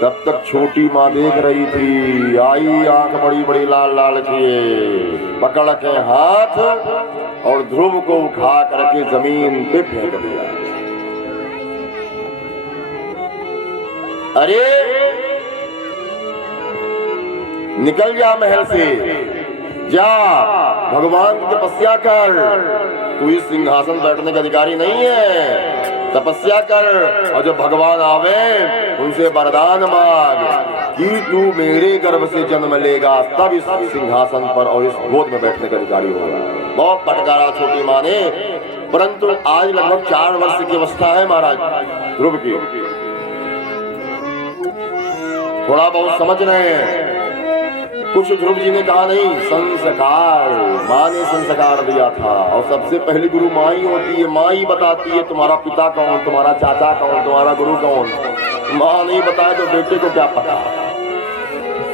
तब तक छोटी माँ देख रही थी, आई आंख बड़ी बड़ी लाल लाल किए, पकड़ के हाथ और ध्रुव को उठा करके जमीन पे फेंक दिया। अरे निकल जा महल से, जा भगवान की तपस्या कर, तू इस सिंहासन बैठने का अधिकारी नहीं है, तपस्या कर और जब भगवान आवे उनसे वरदान मांग कि तू मेरे गर्भ से जन्म लेगा, तब इस सिंहासन पर और इस गोद में बैठने का अधिकारी होगा। बहुत फटकारा छोटी माँ ने, परंतु आज लगभग 4 वर्ष की अवस्था है महाराज ध्रुव की, थोड़ा बहुत समझ रहे हैं। कुछ ध्रुव जी ने कहा नहीं, संस्कार माँ ने संस्कार दिया था और सबसे पहली गुरु माँ ही होती है, माँ ही बताती है तुम्हारा पिता कौन, तुम्हारा चाचा कौन, तुम्हारा गुरु कौन। माँ नहीं बताए तो बेटे को क्या पता,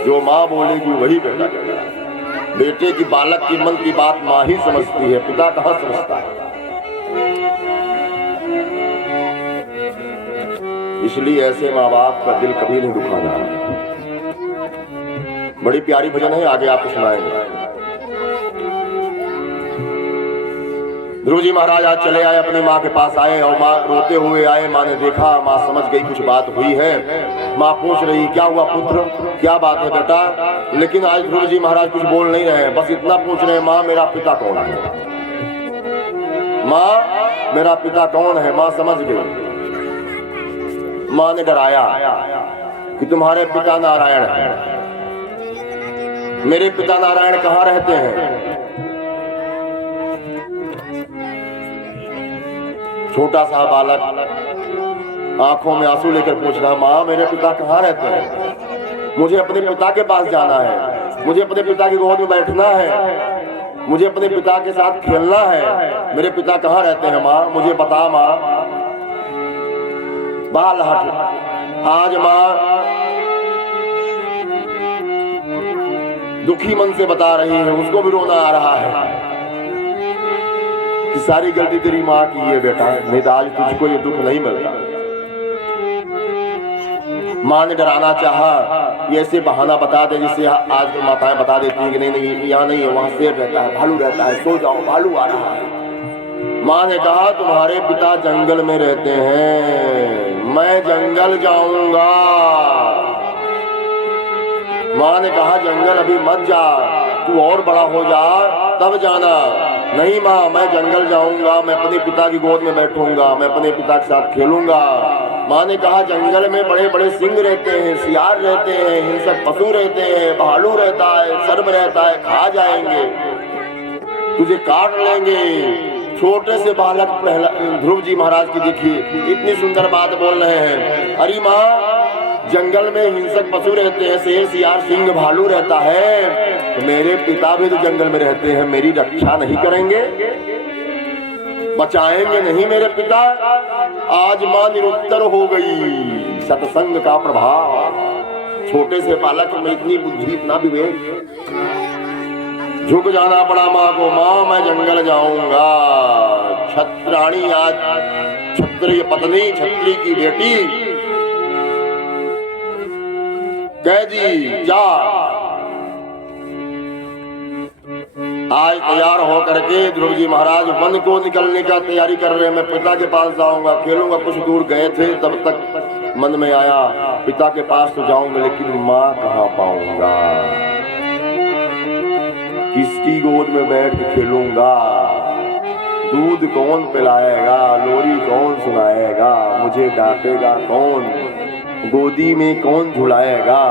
जो माँ बोलेगी वही बेटा करेगा। बेटे की बालक की मन की बात माँ ही समझती है, पिता कहाँ समझता है। इसलिए ऐसे माँ बाप का दिल कभी नहीं दुखाना। बड़ी प्यारी भजन है, आगे आपको सुनाएंगे। ध्रुव जी महाराज आज चले आए, अपनी माँ के पास आए और माँ रोते हुए आए। माँ ने देखा, माँ समझ गई कुछ बात हुई है। माँ पूछ रही क्या हुआ पुत्र, क्या बात है बेटा। लेकिन आज ध्रुव जी महाराज कुछ बोल नहीं रहे, बस इतना पूछ रहे हैं माँ मेरा पिता कौन है, माँ मेरा पिता कौन है। माँ समझ गई। माँ ने डराया कि तुम्हारे पिता नारायण है। मेरे पिता नारायण कहाँ रहते हैं। छोटा सा बालक आंखों में आंसू लेकर पूछ रहा, माँ मेरे पिता कहाँ रहते हैं, मुझे अपने पिता के पास जाना है, मुझे अपने पिता की गोद में बैठना है, मुझे अपने पिता के साथ खेलना है। मेरे पिता कहाँ रहते हैं माँ, मुझे बता माँ। बाल हट। आज माँ दुखी मन से बता रही है, उसको भी रोना आ रहा है कि सारी गलती तेरी माँ की है बेटा, नहीं तो आज तुझको ये दुख नहीं मिलता। माँ ने डराना चाहा, ये ऐसे बहाना बता दे जिससे आज माताएं बता देती हैं कि नहीं नहीं यहाँ नहीं है, वहां शेर रहता है, भालू रहता है, सो जाओ भालू आ रहा है। माँ ने कहा तुम्हारे पिता जंगल में रहते हैं, मैं जंगल जाऊंगा। माँ ने कहा जंगल अभी मत जा, तू और बड़ा हो जा तब जाना। नहीं माँ मैं जंगल जाऊंगा, मैं अपने पिता की गोद में बैठूंगा, मैं अपने पिता के साथ खेलूंगा। माँ ने कहा जंगल में बड़े बड़े सिंह रहते हैं, सियार रहते हैं, हिंसक पशु रहते हैं, भालू रहता है, सर्प रहता है, खा जाएंगे, तुझे काट लेंगे। छोटे से बालक ध्रुव जी महाराज की देखिए इतनी सुंदर बात बोल रहे हैं। अरे माँ जंगल में हिंसक पशु रहते हैं, शेर सियार सिंह भालू रहता है, तो मेरे पिता भी तो जंगल में रहते हैं, मेरी रक्षा नहीं करेंगे, बचाएंगे नहीं मेरे पिता। आज माँ निरुत्तर हो गई। सत्संग का प्रभाव, छोटे से बालक में इतनी बुद्धि इतना विवेक, झुक जाना पड़ा माँ को। माँ मैं जंगल जाऊंगा। छत्राणी आज क्षत्रिय पत्नी, क्षत्रिय की बेटी कह दी जा। आज तैयार होकर के ध्रुव जी महाराज वन को निकलने का तैयारी कर रहे हैं। मैं पिता के पास जाऊंगा, खेलूंगा। कुछ दूर गए थे तब तक मन में आया पिता के पास तो जाऊंगा, लेकिन माँ कहाँ पाऊंगा, किसकी गोद में बैठ के खेलूंगा, दूध कौन पिलाएगा, लोरी कौन सुनाएगा, मुझे डांटेगा कौन, गोदी में कौन झुलाएगा।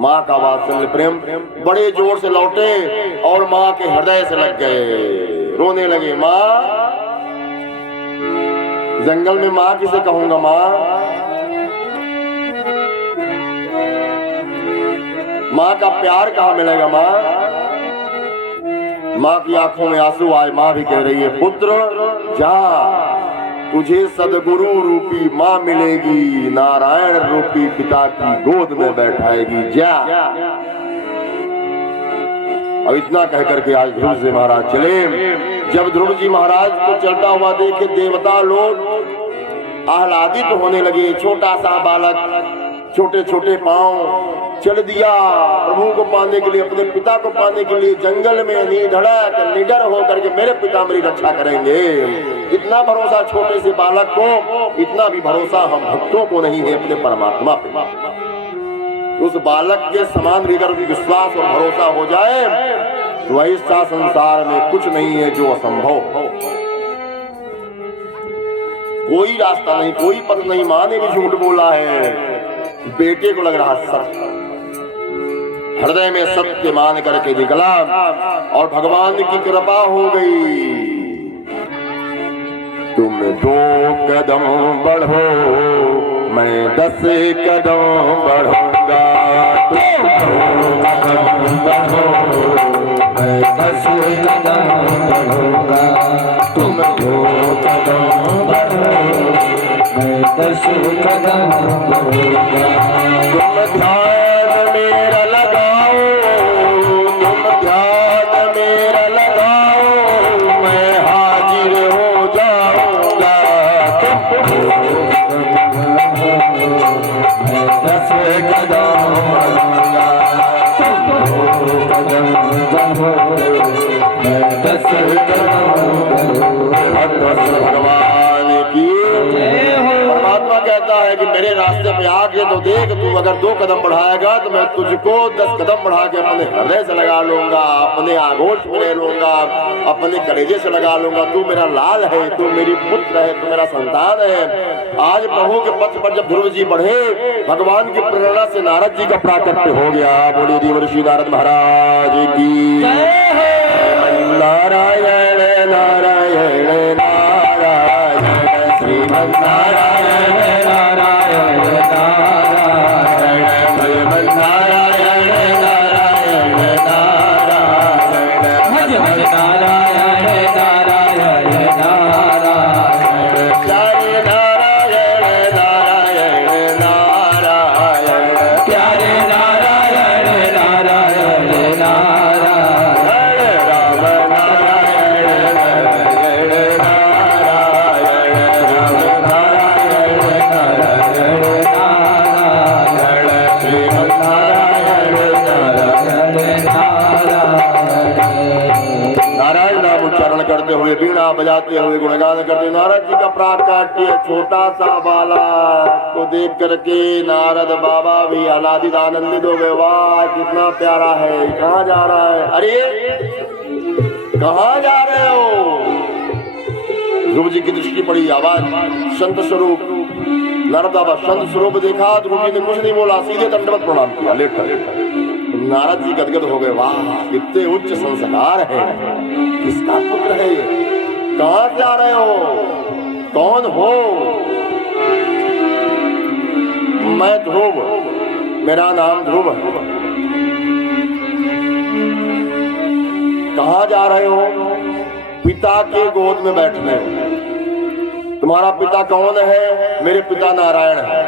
माँ का वात्सल्य प्रेम बड़े जोर से लौटे और माँ के हृदय से लग गए, रोने लगे। माँ जंगल में माँ किसे कहूंगा, माँ का प्यार कहाँ मिलेगा। माँ की आंखों में आंसू आए। माँ भी कह रही है पुत्र जा, तुझे सदगुरु रूपी माँ मिलेगी, नारायण रूपी पिता की गोद में बैठाएगी, जा। अब इतना कह करके आज ध्रुव जी महाराज चले। जब ध्रुव जी महाराज को चलता हुआ देखे देवता लोग आह्लादित होने लगे। छोटा सा बालक छोटे छोटे पांव चल दिया प्रभु को पाने के लिए, अपने पिता को पाने के लिए जंगल में निधड़क निडर होकर के मेरे पिता मेरी रक्षा करेंगे। इतना भरोसा छोटे से बालक को, इतना भी भरोसा हम भक्तों को नहीं है अपने परमात्मा पे। उस बालक के समान भी अगर विश्वास और भरोसा हो जाए तो ऐसा संसार में कुछ नहीं है जो असंभव हो। कोई रास्ता नहीं, कोई पथ नहीं। माँ ने भी झूठ बोला है, बेटे को लग रहा सत्य, हृदय में सत्य मान करके निकला और भगवान की कृपा हो गई। तुम 2 कदम बढ़ो मैं 10 कदम बढ़ूंगा, तुम 2 कदम बढ़ो मैं 10 कदम बढ़ूंगा, तुम 2 कदम बढ़ो मैं 10 कदम बढ़ूंगा। तुम ध्यान मेरा लगाओ, तुम ध्यान मेरा लगाओ, मैं हाजिर हो जाऊंगा। मैं 10 कदम बढ़ूंगा, मैं 10 कदम भगवान की। परमात्मा कहता है कि मेरे रास्ते पे आके तो देख, तू अगर 2 कदम बढ़ाएगा तो मैं तुझको 10 कदम बढ़ा के अपने हृदय से लगा लूंगा, अपने आगोश में ले लूंगा, अपने कलेजे से लगा लूंगा। तू मेरा लाल है, तू मेरी पुत्र है, तू मेरा संतान है। आज प्रभु के पथ पर जब ध्रुव जी बढ़े, भगवान की प्रेरणा से नारद जी का प्राकट्य हो गया। बोलिए देवर्षि नारद महाराज की नारायण नारायण नारायण श्रीमन नारायण नारायण नारायण श्रीमन नारायण नारायण नारायण भजन नारायण नारायण नारायण प्यारे नारायण नारायण नारायण प्यारे नारायण नारायण नारायण करते हुए, बीड़ा बजाते हुए गुणगान करते। नारद जी का प्राकट्य, छोटा सा बालक को देख करके नारद बाबा भी आह्लादित आनंदित हो गए। वाह कितना प्यारा है, कहाँ जा रहा है? अरे कहाँ जा रहे हो? ध्रुव जी की दृष्टि पड़ी, आवाज संत स्वरूप। नारद बाबा संत स्वरूप देखा, ध्रुव जी ने कुछ नहीं बोला, सीधे दंडवत प्रणाम किया लेट कर। नारद जी गदगद हो गए, वाह कितने उच्च संस्कार है, किसका पुत्र है ये? कहाँ से आ रहे हो? कौन हो? मैं ध्रुव, मेरा नाम ध्रुव है। कहाँ जा रहे हो? पिता के गोद में बैठने। तुम्हारा पिता कौन है? मेरे पिता नारायण है।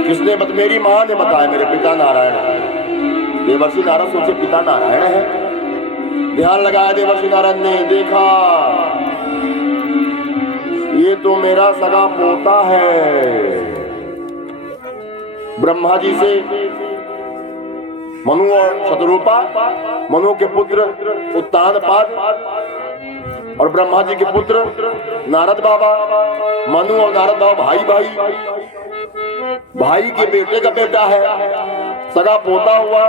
किसने मेरी माँ ने बताया मेरे पिता नारायण है। देवर्षि नारद सोचे पिता नारायण है। ध्यान लगाया देवर्षि नारद ने, देखा ये तो मेरा सगा पोता है। ब्रह्मा जी से मनु और शतरूपा, मनु के पुत्र उत्तानपाद और ब्रह्मा जी के पुत्र नारद बाबा। मनु और नारद बाबा भाई भाई, भाई के बेटे का बेटा है, सगा पोता हुआ।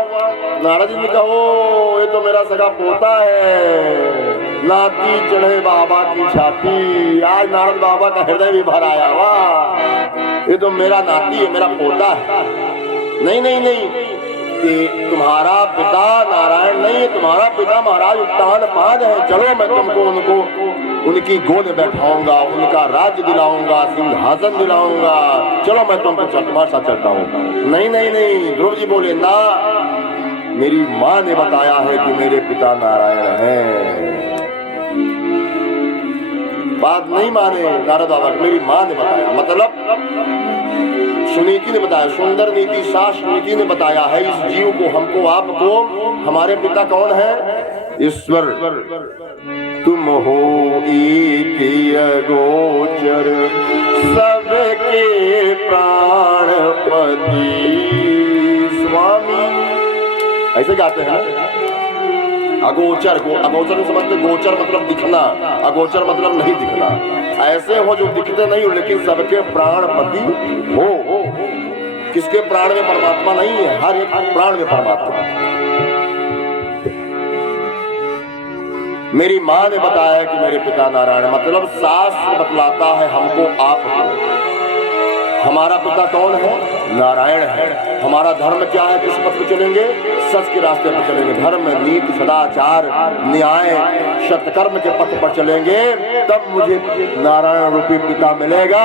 नारद जी ने कहा ये तो मेरा सगा पोता है। नाती चढ़े बाबा की छाती। आज नारद बाबा का हृदय भी भर आया, वाह ये तो मेरा नाती है, मेरा पोता है। नहीं नहीं नहीं, कि तुम्हारा पिता नारायण नहीं है, तुम्हारा पिता महाराज उत्तानपाद है। चलो मैं तुमको उनको उनकी गोद बैठाऊंगा, उनका राज्य दिलाऊंगा, सिंहासन दिलाऊंगा। चलो मैं तुमको तुम्हारे साथ चलता हूँ। नहीं नहीं नहीं, ध्रुव जी बोले ना, मेरी माँ ने बताया है कि मेरे पिता नारायण हैं। बात नहीं माने नारद बाबा, मेरी माँ ने बताया, मतलब सुनीति ने बताया, सुंदर नीति शास्त्र नीति ने बताया है इस जीव को, हमको, आपको। हमारे पिता कौन है? ईश्वर। तुम हो एक अगोचर, सबके प्राण ऐसे गाते हैं ना, अगोचर अगोचर समझते, गोचर मतलब दिखना, अगोचर मतलब नहीं दिखना। ऐसे हो जो दिखते नहीं हो लेकिन सबके प्राणपति हो। किसके प्राण में परमात्मा नहीं है? हर एक प्राण में परमात्मा। मेरी माँ ने बताया कि मेरे पिता नारायण, मतलब शास्त्र बतलाता है हमको, आप हमारा पिता कौन है? नारायण है। हमारा धर्म क्या है? किस पथ पर चलेंगे? सच के रास्ते पर चलेंगे। धर्म, नीति, सदाचार, न्याय, सत्कर्म के पथ पर चलेंगे, तब मुझे नारायण रूपी पिता मिलेगा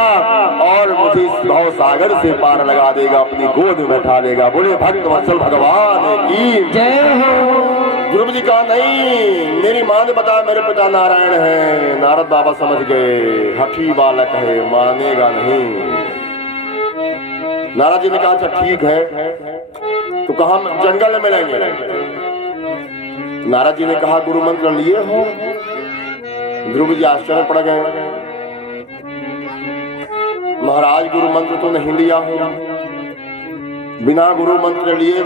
और मुझे इस भव सागर से पार लगा देगा, अपनी गोद में बैठा लेगा। बोले भक्त वत्सल भगवान की जय हो। ध्रुव जी कहा नहीं, मेरी माँ ने बताया मेरे पिता नारायण है। नारद बाबा समझ गए, हठी बालक है, मानेगा नहीं। नारद जी ने कहा अच्छा ठीक है, तो कहा जंगल में मिलेंगे। नारद जी ने कहा गुरु मंत्र लिए हो? ध्रुव जी आश्चर्य पड़ गए, महाराज गुरु मंत्र तो नहीं लिया हूं, बिना गुरु मंत्र लिए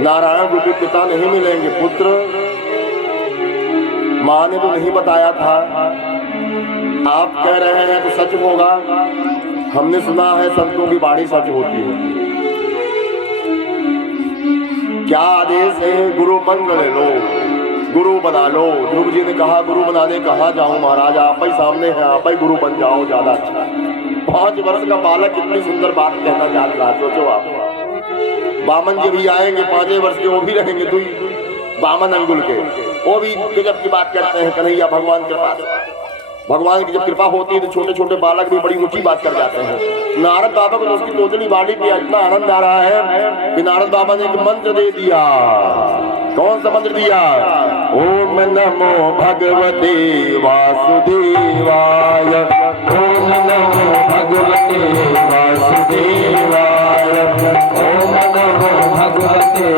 नारायण रूपी पिता नहीं मिलेंगे। पुत्र, माँ ने तो नहीं बताया था, आप कह रहे हैं तो सच होगा। हमने सुना है संतों की वाणी सच होती है। क्या आदेश है? गुरु मंत्र ले लो, गुरु बना लो। ध्रुव जी ने कहा गुरु बनाने कहाँ जाऊं महाराज, आप ही सामने हैं, आप ही गुरु बन जाओ, ज्यादा अच्छा। 5 वर्ष का बालक कितनी सुंदर बात कहना चाह रहा, सोचो आप। बामन जी भी आएंगे 5 वर्ष के, वो भी रहेंगे दुई बामन अंगुल के, वो भी गजब की बात करते हैं। कन्हैया भगवान के पास, भगवान की जब कृपा होती है तो छोटे छोटे बालक भी बड़ी ऊंची बात कर जाते हैं। नारद बाबा को उसकी तोतली वाणी पे इतना आनंद आ रहा है कि नारद बाबा ने एक मंत्र दे दिया। कौन सा मंत्र दिया? ओम नमो भगवते वासुदेवाय, ओम नमो भगवते वासुदेवाय, ओम नमो भगवते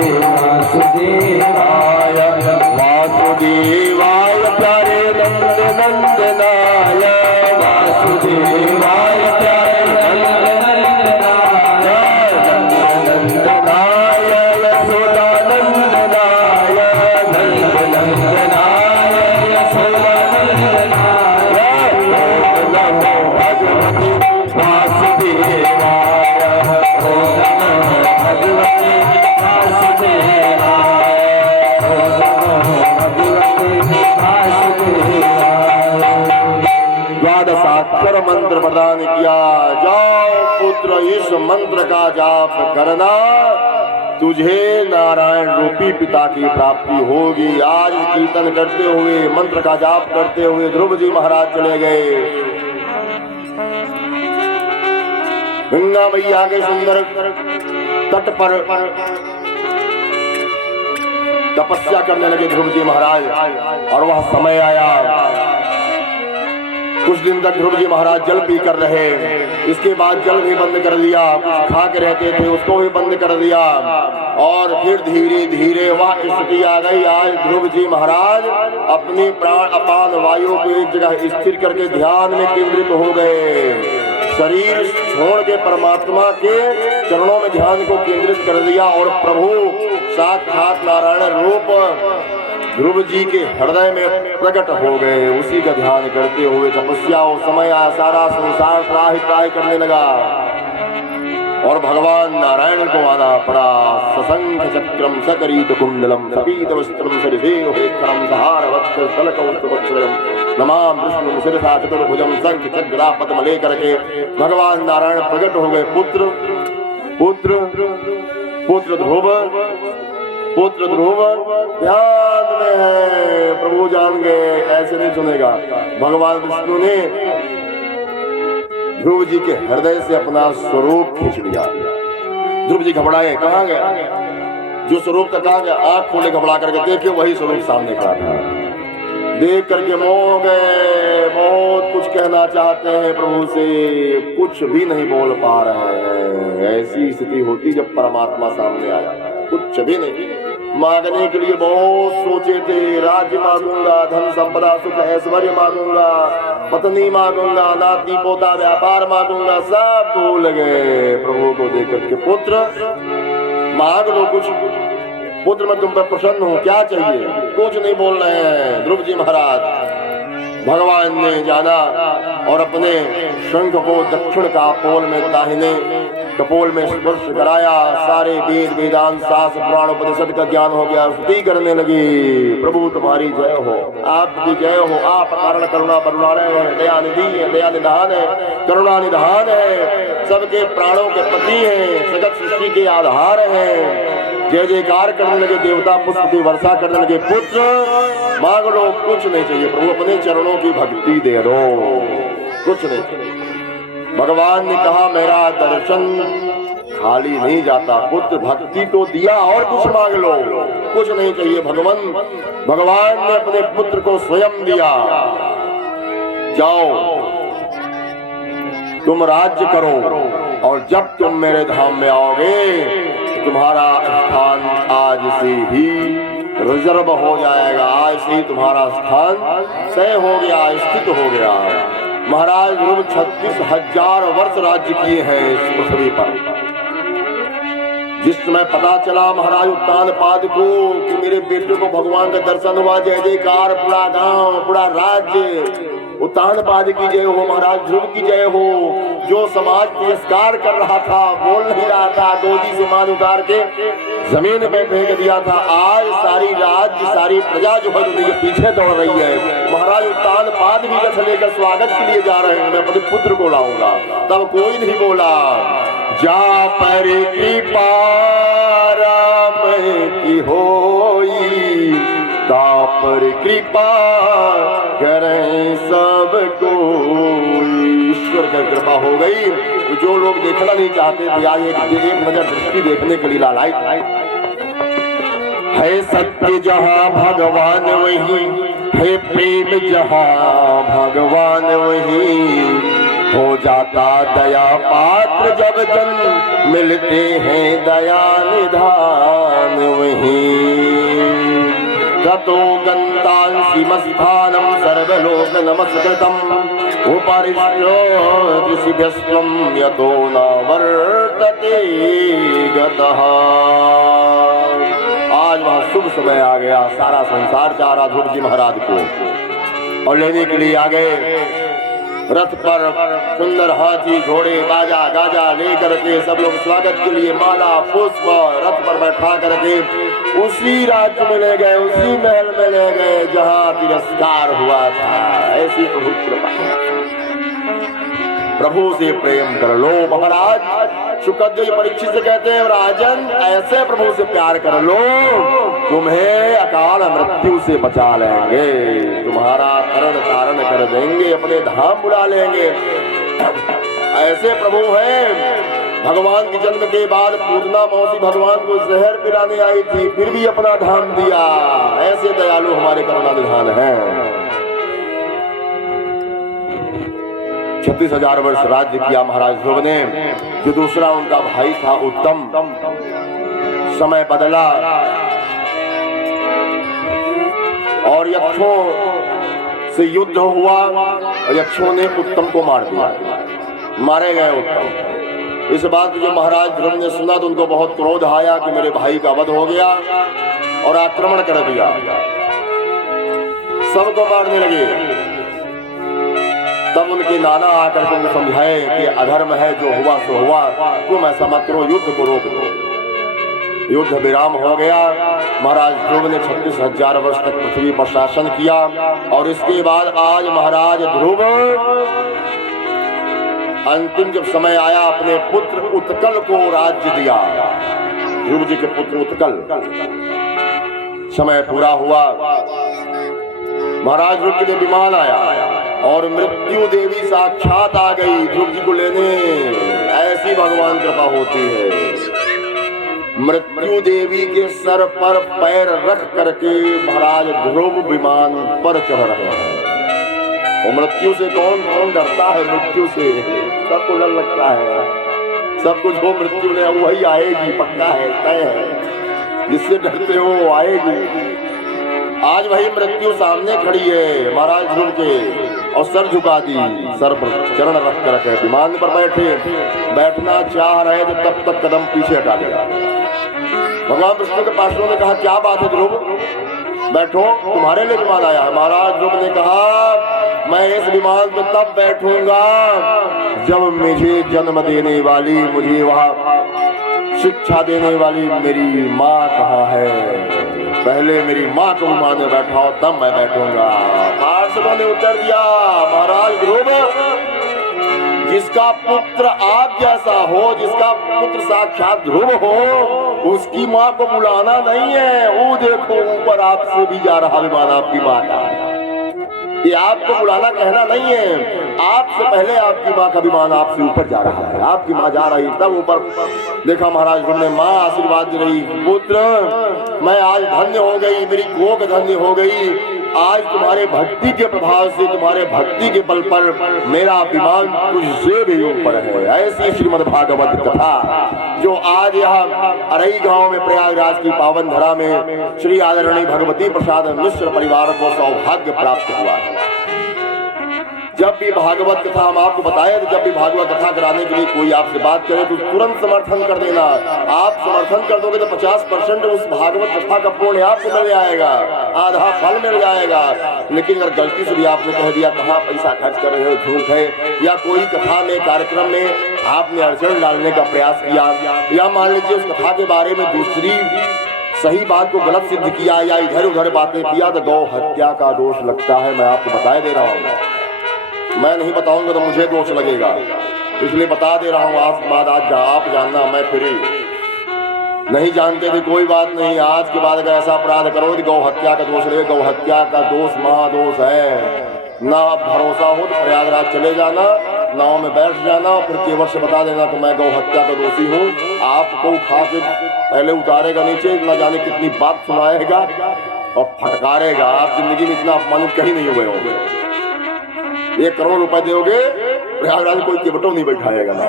वासुदेवाय, वासुदेवाय प्यारे नंद नंदनाय, वासुदेवाय प्यारे नंद नंदनाय, नंदनाय यशोदा नंदनाय, नंद नंदनाय यशोदा नंदनाय, ओम नमो भगवते वासुदेवाय, ओम नमो भगवते वासुदेवाय, ओम नमो भगवते वासुदेवाय। द्वादशाक्षर मंत्र प्रदान किया। जाओ पुत्र, इस मंत्र का जाप करना, तुझे नारायण रूपी पिता की प्राप्ति होगी। आज कीर्तन करते हुए, मंत्र का जाप करते हुए ध्रुव जी महाराज चले गए गंगा मैया के सुंदर तट पर तपस्या करने लगे ध्रुव जी महाराज। और वह समय आया, कुछ दिन तक ध्रुव जी महाराज जल पी कर रहे, इसके बाद जल भी बंद कर दिया। कुछ खा के रहते थे उसको भी बंद कर दिया। और फिर धीरे धीरे वह स्थिति आ गई। आज ध्रुव जी महाराज अपनी प्राण अपान वायु को एक जगह स्थिर करके ध्यान में केंद्रित हो गए। शरीर छोड़ के परमात्मा के चरणों में ध्यान को केंद्रित कर दिया और प्रभु साक्षात नारायण रूप ध्रुव जी के हृदय में प्रकट हो गए। उसी का ध्यान करते हुए तपस्या और समय आया, सारा संसार त्राहि त्राहि करने लगा और भगवान नारायण को आना पड़ा। सशंख चक्रम सकरीत कुंडलम सपीत वस्त्रम सरिसेव हेक्षणम सहार वक्ष तलकौस्तुभक्षरम नमाम विष्णु शिरसा चतुर्भुजम शंख चक्रा पद्म लेकर के भगवान नारायण प्रकट हो गए। पुत्र पुत्र पुत्र ध्रुव, पुत्र ध्रुव ध्यान में है। प्रभु जान गए, ऐसे नहीं सुनेगा। भगवान विष्णु ने ध्रुव जी के हृदय से अपना स्वरूप खींच लिया। ध्रुव जी घबराए, कहाँ गया? जो स्वरूप था कहाँ गया? आंख खोले घबरा करके देखे, वही स्वरूप सामने खड़ा था। देख करके मोह गए, बहुत कुछ कहना चाहते हैं प्रभु से, कुछ भी नहीं बोल पा रहे हैं। ऐसी स्थिति होती जब परमात्मा सामने आया, कुछ भी नहीं। मांगने के लिए बहुत सोचे थे, राज्य मांगूंगा, धन संपदा सुख ऐश्वर्य मांगूंगा, पत्नी मांगूंगा, नाती पोता व्यापार मांगूंगा, सब भूल गए। प्रभु को देख करके पुत्र मांग लो कुछ, पुत्र मैं तुम पर प्रसन्न हूँ, क्या चाहिए? कुछ नहीं बोल रहे हैं ध्रुव जी महाराज। भगवान ने जाना और अपने शंख को दक्षिण का पोल में दाहिने कपोल में स्पर्श कराया। सारे वेद वेदांत शास्त्र पुराण उपनिषद का ज्ञान हो गया। स्तुति करने लगी, प्रभु तुम्हारी जय हो, आपकी जय हो, आप कारण करुणा करुणालय है, दया निधि है, दया निधान है, करुणा निधान है, सबके प्राणों के पति हैं, जगत सृष्टि के आधार हैं। जय जयकार करने लगे, देवता पुष्प की वर्षा करने लगे। पुत्र मांग लो, कुछ नहीं चाहिए प्रभु, अपने चरणों की भक्ति दे दो, कुछ नहीं चाहिए। भगवान ने कहा मेरा दर्शन खाली नहीं जाता, पुत्र भक्ति तो दिया और कुछ मांग लो, कुछ नहीं चाहिए। भगवान ने अपने पुत्र को स्वयं दिया, जाओ तुम राज्य करो और जब तुम मेरे धाम में आओगे तुम्हारा स्थान आज से ही रिजर्व हो जाएगा, आज से ही तुम्हारा स्थान तय हो गया, स्थित हो गया। महाराज ध्रुव 36,000 वर्ष राज्य किए हैं इस पृथ्वी पर। जिस समय पता चला महाराज उत्तानपाद को कि मेरे बेटे को भगवान का दर्शन हुआ, जय जयकार, पूरा गांव पूरा राज्य उत्तानपाद की जय हो, महाराज ध्रुव की जय हो। जो समाज तिरस्कार कर रहा था, बोल नहीं रहा था, गोदी से मान उतार के जमीन पे फेंक दिया था, आज सारी राज्य सारी प्रजा जो है उनके पीछे दौड़ रही है। महाराज उत्तानपाद भी रथ लेकर स्वागत के लिए जा रहे हैं, मैं अपने पुत्र को लाऊंगा। तब कोई नहीं बोला, जा पर कृपा राम की होई, ता पर कृपा करें सबको। ईश्वर की कृपा हो गई। तो जो लोग देखना नहीं चाहते थे आज एक नजर दृष्टि देखने के लिए लालायित है। सत्य जहाँ भगवान वही है, प्रेम जहाँ भगवान वही, हो जाता दया पात्र जब जन मिलते हैं दया निधान वही। ततो गन्तांसि मस्थानं सर्वलोक नमस्कृतं, उपरिष्टोऽदृशिभ्यस्त्वं यतो न वर्तते गतः। आज वह शुभ समय आ गया, सारा संसार चाह रहा ध्रुव जी महाराज को और लेने के लिए आ गए। रथ पर सुंदर हाथी घोड़े बाजा गाजा लेकर के सब लोग स्वागत के लिए माला पुष्प रथ पर बैठा करके उसी राज्य में ले गए, उसी महल में ले गए जहाँ तिरस्कार हुआ था। ऐसी प्रभु कृपा, प्रभु से प्रेम कर लो। महाराज शुक्रदेव परीक्षित से कहते हैं, राजन ऐसे प्रभु से प्यार कर लो, तुम्हें अकाल मृत्यु से बचा लेंगे, तुम्हारा तरण तारण कर देंगे, अपने धाम बुला लेंगे। ऐसे प्रभु हैं। भगवान के जन्म के बाद पूर्णा मौसी भगवान को जहर पिलाने आई थी, फिर भी अपना धाम दिया। ऐसे दयालु हमारे करुणा निधान हैं। 36,000 वर्ष राज्य किया महाराज ध्रुव ने। जो दूसरा उनका भाई था उत्तम, समय बदला और यक्षों से युद्ध हुआ और यक्षों ने उत्तम को मार दिया, मारे गए उत्तम। इस बात जो महाराज ध्रुव ने सुना तो उनको बहुत क्रोध आया कि मेरे भाई का वध हो गया और आक्रमण कर दिया, सबको मारने लगे। तब उनके नाना आकर के समझाए कि अधर्म है, जो हुआ सो हुआ, तुम ऐसा मत करो, युद्ध को रोक दो। युद्ध विराम हो गया। महाराज ध्रुव ने 36,000 वर्ष तक पृथ्वी पर शासन किया और इसके बाद आज महाराज ध्रुव अंतिम जब समय आया अपने पुत्र उत्कल को राज्य दिया। ध्रुव जी के पुत्र उत्कल, समय पूरा हुआ, महाराज ध्रुव के लिए विमान आया और मृत्यु देवी साक्षात आ गई ध्रुव जी को लेने। ऐसी भगवान कृपा होती है। मृत्यु देवी के सर पर पैर रख करके महाराज ध्रुव विमान पर चढ़ रहे हैं। और मृत्यु से कौन कौन डरता है? मृत्यु से सबको डर लगता है। सब कुछ हो मृत्यु ने, वही आएगी, पक्का है, तय है। जिससे डरते हो वो आएगी। आज वही मृत्यु सामने खड़ी है महाराज ध्रुव के और सर झुका दी, सर पर चरण रख कर रखे, विमान पर बैठे, बैठना चाह रहे थे तब तक कदम पीछे हटा दिया। भगवान विष्णु के पार्षदों ने कहा क्या बात है ध्रुव, बैठो, तुम्हारे लिए विमान आया है। महाराज ध्रुव ने कहा मैं इस विमान पे तब बैठूंगा जब मुझे जन्म देने वाली, मुझे वहाँ शिक्षा देने वाली मेरी माँ कहाँ है, पहले मेरी माँ को विमान में बैठाओ तब मैं बैठूंगा। पार्षदों ने उत्तर दिया महाराज ध्रुव, जिसका पुत्र आप जैसा हो, जिसका पुत्र साक्षात ध्रुव हो, उसकी माँ को बुलाना नहीं है। वो देखो ऊपर आपसे भी जा रहा विमान आपकी माँ का, ये आपको बुलाना कहना नहीं है। आपसे पहले आपकी माँ का विमान आपसे ऊपर जा रहा है, आपकी माँ जा रही तब ऊपर देखा महाराज ध्रुव ने माँ आशीर्वाद दे रही, पुत्र मैं आज धन्य हो गई, मेरी गोक धन्य हो गई, आज तुम्हारे भक्ति के प्रभाव से, तुम्हारे भक्ति के बल पर मेरा विमान तुझसे भी ऊपर है। ऐसी श्रीमद् भागवत कथा जो आज यहाँ अरई गांव में प्रयागराज की पावन धरा में श्री आदरणीय भगवती प्रसाद मिश्र परिवार को सौभाग्य प्राप्त हुआ है। जब भी भागवत कथा हम आपको बताए तो जब भी भागवत कथा कराने के लिए कोई आपसे बात करे तो तुरंत समर्थन कर देना। आप समर्थन कर दोगे तो 50% उस भागवत कथा का पुण्य आपको मिल जाएगा, आधा फल मिल जाएगा। लेकिन अगर गलती से भी आपने कह दिया कहाँ पैसा खर्च कर रहे हो, झूठ है, या कोई कथा में कार्यक्रम में आपने अड़चन डालने का प्रयास किया, या मान लीजिए उस कथा के बारे में दूसरी सही बात को गलत सिद्ध किया, या इधर उधर बातें किया तो गौ हत्या का दोष लगता है। मैं आपको बताए दे रहा हूँ, मैं नहीं बताऊंगा तो मुझे दोष लगेगा, इसलिए बता दे रहा हूँ। आज के बाद आज आप जानना, मैं फ्री। नहीं जानते थे कोई बात नहीं, आज के बाद अगर ऐसा अपराध करो तो गौ हत्या का दोष लगेगा। गौ हत्या का दोष महादोष है। ना आप भरोसा हो तो प्रयागराज चले जाना, नाव में बैठ जाना, फिर केवट से बता देना कि मैं गौ हत्या का दोषी हूँ। आपको उठा के पहले उतारेगा नीचे, न जाने कितनी बात सुनाएगा और फटकारेगा। आप जिंदगी में इतना अपमानित कहीं नहीं हुए होंगे। 1 करोड़ रुपए दोगे प्रयागराज कोई केवटों नहीं बैठाएगा ना,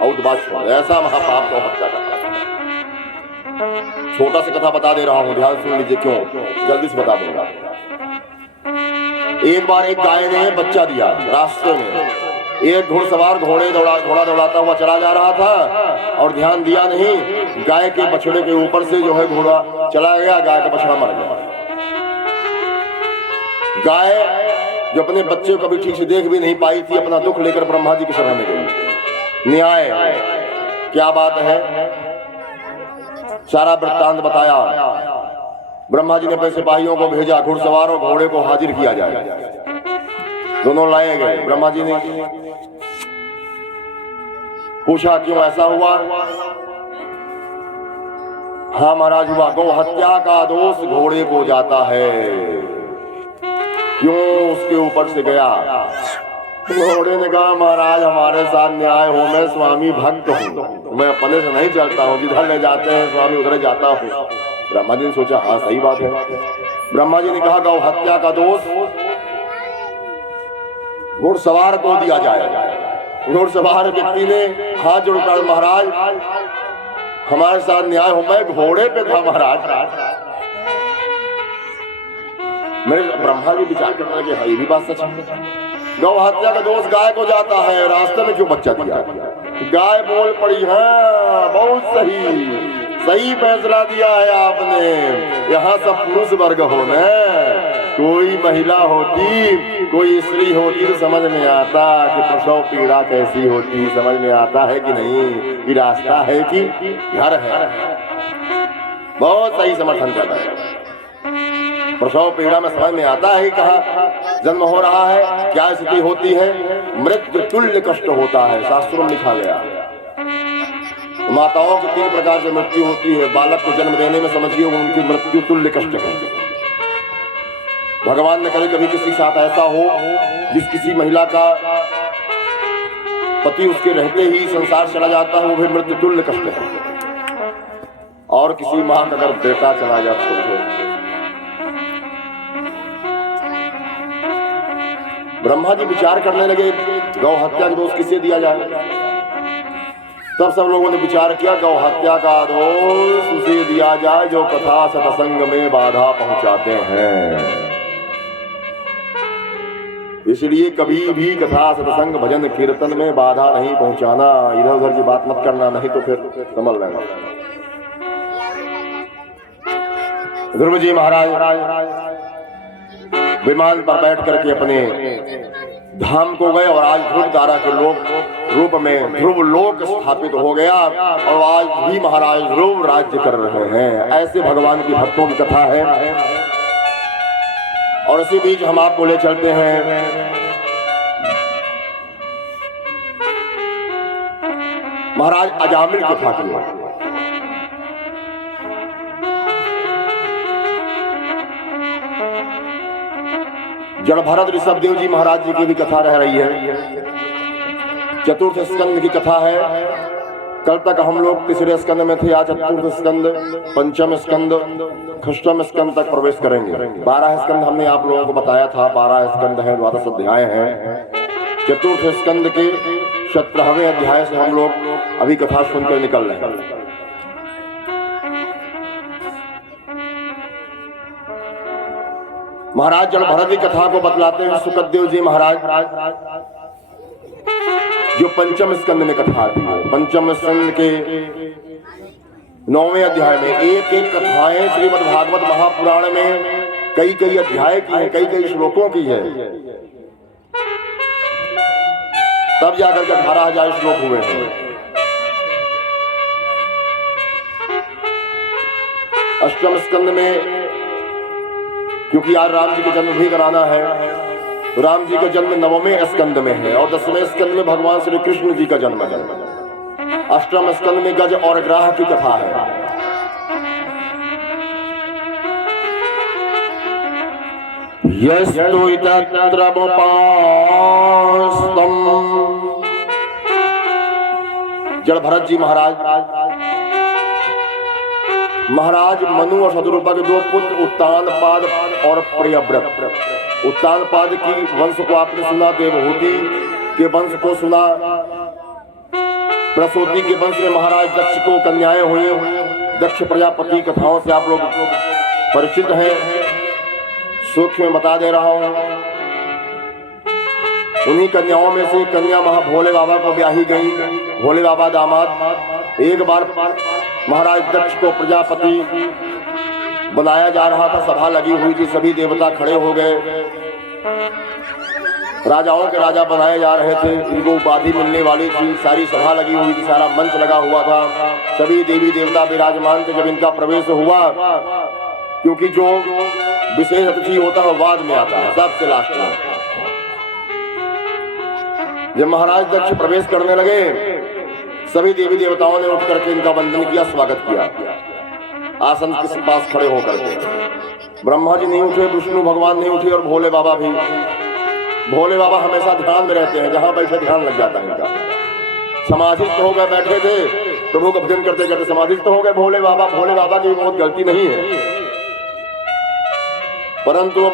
और बात छोड़, ऐसा महापाप को हत्या करता। छोटा सा कथा बता दे रहा हूँ, ध्यान सुन लीजिए, क्यों जल्दी से बता दूंगा। एक बार एक गाय ने बच्चा दिया। रास्ते में एक घुड़सवार घोड़ा दौड़ाता हुआ चला जा रहा था और ध्यान दिया नहीं, गाय के बछड़े के ऊपर से जो है घोड़ा चला गया, गाय का बछड़ा मर गया। गाय जो अपने बच्चे को भी ठीक से देख भी नहीं पाई थी, अपना दुख लेकर ब्रह्मा जी की शरण में गई। न्याय क्या बात है, सारा वृत्तांत बताया। ब्रह्मा जी ने अपने सिपाहियों को भेजा, घुड़सवार और घोड़े को हाजिर किया जाए। दोनों लाए गए। ब्रह्मा जी ने पूछा क्यों ऐसा हुआ। हाँ महाराज हुआ, गौ हत्या का दोष घोड़े को जाता है। क्यों उसके ऊपर से गया। घोड़े ने कहा महाराज हमारे साथ न्याय हो, मैं स्वामी भक्त हूँ, मैं अपने से नहीं चलता हूँ, जिधर ले जाते हैं स्वामी उधर जाता हूँ। ब्रह्मा जी ने सोचा हाँ सही बात है। ब्रह्मा जी ने कहा गौ हत्या का दोष घुड़सवार को दिया जाए। घुड़सवार व्यक्ति ने हाथ जोड़कर महाराज हमारे साथ न्याय हो, मैं घोड़े पे था महाराज। मेरे ब्रह्मा जी विचार करने लगे हाँ ये भी बात सच है, गौ हत्या का दोष गाय को जाता है, रास्ते में क्यों बच्चा दिया। गाय बोल पड़ी हाँ बहुत सही फैसला दिया है आपने। यहाँ सब पुरुष वर्ग हो न, कोई महिला होती कोई स्त्री होती तो समझ में आता कि प्रसव पीड़ा कैसी होती, समझ में आता है कि नहीं, कि रास्ता है कि घर है। बहुत सही समर्थन करता है। प्रसव पीड़ा में समझ में आता है कहाँ जन्म हो रहा है, क्या स्थिति होती है, मृत्यु तुल्य कष्ट होता है, शास्त्रों में लिखा गया। माताओं की 3 प्रकार से मृत्यु होती है। बालक को जन्म देने में समझिए उनकी मृत्यु तुल्य कष्ट है। भगवान ने कभी किसी के साथ ऐसा हो जिस किसी महिला का पति उसके रहते ही संसार चला जाता है, वो भी मृत्यु तुल्य कष्ट है। और किसी माँ का अगर बेटा चला जाता है। ब्रह्मा जी विचार करने लगे गौ हत्या का दोष किसे दिया जाए। तब सब लोगों ने विचार किया गौ हत्या का दोष उसे दिया जाए जो कथा सत्संग में बाधा पहुंचाते हैं। इसलिए कभी भी कथा सत्संग भजन कीर्तन में बाधा नहीं पहुंचाना, इधर उधर की बात मत करना, नहीं तो फिर संभल लेना। ध्रुव जी महाराज विमान पर बैठ करके अपने धाम को गए और आज ध्रुव तारा के रूप में ध्रुव लोक स्थापित हो गया और आज भी महाराज ध्रुव राज्य कर रहे हैं। ऐसे भगवान की भक्तों की कथा है। और इसी बीच हम आपको ले चलते हैं महाराज अजामिल की कथा की। जड़ भरत ऋषभदेव जी महाराज जी की भी कथा रह रही है। चतुर्थ स्कंद की कथा है। कल तक हम लोग तीसरे स्कंद में थे, आज चतुर्थ स्कंद, पंचम स्कंद, षष्ठम स्कंद तक प्रवेश करेंगे। 12 स्कंद हमने आप लोगों को बताया था। 12 स्कंद है, 12 अध्याय हैं। चतुर्थ स्कंद के 17वें अध्याय से हम लोग अभी कथा सुनकर निकल रहे हैं। महाराज जड़ भरत की कथा को बतलाते हैं सुखदेव जी महाराज, जो पंचम स्कंद में कथा आती है। पंचम स्कंद के 9वें अध्याय में एक कथाएं श्रीमद् भागवत महापुराण में कई अध्याय की है, कई श्लोकों की है। तब जाकर के 18,000 श्लोक हुए हैं। अष्टम स्कंद में क्योंकि आज राम जी का जन्म भी कराना है, राम जी का जन्म 9वें स्कंद में है और 10वें स्कंद में भगवान श्री कृष्ण जी का जन्म है। अष्टम स्कंद में गज और ग्राह की कथा है। यस्तु तत्र मुपास्तम। जड़ भरत जी महाराज मनु और शत्रुपा के 2 पुत्र उत्तानपाद और प्रियव्रत। उत्तानपाद की वंश को आपने सुना, देवहूति के वंश को सुना, प्रसूति के वंश में महाराज दक्ष को कन्याएं हुई। दक्ष प्रजापति कथाओं से आप लोग परिचित हैं, सूक्ष्म में बता दे रहा हूं। उन्हीं कन्याओं में से कन्या भोले बाबा को ब्याही गई। भोले बाबा दामाद। एक बार महाराज दक्ष को प्रजापति बनाया जा रहा था, सभा लगी हुई थी, सभी देवता खड़े हो गए। राजाओं के राजा बनाए जा रहे थे, इनको उपाधि मिलने वाली थी, सारी सभा लगी हुई थी, सारा मंच लगा हुआ था, सभी देवी देवता विराजमान थे। जब इनका प्रवेश हुआ, क्योंकि जो विशेष अतिथि होता है बाद में आता है, सबसे लास्ट में। जब महाराज दक्ष प्रवेश करने लगे, सभी देवी देवताओं ने उठ करके इनका वंदन किया, स्वागत किया, आसन के पास खड़े होकर के। ब्रह्मा जी नहीं उठे, विष्णु भगवान नहीं उठे और भोले बाबा भी। भोले बाबा हमेशा ध्यान में रहते हैं, जहां बैठे ध्यान लग जाता है इनका। समाधिस्थ हो गए, बैठे थे प्रभु का भजन करते करते समाधिस्थ हो गए भोले बाबा। भोले बाबा की बहुत गलती नहीं है, परंतु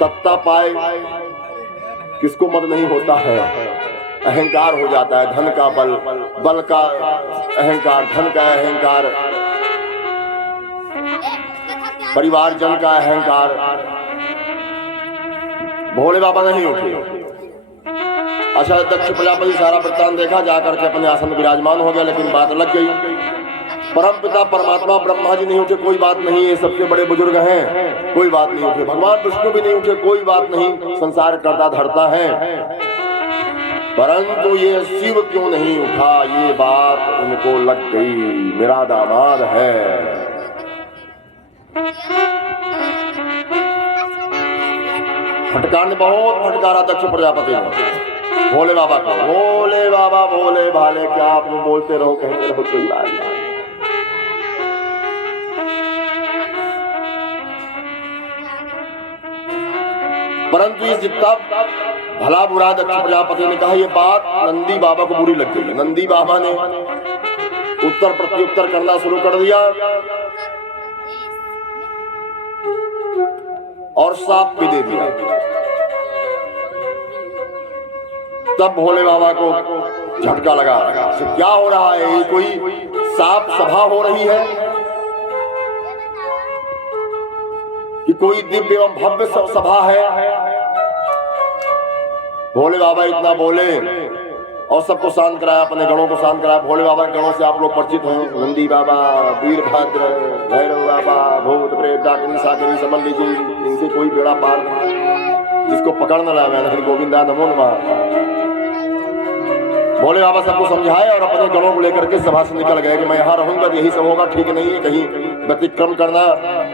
सत्ता पाए किसको मत नहीं होता है, अहंकार हो जाता है। धन का बल, बल का अहंकार, धन का अहंकार, परिवार जन का अहंकार। भोले बाबा नहीं उठे। अच्छा, दक्ष प्रजापति सारा वृत्तांत देखा, जाकर के अपने आसन में विराजमान हो गया, लेकिन बात लग गई। परम पिता परमात्मा ब्रह्मा जी नहीं उठे, कोई बात नहीं, ये सबसे बड़े बुजुर्ग हैं, कोई बात नहीं उठे। भगवान विष्णु भी नहीं उठे, कोई बात नहीं, संसार करता धरता है। परंतु ये शिव क्यों नहीं उठा, ये बात उनको लग गई, मेरा दामाद है। फटकार बहुत फटकारा दक्ष प्रजापति ने भोले बाबा को। भोले बाबा भोले भाले, क्या आप बोलते रहो, कहते रहो, कोई बात नहीं। परंतु ये जितना भला बुरा दक्ष प्रजापति ने कहा, ये बात नंदी बाबा को बुरी लग गई। नंदी बाबा ने उत्तर प्रत्युत्तर करना शुरू कर दिया और साप भी दे दिया। तब भोले बाबा को झटका लगा, क्या हो रहा है, ये कोई साप सभा हो रही है कि कोई दिव्य एवं भव्य सभा है। भोले बाबा इतना बोले और सबको शांत कराया, अपने गणों को शांत कराया। भोले बाबा के गणों से आप लोग परिचित हैं, नंदी बाबा, वीरभद्र, भैरव बाबा, भूत प्रेत डाकिनी साकिनी, समझ लीजिए इनसे कोई बेड़ा पार नहीं, जिसको पकड़ न लावे। हरि गोविंदा नमो नमः। भोले बाबा सबको समझाए और अपने गणों को लेकर के सभा से निकल गए कि मैं यहाँ रहूंगा तो यही सब होगा, ठीक नहीं है, कहीं व्यतिक्रम करना,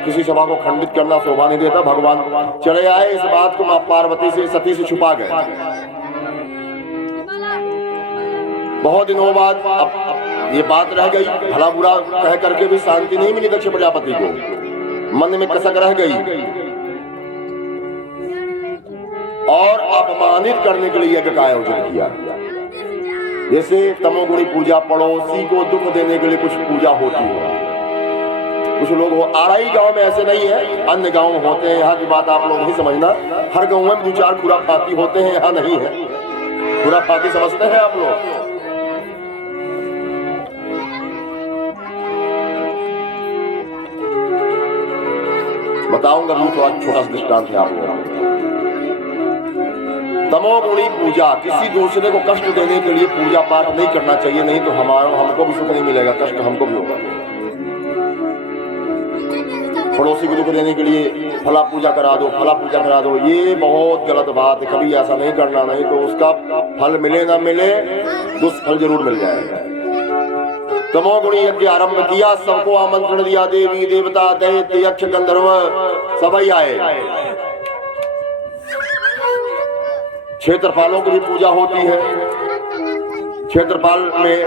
किसी सभा को खंडित करना शोभा नहीं देता। भगवान चले आए, इस बात को मां पार्वती से सती से छुपा गए। बहुत दिनों बाद अब ये बात रह गई, भला बुरा कह करके भी शांति नहीं मिली दक्ष प्रजापति को, मन में कसक रह गई और अपमानित करने के लिए यज्ञ का आयोजन किया। जैसे तमोगुणी पूजा, पड़ोसी को दुख देने के लिए कुछ पूजा होती है। कुछ लोग हो, आराई गांव में ऐसे नहीं है, अन्य गांव में होते हैं। यहाँ की बात आप लोग नहीं समझना, हर गांव में 2-4 खुराफाती होते हैं, यहाँ नहीं है। खुराफाती समझते हैं आप लोग? बताऊंगा मैं, थोड़ा छोटा सा दृष्टांत है आप लोगों को। तमोगुणी पूजा, किसी दूसरे को कष्ट देने के लिए पूजा पाठ नहीं करना चाहिए, नहीं तो हमको भी सुख नहीं मिलेगा, कष्ट हमको भी होगा। पड़ोसी को दुख देने के लिए फला पूजा करा दो, फला पूजा करा दो, ये बहुत गलत बात है। कभी ऐसा नहीं करना, नहीं तो उसका फल मिले ना मिले, दुष्फल जरूर मिल जाएगा। तमोगुणी यज्ञ आरंभ किया, सबको आमंत्रण दिया, देवी देवता दैत्य यक्ष गंधर्व सभी आए। क्षेत्रपालों की भी पूजा होती है। क्षेत्रपाल में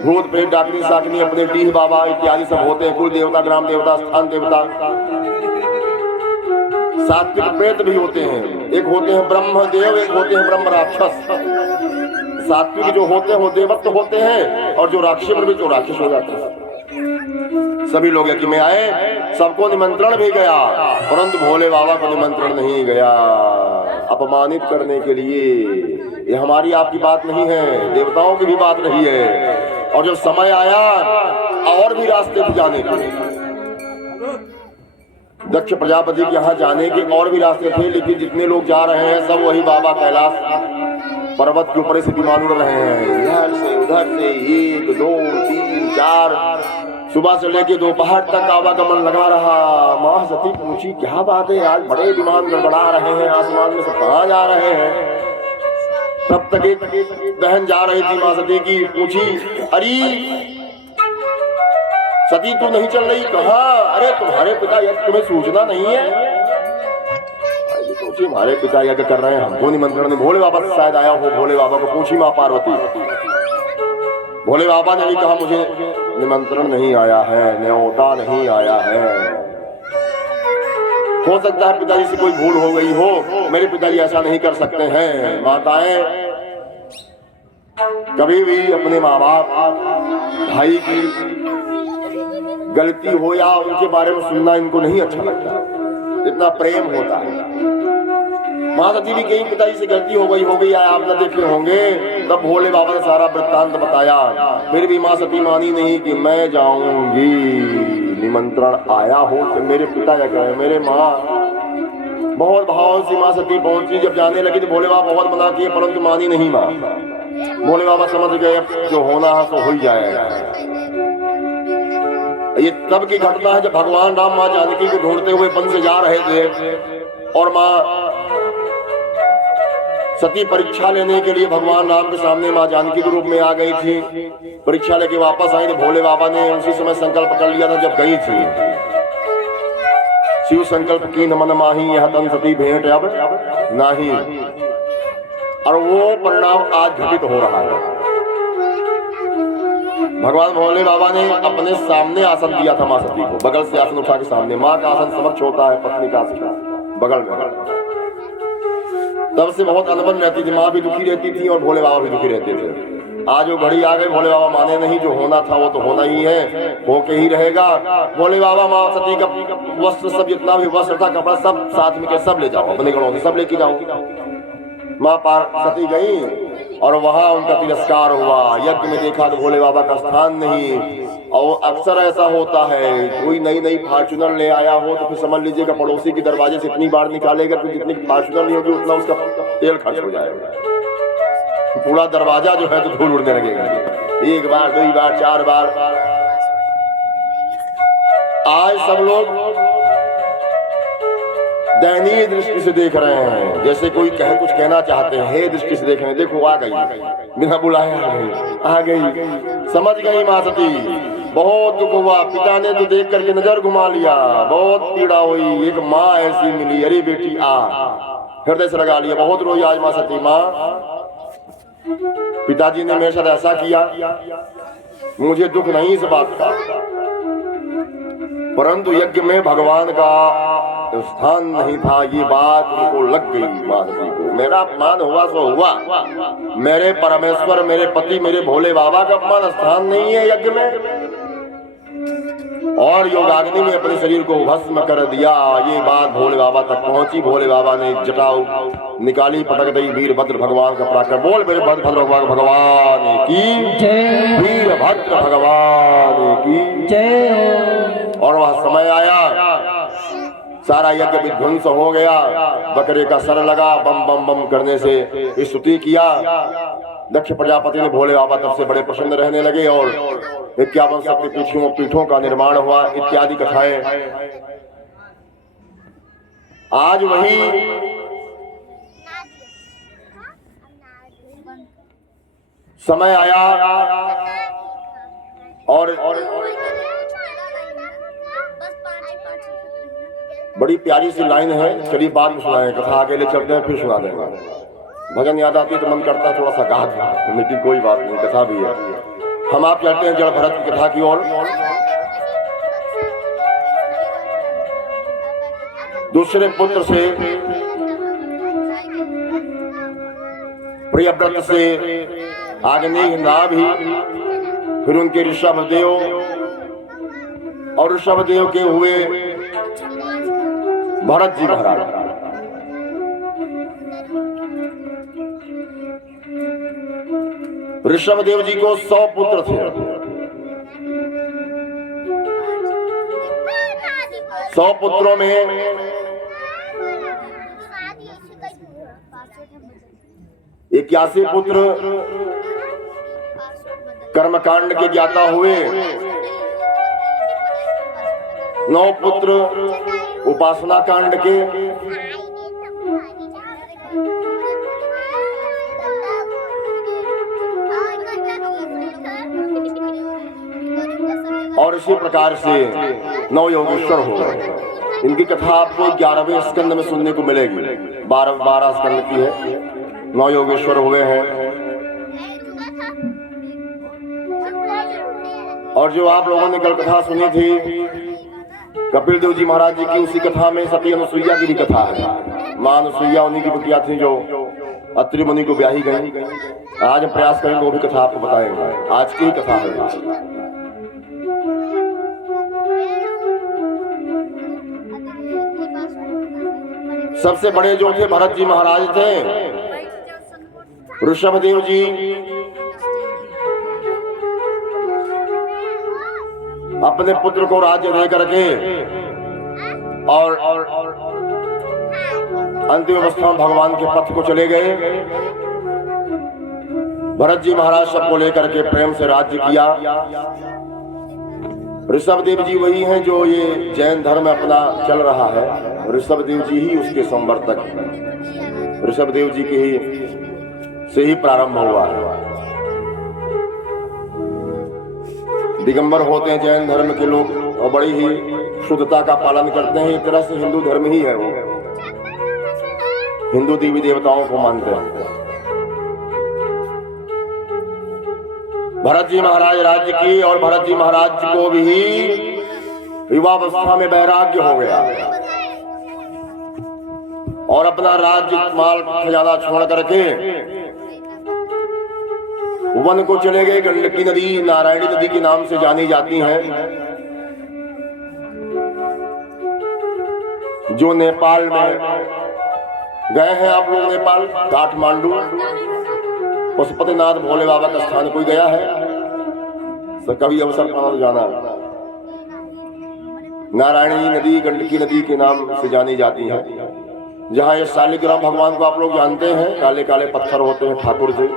भूत प्रेत डाकिनी साकिनी, अपने डीह बाबा इत्यादि सब होते हैं, कुल देवता, ग्राम देवता, स्थान देवता। सात्विक प्रेत भी होते हैं, एक होते हैं ब्रह्मदेव, एक होते हैं ब्रह्म राक्षस। सात्विक जो होते हैं वो देवत्व होते हैं, और जो राक्षस भी जो राक्षस हो जाते हैं। सभी लोग यज्ञ में आए, सबको निमंत्रण भी गया, परंतु भोले बाबा को निमंत्रण नहीं गया, अपमानित करने के लिए। ये हमारी आपकी बात नहीं है, देवताओं की भी बात नहीं है। और जब समय आया और भी रास्ते थे जाने के, दक्ष प्रजापति के यहाँ जाने के और भी रास्ते थे, लेकिन जितने लोग जा रहे हैं सब वही बाबा कैलाश पर्वत के ऊपर से विमान उड़ रहे हैं, इधर से उधर से, 1 2 3 4 सुबह से लेके दोपहर तक आवागमन लगा रहा। माँ सती पूछी क्या बात है, आज बड़े विमान गड़बड़ा रहे हैं, आसमान में सब कहाँ जा रहे हैं। तब तक एक बहन जा रही थी, माँ सती की पूछी, अरे सती तू नहीं चल रही, कहाँ? अरे तुम्हारे पिता यज्ञ, तुम्हें सूचना नहीं है? पूछी हमारे पिता यज्ञ कर रहे हैं, हमको निमंत्रण नहीं। भोले बाबा से शायद आया हो, भोले बाबा को पूछी माँ पार्वती। भोले बाबा ने भी कहा मुझे निमंत्रण नहीं आया है, न्योता नहीं आया है। हो सकता है पिताजी से कोई भूल हो गई हो, मेरे पिताजी ऐसा नहीं कर सकते हैं। माताएं कभी भी अपने माँ बाप भाई की गलती हो या उनके बारे में सुनना इनको नहीं अच्छा लगता, इतना प्रेम होता है। माँ सती भी कहीं पिताजी से गलती हो गई आप न देखे होंगे। तब भोले बाबा ने सारा वृत्तांत बताया, फिर भी माँ सती मानी नहीं कि मैं जाऊंगी, निमंत्रण आया हो तो मेरे पिता या कहे, मेरे माँ। बहुत भाव से माँ सती पहुंची, जब जाने लगी तो भोले बाबा बहुत मना किए, परंतु मानी नहीं माँ। भोले बाबा समझ गए जो होना है तो हो ही जाएगा। ये तब की घटना है जब भगवान राम माँ जानकी को ढूंढते हुए वन से जा रहे थे, और माँ सती परीक्षा लेने के लिए भगवान राम के सामने माँ जानकी के रूप में आ गई थी। परीक्षा लेके वापस आई तो भोले बाबा ने उसी समय संकल्प कर लिया था जब गई थी, शिव संकल्प की न मन माही, यह तन सती भेंट अब नाही। और वो परिणाम आज घटित हो रहा है। भगवान भोले बाबा ने अपने सामने आसन दिया था माँ सती को, बगल से आसन उठा के सामने। माँ का आसन समक्ष होता है, पत्नी का आसन बगल में। तब से बहुत अनबन रहती थी, माँ भी दुखी रहती थी और भोले बाबा भी दुखी रहते थे। आज वो घड़ी आ गई, भोले बाबा माने नहीं, जो होना था वो तो होना ही है, होके ही रहेगा। भोले बाबा माँ सती का वस्त्र सब, जितना भी वस्त्र था, कपड़ा सब साथ में के सब ले जाओ, अपने घरों से सब लेके जाओ। माँ सती गई और वहां उनका तिरस्कार हुआ। यज्ञ में देखा तो भोले बाबा का स्थान नहीं। और अक्सर ऐसा होता है, कोई नई फॉर्च्यूनर ले आया हो तो फिर समझ लीजिएगा पड़ोसी के दरवाजे से इतनी बार निकालेगा कि जितनी फॉर्च्यूनर नहीं होगी उतना उसका तेल खर्च हो जाएगा। पूरा दरवाजा जो है तो धूल उड़ने लगेगा। एक बार, दो बार, चार बार। आज सब लोग दयनीय दृष्टि से देख रहे हैं, जैसे कोई कुछ कहना चाहते हैं, हे दृष्टि से देख रहे हैं। देखो आ गई, बिना बुलाए आ गई, समझ गई माँ सती। बहुत दुख हुआ, पिता ने तो देख करके नजर घुमा लिया, बहुत पीड़ा हुई। एक माँ ऐसी मिली, अरे बेटी आ, हृदय से लगा लिया, बहुत रोई आज माँ सती। माँ, पिताजी ने मेरे साथ ऐसा किया, मुझे दुख नहीं इस बात का, परंतु यज्ञ में भगवान का स्थान नहीं था, ये बात उनको लग गई माँ सती को। मेरा अपमान हुआ सो हुआ, मेरे परमेश्वर, मेरे पति, मेरे भोले बाबा का अपमान स्थान नहीं है यज्ञ में। और योगाग्नि में अपने शरीर को भस्म कर दिया। ये बात भोले बाबा तक पहुंची। भोले बाबा ने जटाऊ निकाली, पटक दी। वीरभद्र भगवान का पराक्रम बोल, मेरे भद्र भगवान की जय, वीरभद्र भगवान की जय। और वह समय आया, सारा यज्ञ विध्वंस हो गया, बकरे का सर लगा, बम बम बम करने से स्तुति किया। दक्ष प्रजापति ने भोले बाबा तब से बड़े प्रसन्न रहने लगे और 51 शक्ति पीठों का निर्माण हुआ, इत्यादि कथाएं। आज वही समय आया और बड़ी प्यारी सी लाइन है, चलिए बाद में सुनाएं। कथा अकेले चलते हैं, फिर सुना देंगे। भजन याद आती है तो मन करता है थोड़ा सा गा दूं, लेकिन कोई बात नहीं, कथा भी है। हम आप चलते हैं जड़ भरत की कथा की ओर। दूसरे पुत्र से, प्रियव्रत से आग्नेय नाभि, फिर उनके ऋषभदेव, और ऋषभदेव के हुए भरत जी महाराज। ऋषभदेव जी को 100 पुत्र थे। 100 पुत्रों में 81 पुत्र कर्मकांड के ज्ञाता हुए, 9 पुत्र उपासना कांड के, और इसी प्रकार से 9 योगेश्वर हो गए। इनकी कथा आपको 11वें स्कंद में सुनने को मिलेगी। 12 स्कंद की है, 9 योगेश्वर हुए हैं। और जो आप लोगों ने कल कथा सुनी थी कपिल देव जी महाराज जी की, उसी कथा में सती अनुसुईया की भी कथा है। मां अनुसुईया उन्हीं की बिटिया थी जो अत्रि मुनि को ब्याही गई। आज हम प्रयास करेंगे वो भी कथा आपको बताएंगे, आज की ही कथा है। सबसे बड़े जो थे भरत जी महाराज थे। ऋषभदेव जी अपने पुत्र को राज्य दे करके और अंतिम अवस्था में भगवान के पथ को चले गए। भरत जी महाराज सबको लेकर के प्रेम से राज्य किया। ऋषभदेव जी वही हैं जो ये जैन धर्म अपना चल रहा है। ऋषभदेव जी ही उसके संवर्धक हैं। ऋषभदेव जी के ही से ही प्रारंभ हुआ है। दिगंबर होते हैं जैन धर्म के लोग और बड़ी ही शुद्धता का पालन करते हैं। एक तरह से हिंदू धर्म ही है, वो हिंदू देवी देवताओं को मानते हैं। भरत जी महाराज राज्य की और भरत जी महाराज को भी युवावस्था में वैराग्य हो गया और अपना राज्य माल खजाना छोड़ करके वन को चले गए। गंडकी नदी नारायणी नदी के नाम से जानी जाती है, जो नेपाल में गए हैं आप लोग। नेपाल काठमांडू पशुपतिनाथ भोले बाबा का स्थान कोई गया है? सर कभी अवसर पाना तो जाना। नारायणी नदी गंडकी नदी के नाम से जानी जाती है, जहाँ ये शालिग्राम भगवान को आप लोग जानते हैं, काले काले पत्थर होते हैं ठाकुर जी।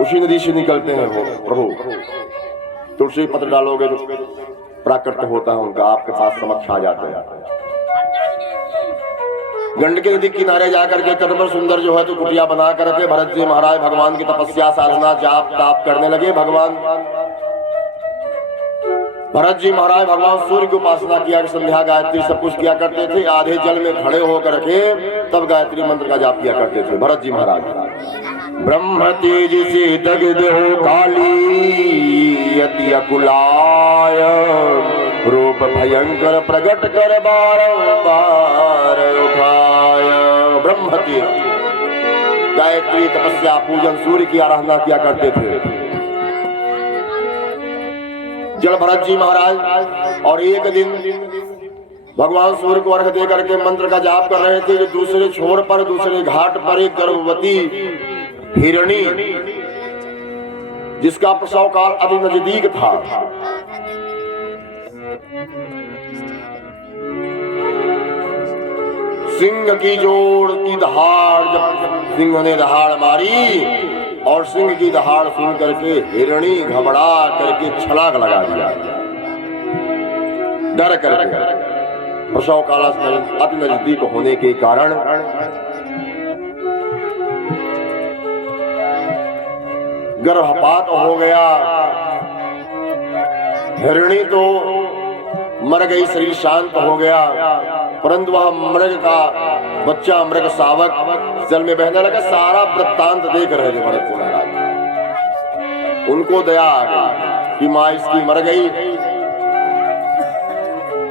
उसी नदी से निकलते हैं वो प्रभु। तुलसी पत्र डालोगे तो प्राकट्य होता है उनका, आपके पास समक्ष आ जाते हैं। गंडकी नदी किनारे जाकर के कदम सुंदर जो है तो कुटिया बना करके भरत जी महाराज भगवान की तपस्या साधना जाप ताप करने लगे। भरत जी महाराज भगवान सूर्य की उपासना किया, संध्या गायत्री सब कुछ किया करते थे। आधे जल में खड़े होकर के तब गायत्री मंत्र का जाप किया करते थे भरत जी महाराज। ब्रह्म तेज से दग्ध हो काली अति अकुलाय, रूप भयंकर प्रकट कर बारंबार उठाय। ब्रह्म तेज गायत्री तपस्या पूजन सूर्य की आराधना किया करते थे जल भरत जी महाराज। और एक दिन भगवान सूर्य को अर्घ दे करके मंत्र का जाप कर रहे थे। दूसरे छोर पर दूसरे घाट पर एक गर्भवती हिरणी जिसका प्रसव काल अति नजदीक था, सिंह की जोड़ की दहाड़, जब सिंह ने दहाड़ मारी और सिंह की दहाड़ सुन करके हिरणी घबरा करके छलांग लगा दिया डर करके। प्रसव काल अति नजदीक होने के कारण गर्भपात हो गया। हिरणी तो मर गई, शरीर शांत हो गया, परंतु वह मृग का बच्चा मृग शावक जल में बहने लगा। सारा वृत्तांत देख रहे थे भरत जी महाराज। उनको दया आ गई कि माँ इसकी मर गई,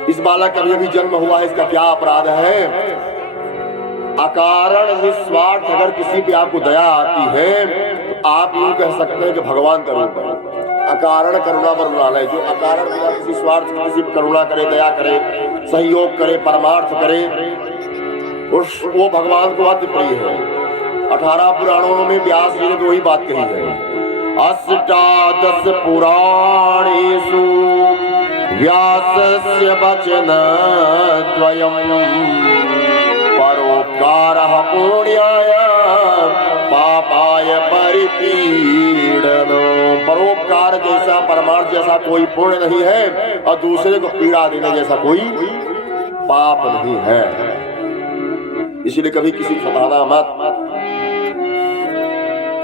इस बालक का भी जन्म हुआ है, इसका क्या अपराध है। अकारण निस्वार्थ अगर किसी पे आपको दया आती है तो आप यूं कह सकते हैं कि भगवान का रूप है। अकारण करुणा वरुणालय, जो अकारण बिना किसी स्वार्थ की किसी पर करुणा करे, दया करे, सहयोग करे, परमार्थ करे, उस वो भगवान को अति प्रिय है। 18 पुराणों में व्यास जी ने दो ही बात कही है। अष्टादश पुराणेषु व्यासस्य वचन द्वयम्, परोपकारः पुण्याय पापाय परिपीडन। परोपकार जैसा परमार्थ जैसा कोई पुण्य नहीं है और दूसरे को पीड़ा देने जैसा कोई पाप नहीं है। इसलिए कभी किसी को सताना मत,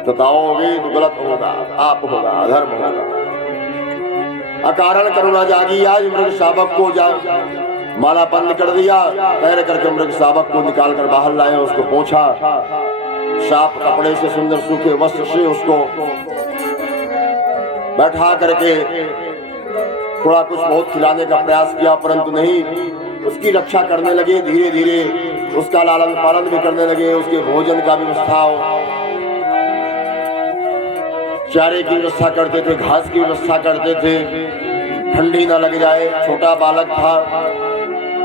सताओगे तो गलत होगा, पाप होगा, अधर्म होगा। अकारण करुणा जागी। आज मृग शावक को माला बंद कर दिया, पैर करके मृग शावक को निकाल कर बाहर लाए, उसको पोंछा, साफ कपड़े से सुंदर सूखे वस्त्र से उसको बैठा करके थोड़ा कुछ बहुत खिलाने का प्रयास किया, परंतु नहीं, उसकी रक्षा करने लगे। धीरे धीरे उसका लालन पालन भी करने लगे, उसके भोजन का व्यवस्था, चारे की व्यवस्था करते थे, घास की व्यवस्था करते थे, ठंडी न लग जाए। छोटा बालक था,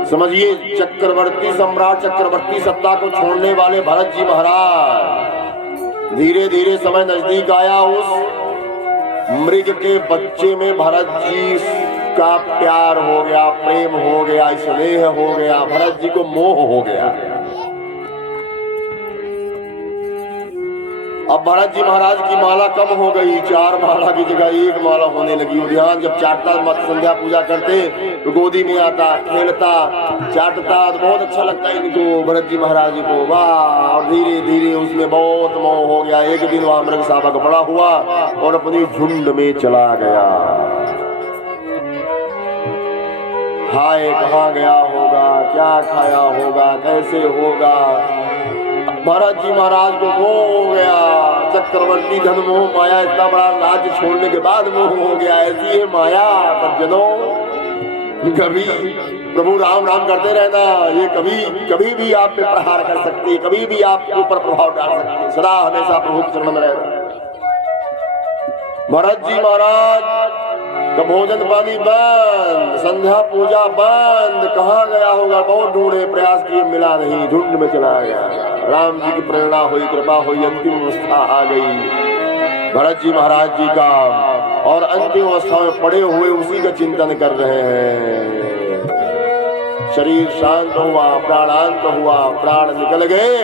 समझिए चक्रवर्ती सम्राट चक्रवर्ती सत्ता को छोड़ने वाले भरत जी महाराज। धीरे धीरे समय नजदीक आया, उस मृग के बच्चे में भरत जी का प्यार हो गया, प्रेम हो गया, स्नेह हो गया, भरत जी को मोह हो गया। अब भरत जी महाराज की माला कम हो गई, 4 माला की जगह 1 माला होने लगी। ध्यान जब चाटता, मत संध्या पूजा करते तो गोदी में आता, खेलता, चाटता, तो बहुत अच्छा लगता है इनको, भरत जी महाराज को। वाह! और धीरे धीरे उसमें बहुत मोह हो गया। एक दिन वहां मृग शावक बड़ा हुआ और अपनी झुंड में चला गया। हाय, कहाँ गया होगा, क्या खाया होगा, कैसे होगा। भरत जी महाराज को मोह हो गया। चक्रवर्ती धन मोह माया, इतना बड़ा राज्य छोड़ने के बाद मोह हो गया। ऐसी है माया सज्जनों, कभी प्रभु राम राम करते रहना, ये कभी भी आप पे प्रहार कर सकती है, कभी भी आपके ऊपर प्रभाव डाल सकती है। सदा हमेशा प्रभु के चरण में रहना। भरत जी महाराज का भोजन पानी बंद, संध्या पूजा बंद, कहाँ गया होगा। बहुत ढूंढे, प्रयास किए, मिला नहीं, झुंड में चला गया। राम जी की प्रेरणा हुई, कृपा हुई, अंतिम अवस्था आ गई भरत जी महाराज जी का, और अंतिम अवस्था में पड़े हुए उसी का चिंतन कर रहे हैं। शरीर शांत हुआ, प्राणांत हुआ, प्राण निकल गए।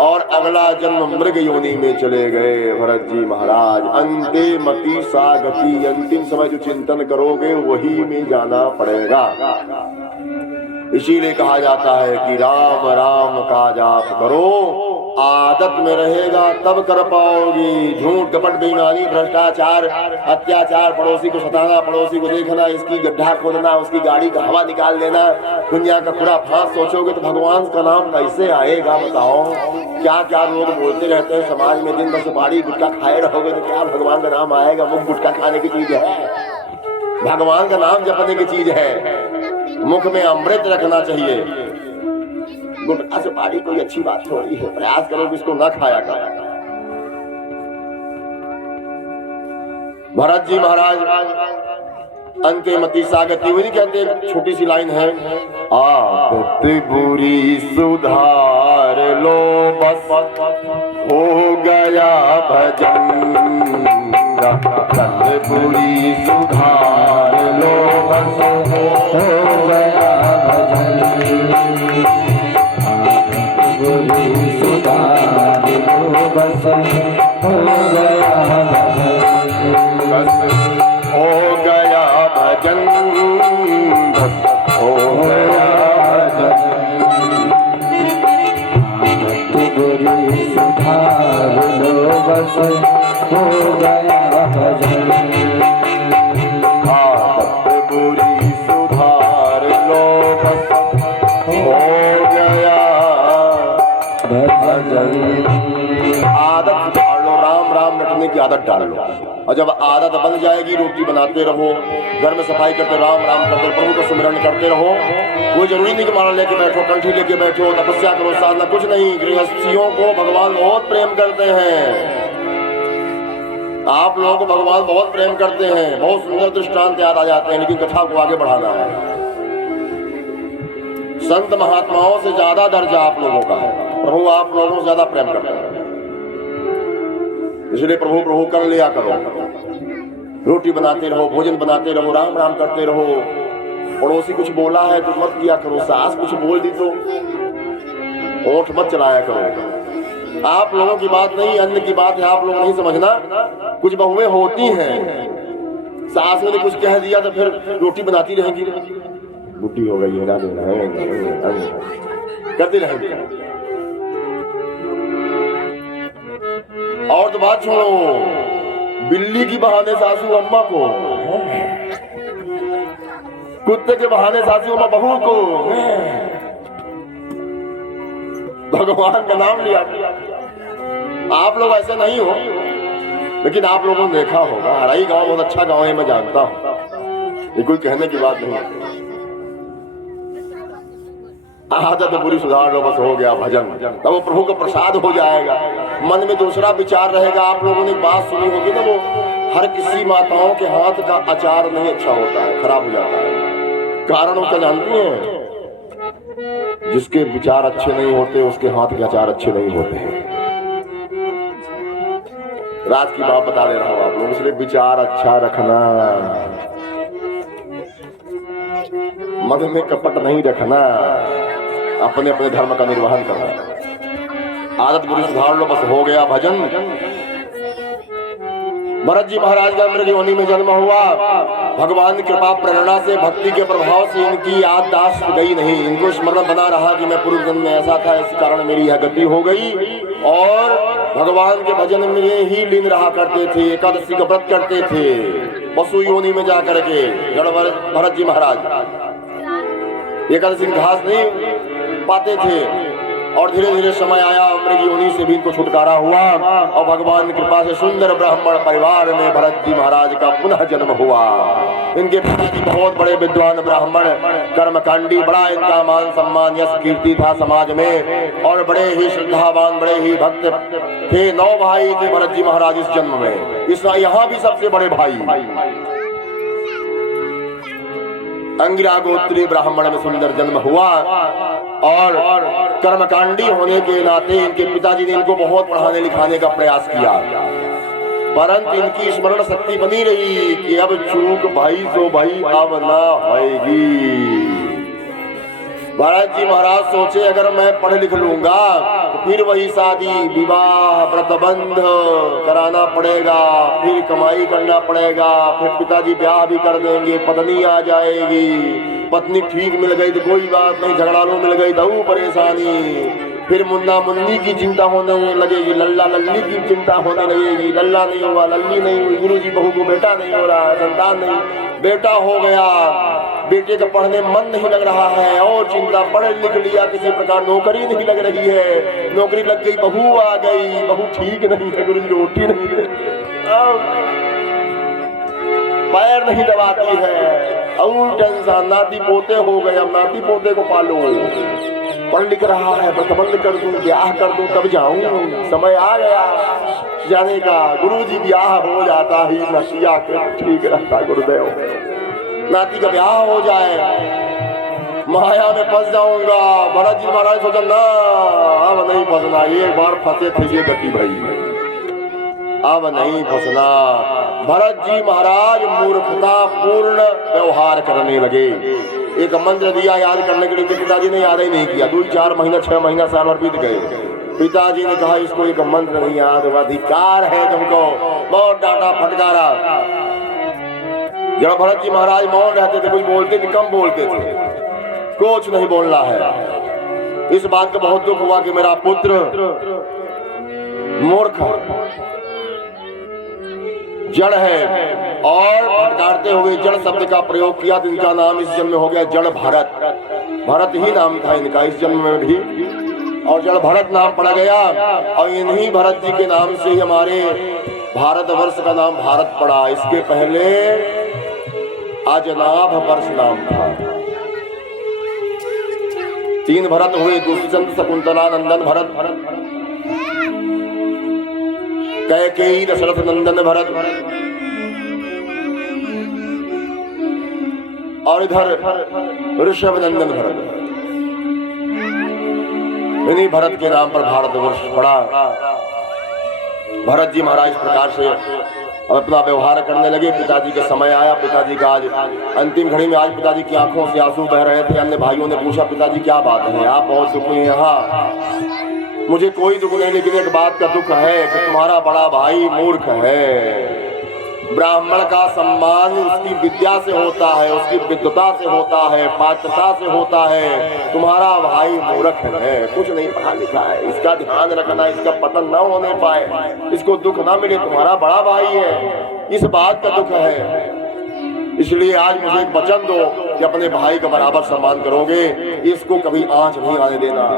और अगला जन्म मृग योनि में चले गए भरत जी महाराज। अंते मति सा गति, अंतिम समय जो चिंतन करोगे वही में जाना पड़ेगा। इसीलिए कहा जाता है कि राम राम का जाप करो, आदत में रहेगा तब कर पाओगी। झूठ कपट बेईमानी भ्रष्टाचार अत्याचार, पड़ोसी को सताना, पड़ोसी को देखना, इसकी गड्ढा खोदना, उसकी गाड़ी का हवा निकाल देना, दुनिया का पूरा फांस सोचोगे तो भगवान का नाम कैसे आएगा बताओ। क्या क्या लोग बोलते रहते हैं समाज में, दिन भर सुपारी गुटखा खाए रहोगे तो क्या भगवान का नाम आएगा। मुख गुटखा खाने की चीज है, भगवान का नाम जपने की चीज है। मुख में अमृत रखना चाहिए। गुटखा सुपारी कोई अच्छी बात थोड़ी है, प्रयास करो कि इसको न खाया करो। भरत जी महाराज अंते मति सागति, वही कहते, छोटी सी लाइन है, आदत बुरी सुधार लो बस हो गया भजन, आदत बुरी सुधार लो बस हो गया भजन, आदत बुरी सुधार लो बस हो गया भजन, बस हो गया भजन, बस हो गया भजन, आदत बुरी सुधार लो बस हो गया भजन, आदत बुरी सुधार लो बस हो गया भजन। आदत डालो, राम राम रटने की आदत डाल लो, और जब आदत बन जाएगी, रोटी बनाते रहो, घर में सफाई करते, राम राम करते, प्रभु का स्मरण करते रहो। कोई जरूरी नहीं कि माला लेके बैठो, कंठी लेके बैठो, तपस्या करो, साधना, कुछ नहीं। गृहस्थियों को भगवान बहुत प्रेम करते हैं, आप लोगों को भगवान बहुत प्रेम करते हैं। बहुत सुंदर दृष्टांत याद आ जाते हैं, लेकिन कथा को आगे बढ़ाना है। संत महात्माओं से ज्यादा दर्जा आप लोगों का है, प्रभु आप लोगों से ज्यादा प्रेम करते हैं। इसलिए प्रभु प्रभु कर लिया करो, रोटी बनाते रहो, भोजन बनाते रहो, राम राम करते रहो। पड़ोसी कुछ बोला है तो मत किया करो, सास कुछ बोल दी तो ओठ मत चलाया करो। आप लोगों की बात नहीं, अन्य की बात है, आप लोग नहीं समझना। कुछ बहुएं होती हैं, सास ने कुछ कह दिया तो फिर रोटी बनाती रहेंगी, बुढ़ी हो गई है ना, करती रहेंगी। और तो बात छोड़ो, बिल्ली की बहाने सासू अम्मा को, कुत्ते के बहाने सासू अम्मा बहू को, भगवान का नाम लिया। आप लोग ऐसे नहीं हो, लेकिन आप लोगों ने देखा होगा, हराई गांव बहुत अच्छा गांव है, मैं जानता हूं, ये कोई कहने की बात नहीं। आदत बुरी सुधार लो बस हो गया भजन, तब वो प्रभु का प्रसाद हो जाएगा। मन में दूसरा विचार रहेगा। आप लोगों ने बात सुनी होगी ना, वो हर किसी माताओं के हाथ का अचार नहीं अच्छा होता है, खराब हो जाता है। कारण उसका जानती हैं, जिसके विचार अच्छे नहीं होते उसके हाथ के अचार अच्छे नहीं होते हैं। रात की बात बता दे रहा हूं आप लोग, इसलिए विचार अच्छा रखना, मन में कपट नहीं रखना, अपने अपने धर्म का निर्वहन करना। आदत बुरी सुधार लो बस हो गया भजन। भरत जी महाराज का मृग योनि में जन्म हुआ। भगवान की कृपा प्रेरणा से, भक्ति के प्रभाव से इनकी याददाश्त गई नहीं। इनको स्मरण बना रहा कि मैं पूर्व जन्म में ऐसा था, इस कारण मेरी यह गति हो गई। और भगवान के भजन में ही लीन रहा करते थे, एकादशी का व्रत करते थे, पशु योनि में जा करके। भरत जी महाराज एकादशी घास नहीं पाते थे, और धीरे धीरे समय आया, मृग योनि से भी इनको छुटकारा हुआ, और भगवान की कृपा से सुंदर ब्राह्मण परिवार में भरत जी महाराज का पुनः जन्म हुआ। इनके पिताजी बहुत बड़े विद्वान ब्राह्मण, कर्मकांडी, बड़ा इनका मान सम्मान यश कीर्ति था समाज में, और बड़े ही श्रद्धावान, बड़े ही भक्त थे। 9 भाई थे भरत जी महाराज इस जन्म में, इस यहाँ भी सबसे बड़े भाई। अंगिरा गोत्री ब्राह्मण में सुंदर जन्म हुआ, और कर्मकांडी होने के नाते इनके पिताजी ने इनको बहुत पढ़ाने लिखाने का प्रयास किया, परंतु इनकी स्मरण शक्ति बनी रही कि अब चूक भाई तो भाई अब ना होगी। भरत जी महाराज सोचे, अगर मैं पढ़ लिख लूंगा तो फिर वही शादी विवाह व्रतबंध कराना पड़ेगा, फिर कमाई करना पड़ेगा, फिर पिताजी ब्याह भी कर देंगे, पत्नी आ जाएगी, पत्नी ठीक मिल गई तो कोई बात नहीं, झगड़ालू मिल गई तो परेशानी, फिर मुन्ना मुन्नी की चिंता होने लगेगी, लल्ला लल्ली की चिंता होने लगेगी, लल्ला नहीं हुआ, लल्ली नहीं हुई, गुरुजी बहू को बेटा नहीं हो रहा है, संतान नहीं, बेटा हो गया, बेटे का पढ़ने मन नहीं लग रहा है और चिंता, पढ़ लिख लिया किसी प्रकार नौकरी नहीं लग रही है, नौकरी लग गई, बहू आ गई, बहू ठीक नहीं है, गुरुजी रोटी नहीं देती, पैर नहीं दबाती है, और टेंशन, नाती पोते हो गए, अब नाती पोते को पालो, पढ़ लिख रहा है, व्रतबंध कर दूं, ब्याह कर दूं तब जाऊं, समय आ गया जाने का, गुरुजी ब्याह हो जाता ही नसिया ठीक रहता, गुरुदेव नाती का ब्याह हो जाए, माया में फंस जाऊंगा, भरत जी महाराज सोचा ना अब नहीं फंसना, एक बार फंसे थे ये गति भाई, अब नहीं फंसना। भरत जी महाराज मूर्खता पूर्ण व्यवहार करने लगे, एक मंत्र दिया याद करने के लिए, पिताजी ने याद ही नहीं किया, 2-4 महीना 6 महीना साल भर बीत गए, पिताजी ने कहा इसको एक मंत्र नहीं याद, अधिकार है तुमको, बहुत डांटा फटकारा। जब भरत जी महाराज मौन रहते थे, कुछ बोलते थे, कम बोलते थे, कुछ नहीं बोलना है। इस बात का बहुत दुख हुआ कि मेरा पुत्र मूर्ख जड़ है, और फटकारते हुए जड़ शब्द का प्रयोग किया तो इनका नाम इस जन्म में हो गया जड़ भरत, भरत ही नाम था इनका इस जन्म में भी, और जड़ भरत नाम पड़ा गया, और इन्हीं भरत जी के नाम से ही हमारे भारतवर्ष का नाम भारत पड़ा। इसके पहले अजनाभ वर्ष नाम था। 3 भरत हुए, दुष्यंत शकुंतला नंदन भरत, कैकेयी दशरथ नंदन भरत, और इधर ऋषभ नंदन भरत, इन्हीं भरत के नाम पर भारतवर्ष पड़ा। भरत जी महाराज इस प्रकार से अपना व्यवहार करने लगे। पिताजी का समय आया, पिताजी का आज अंतिम घड़ी में, आज पिताजी की आंखों से आंसू बह रहे थे। अन्य भाइयों ने पूछा पिताजी क्या बात है, आप बहुत दुखी हैं? हाँ, मुझे कोई दुख नहीं, लेकिन एक बात का दुख है कि तुम्हारा बड़ा भाई मूर्ख है। ब्राह्मण का सम्मान उसकी विद्या से होता है, उसकी विद्वता से होता है, पात्रता से होता है। तुम्हारा भाई मूर्ख है, कुछ नहीं पढ़ा लिखा है, इसका ध्यान रखना, इसका पतन न होने पाए, इसको दुख ना मिले, तुम्हारा बड़ा भाई है, इस बात का दुख है। इसलिए आज मुझे एक वचन दो कि अपने भाई का बराबर सम्मान करोगे, इसको कभी आंच नहीं आने देना।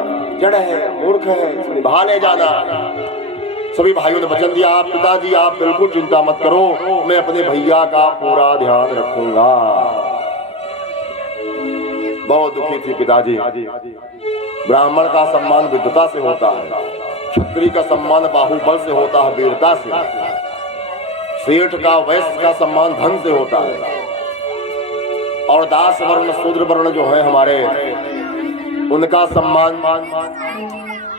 जड़ है, मूर्ख है, निभा ले जाना। सभी भाइयों ने वचन दिया, आप पिताजी आप बिल्कुल चिंता मत करो, मैं अपने भैया का पूरा ध्यान रखूंगा। बहुत दुखी थी पिताजी। ब्राह्मण का सम्मान विद्वता से होता है, क्षत्रिय का सम्मान बाहुबल से होता है, वीरता से। सेठ का, वैश्य का सम्मान धन से होता है, और दास वर्ण शूद्र वर्ण जो है हमारे, उनका सम्मान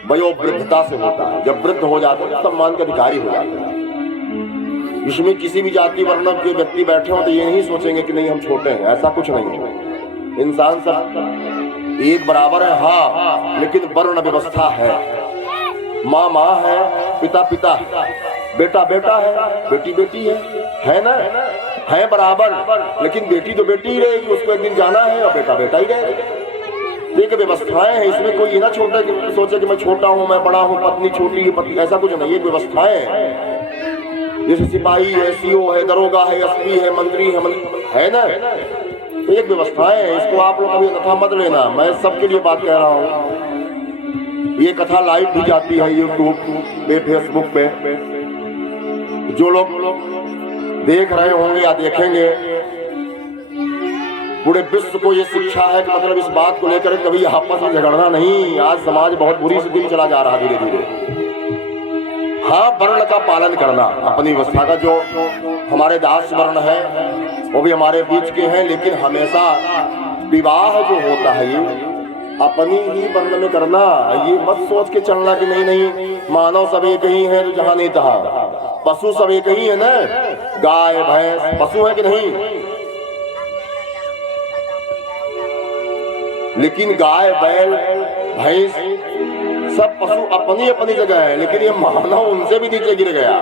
वयोवृद्धता से होता है। जब वृद्ध हो जाते हैं सम्मान के अधिकारी हो जाते हैं। इसमें किसी भी जाति वर्ण के व्यक्ति बैठे हो तो ये नहीं सोचेंगे कि नहीं हम छोटे हैं, ऐसा कुछ नहीं है। इंसान सब एक बराबर है, हाँ, लेकिन वर्ण व्यवस्था है। माँ माँ है, पिता पिता है, बेटा बेटा है, बेटी बेटी है ना, है बराबर, लेकिन बेटी तो बेटी ही रहेगी, उसको एक दिन जाना है, और बेटा बेटा ही रहेगा। एक व्यवस्थाएं हैं, इसमें कोई ये ना छोटा सोचे कि मैं छोटा हूं, मैं बड़ा हूं, पत्नी छोटी है, पत्नी, ऐसा कुछ नहीं। एक व्यवस्थाएं हैं, जैसे सिपाही है, सीओ है, दरोगा है, एसपी है, मंत्री है ना, एक व्यवस्थाएं है। इसको आप लोग कभी कथा मत लेना, मैं सबके लिए बात कह रहा हूँ। ये कथा लाइव भी जाती है यूट्यूब पे, फेसबुक पे। जो लोग देख रहे होंगे या देखेंगे, पूरे विश्व को ये शिक्षा है कि मतलब इस बात को लेकर कभी आपस में झगड़ना नहीं। आज समाज बहुत बुरी स्थिति में चला जा रहा है धीरे धीरे। हाँ, वर्ण का पालन करना, अपनी व्यवस्था का। जो हमारे दास वर्ण है वो भी हमारे बीच के हैं, लेकिन हमेशा विवाह जो होता है ये अपनी ही वर्ण में करना। ये मत सोच के चलना कि नहीं नहीं मानव सब एक ही है, तो जहाँ नहीं तहाँ। पशु सब एक ही है ना, गाय भैंस पशु है कि नहीं, लेकिन गाय बैल भैंस सब पशु अपनी अपनी जगह है, लेकिन ये मानव उनसे भी नीचे गिर गया।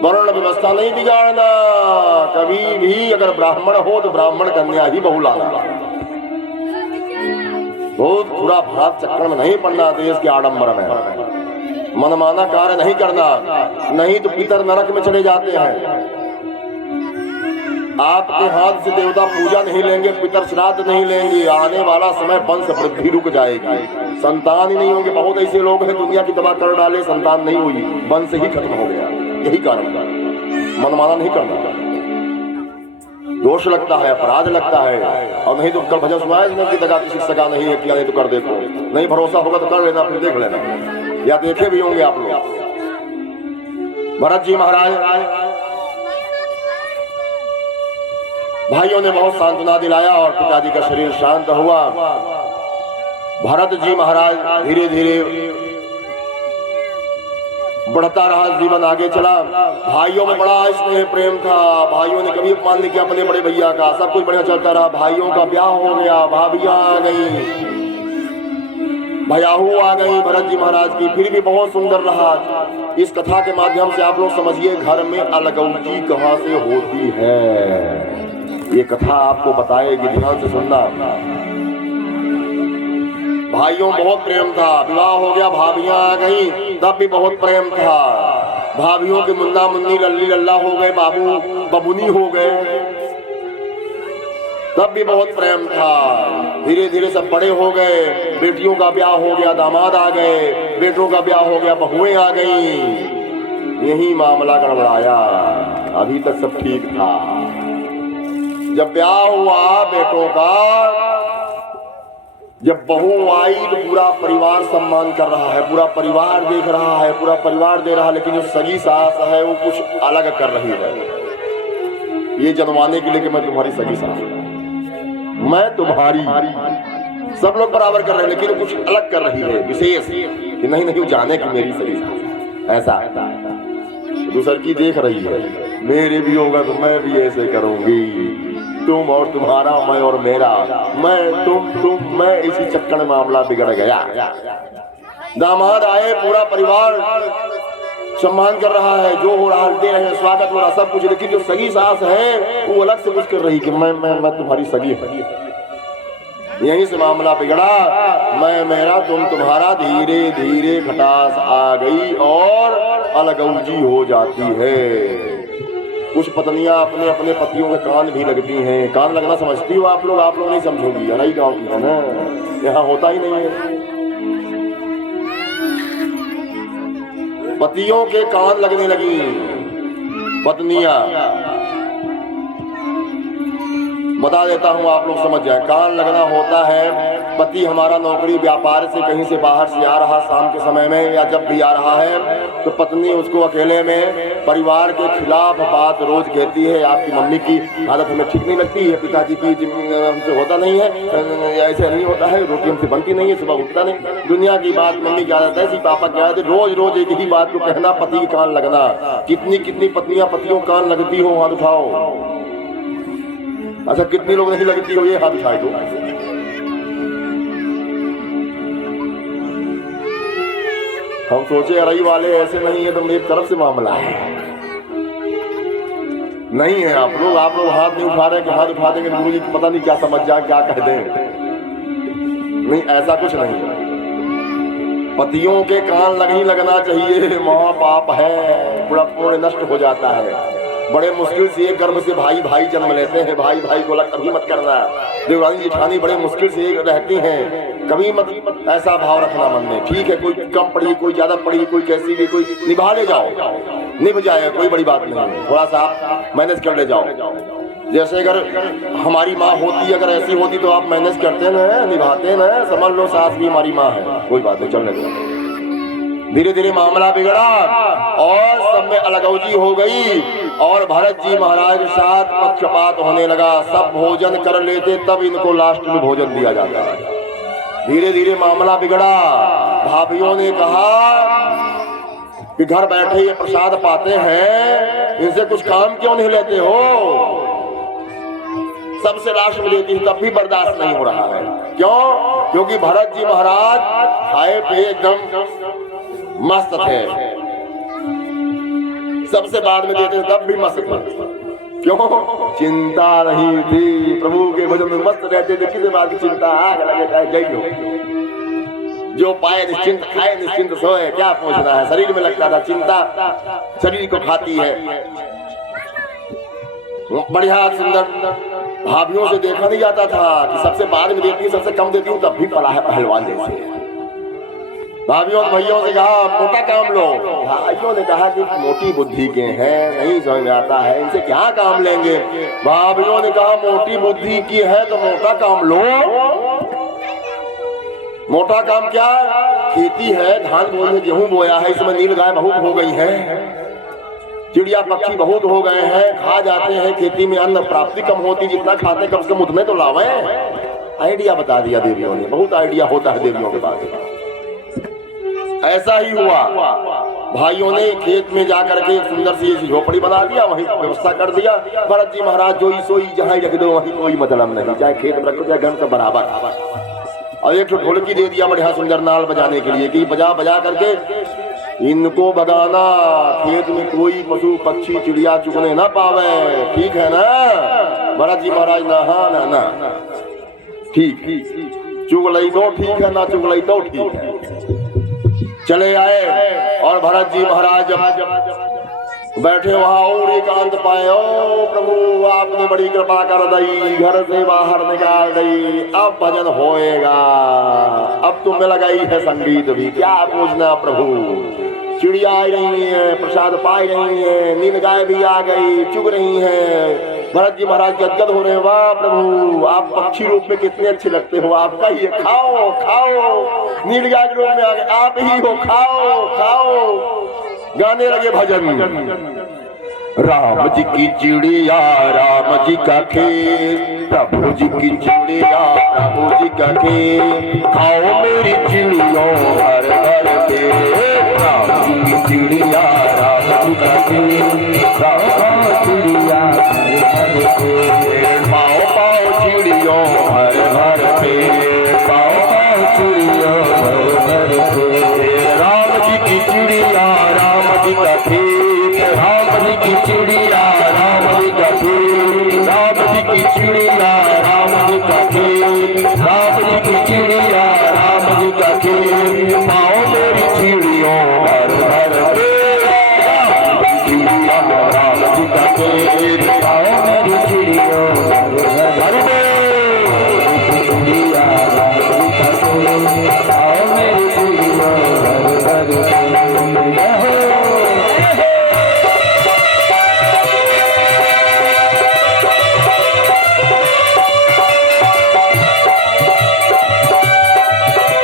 वर्ण व्यवस्था नहीं बिगाड़ना, कभी भी अगर ब्राह्मण हो तो ब्राह्मण कन्या ही बहू लाना। बहुत बुरा भात चक्कर में नहीं पड़ना, देश के आडंबर में मनमाना कार्य नहीं करना, नहीं तो पितर नरक में चले जाते हैं। आपके हाथ से देवता पूजा नहीं लेंगे, पितर श्राद्ध नहीं लेंगे, आने वाला समय वंश वृद्धि रुक जाएगी, संतान ही नहीं होंगे। बहुत ऐसे लोग हैं दुनिया की दवा कर डाले, संतान नहीं हुई, वंश ही खत्म हो गया। यही कारण है, मनमाना नहीं करना। दोष लगता है, अपराध लगता है। और नहीं तो कल भजन सुनाया कि दगा की शिक्षा नहीं है, किया नहीं तो कर देखो। नहीं भरोसा होगा तो कर लेना, फिर देख लेना, या देखे भी होंगे आप लोग। भरत जी महाराज भाइयों ने बहुत सांत्वना दिलाया और पिताजी का शरीर शांत हुआ। भरत जी महाराज धीरे धीरे बढ़ता रहा, जीवन आगे चला। भाइयों में बड़ा स्नेह प्रेम था, भाइयों ने कभी अपमान नहीं किया अपने बड़े भैया का, सब कुछ बढ़िया चलता रहा। भाइयों का ब्याह हो गया, भाभियां आ गई, भयाहू आ गई भरत जी महाराज की, फिर भी बहुत सुंदर रहा। इस कथा के माध्यम से आप लोग समझिए घर में अलगौजी कहाँ से होती है, ये कथा आपको बताएगी, ध्यान से सुनना। भाइयों बहुत प्रेम था, विवाह हो गया, भाभियां आ गई, तब भी बहुत प्रेम था। भाभियों के मुन्ना मुन्नी लल्ली लल्ला हो गए, बाबू बबुनी हो गए, तब भी बहुत प्रेम था। धीरे धीरे सब बड़े हो गए, बेटियों का ब्याह हो गया, दामाद आ गए, बेटों का ब्याह हो गया, बहुएं आ गई। यही मामला गड़बड़ाया, अभी तक सब ठीक था। जब ब्याह हुआ बेटों का, जब बहू आई तो पूरा परिवार सम्मान कर रहा है, पूरा परिवार देख रहा है, पूरा परिवार दे रहा है, लेकिन जो सगी सास है वो कुछ अलग कर रही है। ये जनवाने के लिए कि मैं तुम्हारी सगी सास, मैं तुम्हारी, सब लोग बराबर कर रहे हैं, लेकिन कुछ अलग कर रही है विशेष, कि नहीं नहीं जाने की मेरी सगी सास ऐसा। दूसर की देख रही है, मेरे भी होगा तो मैं भी ऐसे करूंगी, तुम और तुम्हारा, मैं और मेरा, मैं तुम मैं, इसी चक्कर में मामला बिगड़ गया। दामाद आए, पूरा परिवार सम्मान कर रहा है, जो हो रहा दे रहे, स्वागत हो रहा सब कुछ, लेकिन जो सगी सास है वो अलग से कुछ कर रही कि मैं तुम्हारी सगी है। यहीं से मामला बिगड़ा, मैं मेरा तुम तुम्हारा, धीरे धीरे खटास आ गई और अलगौजी हो जाती है। कुछ पत्नियां अपने अपने पतियों के कान भी लगती हैं। कान लगना समझती हो आप लोग नहीं समझोगी, अराई गांव की है ना, यहाँ होता ही नहीं है। पतियों के कान लगने लगी पत्नियां, बता देता हूँ आप लोग समझ जाए। कान लगना होता है, पति हमारा नौकरी व्यापार से कहीं से बाहर से आ रहा शाम के समय में, या जब भी आ रहा है तो पत्नी उसको अकेले में परिवार के खिलाफ बात रोज कहती है, आपकी मम्मी की आदत हमें ठीक नहीं लगती है, पिताजी की हमसे होता नहीं है, ऐसे नहीं होता है, रोटी हमसे बनती नहीं है, सुबह उठता नहीं, दुनिया की बात मम्मी की आदत है, पापा की आदत, रोज रोज एक ही बात को कहना, पति की कान लगना। कितनी कितनी पत्नियां पतियों कान लगती हो, हाथ उठाओ। अच्छा, कितनी लोग नहीं लगती हो, ये हाथ उठाए दो। हम सोचे अरई वाले ऐसे नहीं है, तो मेरी तरफ से मामला है, नहीं है। आप लोग हाथ नहीं उठा रहे कि हाथ उठा देंगे गुरु जी पता नहीं क्या समझ जाए, क्या कह दें। नहीं, ऐसा कुछ नहीं है। पतियों के कान नहीं लगना चाहिए, महापाप है, पूरा पूर्ण नष्ट हो जाता है। बड़े मुश्किल से एक गर्भ से भाई भाई जन्म लेते हैं, भाई भाई को अलग कभी मत करना। देवरानी जेठानी बड़े मुश्किल से एक रहती हैं, कभी मत ऐसा भाव रखना मन में। ठीक है, कोई कम पड़ी, कोई ज्यादा पड़ी, कोई कैसी भी, कोई निभा ले जाओ, निभ जाए, कोई बड़ी बात नहीं, थोड़ा सा आप मैनेज कर ले जाओ। जैसे अगर हमारी माँ होती, अगर ऐसी होती तो आप मैनेज करते ना, निभाते ना, समझ लो सास भी हमारी माँ है, कोई बात नहीं, चलने दो। धीरे धीरे मामला बिगड़ा और सब में अलगौजी हो गई और भरत जी महाराज के साथ पक्षपात होने लगा। सब भोजन कर लेते, तब इनको लास्ट में भोजन दिया जाता। धीरे धीरे मामला बिगड़ा। भाभियों ने कहा कि घर बैठे ये प्रसाद पाते हैं, इनसे कुछ काम क्यों नहीं लेते हो? सबसे लास्ट में लेती, तब भी बर्दाश्त नहीं हो रहा है। क्यों? क्योंकि भरत जी महाराज खाए पे एकदम मस्त थे, सबसे बाद में देते तब भी मस्त थे। क्यों? चिंता नहीं थी, प्रभु के भजन में मस्त रहते थे, किसी बात की चिंता आग लगे चाहे जई हो। जो पाए निश्चिंत खाए निश्चिंत सोए, क्या पूछना है। शरीर में लगता था चिंता शरीर को खाती है। बढ़िया सुंदर भाभियों से देखा नहीं जाता था कि सबसे बाद में देती हूँ सबसे कम देती हूँ, तब भी पड़ा है पहलवान जैसे। भाभियों ने भैयों से कहा मोटा काम लो, भाइयों ने कहा कि मोटी बुद्धि के हैं, नहीं समझ में आता है, इनसे क्या काम लेंगे। भाभियों ने कहा मोटी बुद्धि की है तो मोटा काम लो। मोटा काम क्या? खेती है, धान बोए, गेहूं बोया है, इसमें नील गाय बहुत हो गई है, चिड़िया पक्षी बहुत हो गए हैं, खा जाते हैं, खेती में अन्न प्राप्ति कम होती, जितना खाते कम से कम उतने तो लावे। आइडिया बता दिया देवियों ने, बहुत आइडिया होता है देवियों के पास। ऐसा ही हुआ, भाइयों ने खेत में जाकर के सुंदर सी झोपड़ी बना दिया, वहीं व्यवस्था कर दिया। भरत जी महाराज जो सोई जहां रख दो वहीं कोई मतलब नहीं, चाहे खेत में रखो चाहे घर से बराबर। और एक ढोलकी दे दिया बढ़िया सुंदर नाल बजाने के लिए कि बजा बजा करके इनको भगाना, खेत में कोई पशु पक्षी चिड़िया चुगने ना पावे, ठीक है ना। भरत जी महाराज ना, हाँ ना ना ठीक, चुग लई तो ठीक है, ना चुग लई तो ठीक है। चले आए और भरत जी महाराज जब बैठे वहां और एकांत पाए, ओ प्रभु आपने बड़ी कृपा कर दी, घर से बाहर निकाल दी, अब भजन होएगा। अब तो मिल गई है संगीत भी, क्या पूछना प्रभु। चिड़िया आई रही है, प्रसाद पाई रही है, नील गाय भी आ गई, चुग रही है। भरत जी महाराज गदगद हो रहे हैं, वाह प्रभु आप पक्षी रूप में कितने अच्छे लगते हो, आपका ही है, खाओ खाओ। नील गाय के रूप में आ गए, आप ही हो, खाओ खाओ। गाने लगे भजन। राम जी की चिड़िया राम जी का खेत, प्रभु जी की चिड़िया प्रभु जी का खेत, खाओ मेरी चिड़ियों हर घर पे। राम जी की चिड़िया राम जी का खेत, खाओ चिड़िया हर घर पे। पाओ पाओ चिड़ियों हर घर पे, पाओ पाओ चिड़ियों हर घर पे। राम जी की चिड़िया राम जी का खेत, राम जी की चिड़िया राम जी का खेत, राम जी की चिड़िया राम जी का खेत, राम जी की चिड़िया राम जी का खेत। पाओ मेरी चिड़ियों हर घर पे, चिड़िया राम जी का खेत, पाओ मेरी चिड़ियों हर घर पे, चिड़िया राम जी का खेत, पाओ मेरी चिड़ियों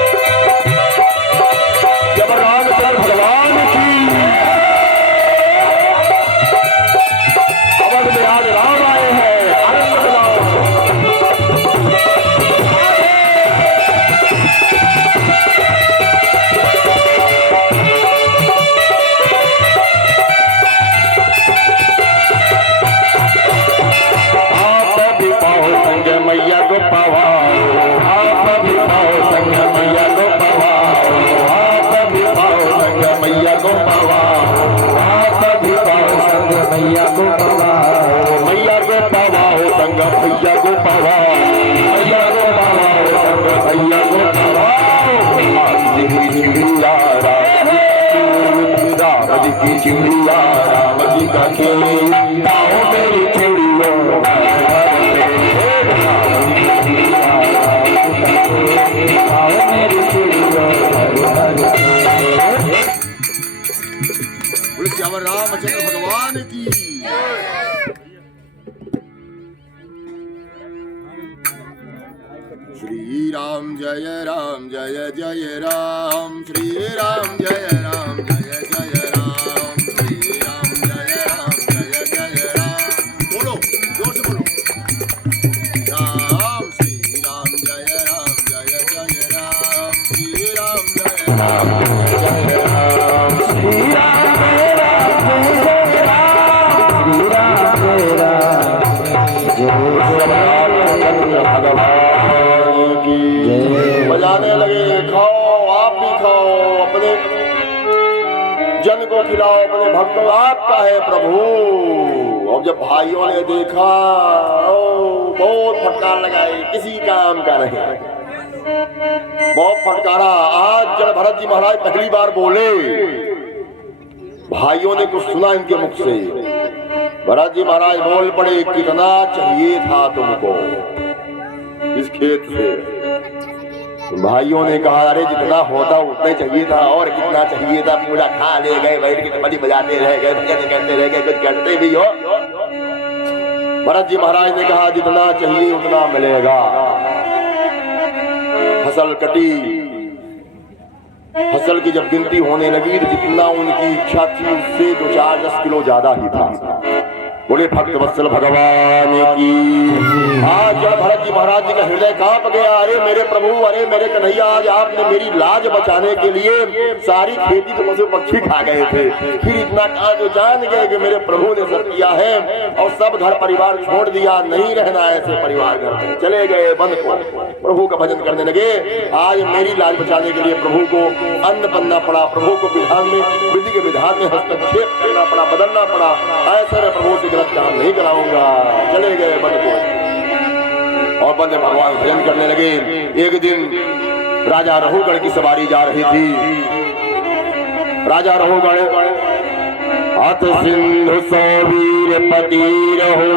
हर घर पे। चिड़िया राम जी का खेत, पाओ मेरी चिड़ियों पाओ मेरी चिड़ियों। रामचंद्र भगवान की। श्री राम जय राम जय जय राम, श्री राम जय राम जय जय राम, श्री राम जय राम जय जय राम। बोलो जोर से बोलो, राम श्री राम जय राम जय जय राम, श्री राम जय राम जय राम, श्री राम जय राम जय राम, श्री राम जय राम जय राम। भगवान की जय। खिलाने लगे, खाओ आप भी खाओ, अपने जन को खिलाओ, अपने भक्तों, आपका है प्रभु। और जब भाइयों ने देखा बहुत फटकार लगाई, किसी काम का नहीं, बहुत फटकारा। आज जब भरत जी महाराज पहली बार बोले, भाइयों ने कुछ सुना इनके मुख से। भरत जी महाराज बोल पड़े, कितना चाहिए था तुमको इस खेत से? भाइयों ने कहा, अरे जितना होता उतना चाहिए था, और कितना चाहिए था, पूरा खा ले गए, बैठ के बड़ी बजाते रह गए, भजन करते रह गए, कुछ करते भी हो। भरत जी महाराज ने कहा, जितना चाहिए उतना मिलेगा। फसल कटी, फसल की जब गिनती होने लगी तो जितना उनकी इच्छा थी उससे 2-4-10 किलो ज्यादा ही था। बोले भक्त वत्सल भगवान की। आज जब भरत जी महाराज जी का हृदय कांप गया, अरे मेरे प्रभु, अरे मेरे कन्हैया, आज आपने मेरी लाज बचाने के लिए सारी खेती तो पशु पक्षी खा गए थे, फिर इतना कहा जो जान गए कि मेरे प्रभु ने सब किया है, और सब घर परिवार छोड़ दिया, नहीं रहना ऐसे परिवार घर में, चले गए वन को, प्रभु का भजन करने लगे। आज मेरी लाज बचाने के लिए प्रभु को अन्न बनना पड़ा, प्रभु को विधान में, विधि के विधान में हस्तक्षेप करना पड़ा, बदलना पड़ा। ऐसे में प्रभु से गलत काम नहीं कराऊंगा। चले गए वन को, और वन में भगवान भजन करने लगे। एक दिन राजा रहुगण की सवारी जा रही थी। राजा रहुगण अथ सिंधु सौवीर पति रहो,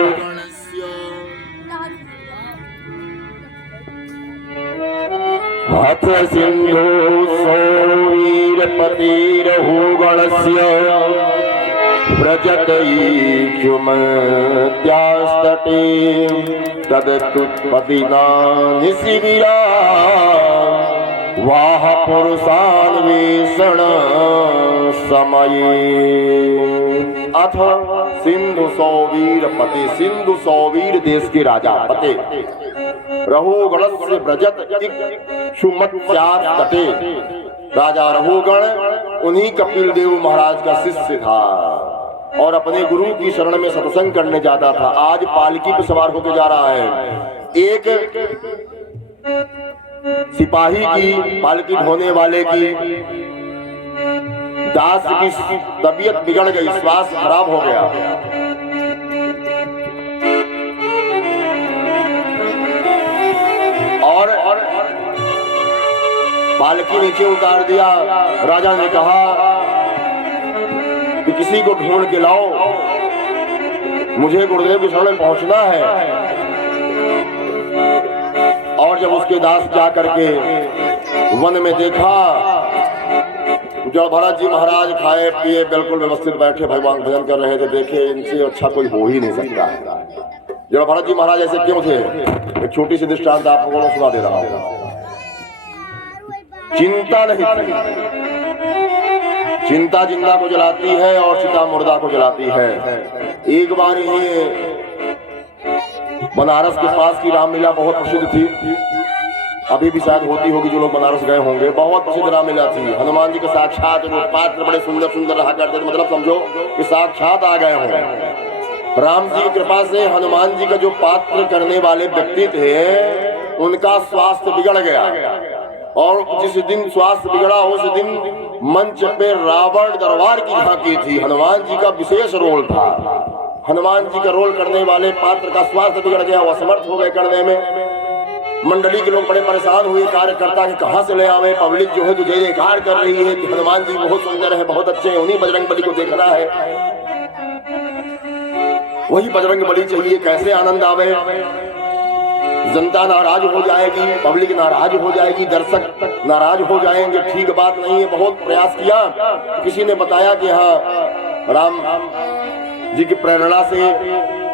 अथ सिंधु सौवीर पति रहुगणस्य व्रजत ईक्षुमत्यास्तटे तदुत्पत्तिना निशिबिरा वाह पुरुषान्वेषण समये। अथ सिंधु सौवीर पते, सिंधु सौवीर देश के राजा पते, रहुगणस्य व्रजत इक्षुमत्यास्तटे। राजा रहुगण उन्हीं कपिल देव महाराज का शिष्य था और अपने गुरु की शरण में सत्संग करने जाता था। आज पालकी पर सवार होकर जा रहा है। एक सिपाही की, पालकी ढोने वाले की दास की तबीयत बिगड़ गई, स्वास्थ्य खराब हो गया। और पालकी नीचे उतार दिया। राजा ने कहा कि किसी को ढूंढ के लाओ, मुझे गुरुदेव की शरण में पहुंचना है। और जब उसके दास जा करके वन में देखा, जब भरत जी महाराज खाए पिए बिल्कुल व्यवस्थित बैठे भगवान भजन कर रहे थे, देखे इनसे अच्छा कोई हो ही नहीं सकता है। जब भरत जी महाराज ऐसे क्यों थे, एक छोटी सी दृष्टांत आपको सुना दे रहा हूँ। चिंता नहीं थी, चिंता जिंदा को जलाती है और चिता मुर्दा को जलाती है। एक बार ये बनारस के पास की रामलीला बहुत प्रसिद्ध थी, अभी भी शायद होती होगी, जो लोग बनारस गए होंगे। बहुत प्रसिद्ध रामलीला थी। हनुमान जी के साक्षात वो पात्र बड़े सुंदर सुंदर रहा करते थे, मतलब समझो कि साक्षात आ गए होंगे। राम जी की कृपा से हनुमान जी का जो पात्र करने वाले व्यक्ति थे उनका स्वास्थ्य बिगड़ गया, और जिस दिन स्वास्थ्य बिगड़ा उस दिन मंच पे रावण दरबार की झांकी थी। हनुमान जी का विशेष रोल था। हनुमान जी का रोल करने वाले पात्र का स्वास्थ्य बिगड़ गया, वो असमर्थ हो गए करने में। मंडली के लोग बड़े परेशान हुए, कार्यकर्ता के कहां से ले आवे, पब्लिक जो है तो जय जयकार कर रही है कि हनुमान जी बहुत सुंदर है, बहुत अच्छे हैं, उन्हीं बजरंग बली को देखना है, वही बजरंग बली चाहिए। कैसे आनंद आवे, जनता नाराज हो जाएगी, पब्लिक नाराज हो जाएगी, दर्शक नाराज हो जाएंगे, ठीक बात नहीं है। बहुत प्रयास किया, किसी ने बताया कि हाँ राम जी की प्रेरणा से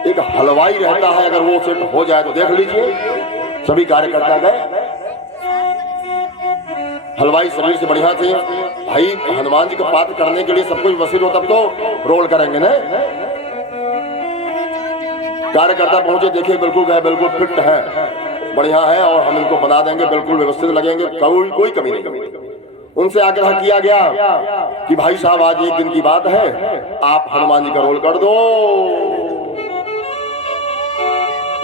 एक हलवाई रहता है, अगर वो सेट हो जाए तो देख लीजिए। सभी कार्यकर्ता गए, हलवाई शरीर से बढ़िया थे। भाई हनुमान जी को पात्र करने के लिए सब कुछ वसील हो तब तो रोल करेंगे ना। कार्यकर्ता पहुंचे, देखे बिल्कुल गए, बिल्कुल फिट है, बढ़िया है, और हम इनको बना देंगे, बिल्कुल व्यवस्थित लगेंगे, कोई कमी नहीं। उनसे आग्रह किया गया कि भाई साहब आज एक दिन की बात है, आप हनुमान जी का रोल कर दो।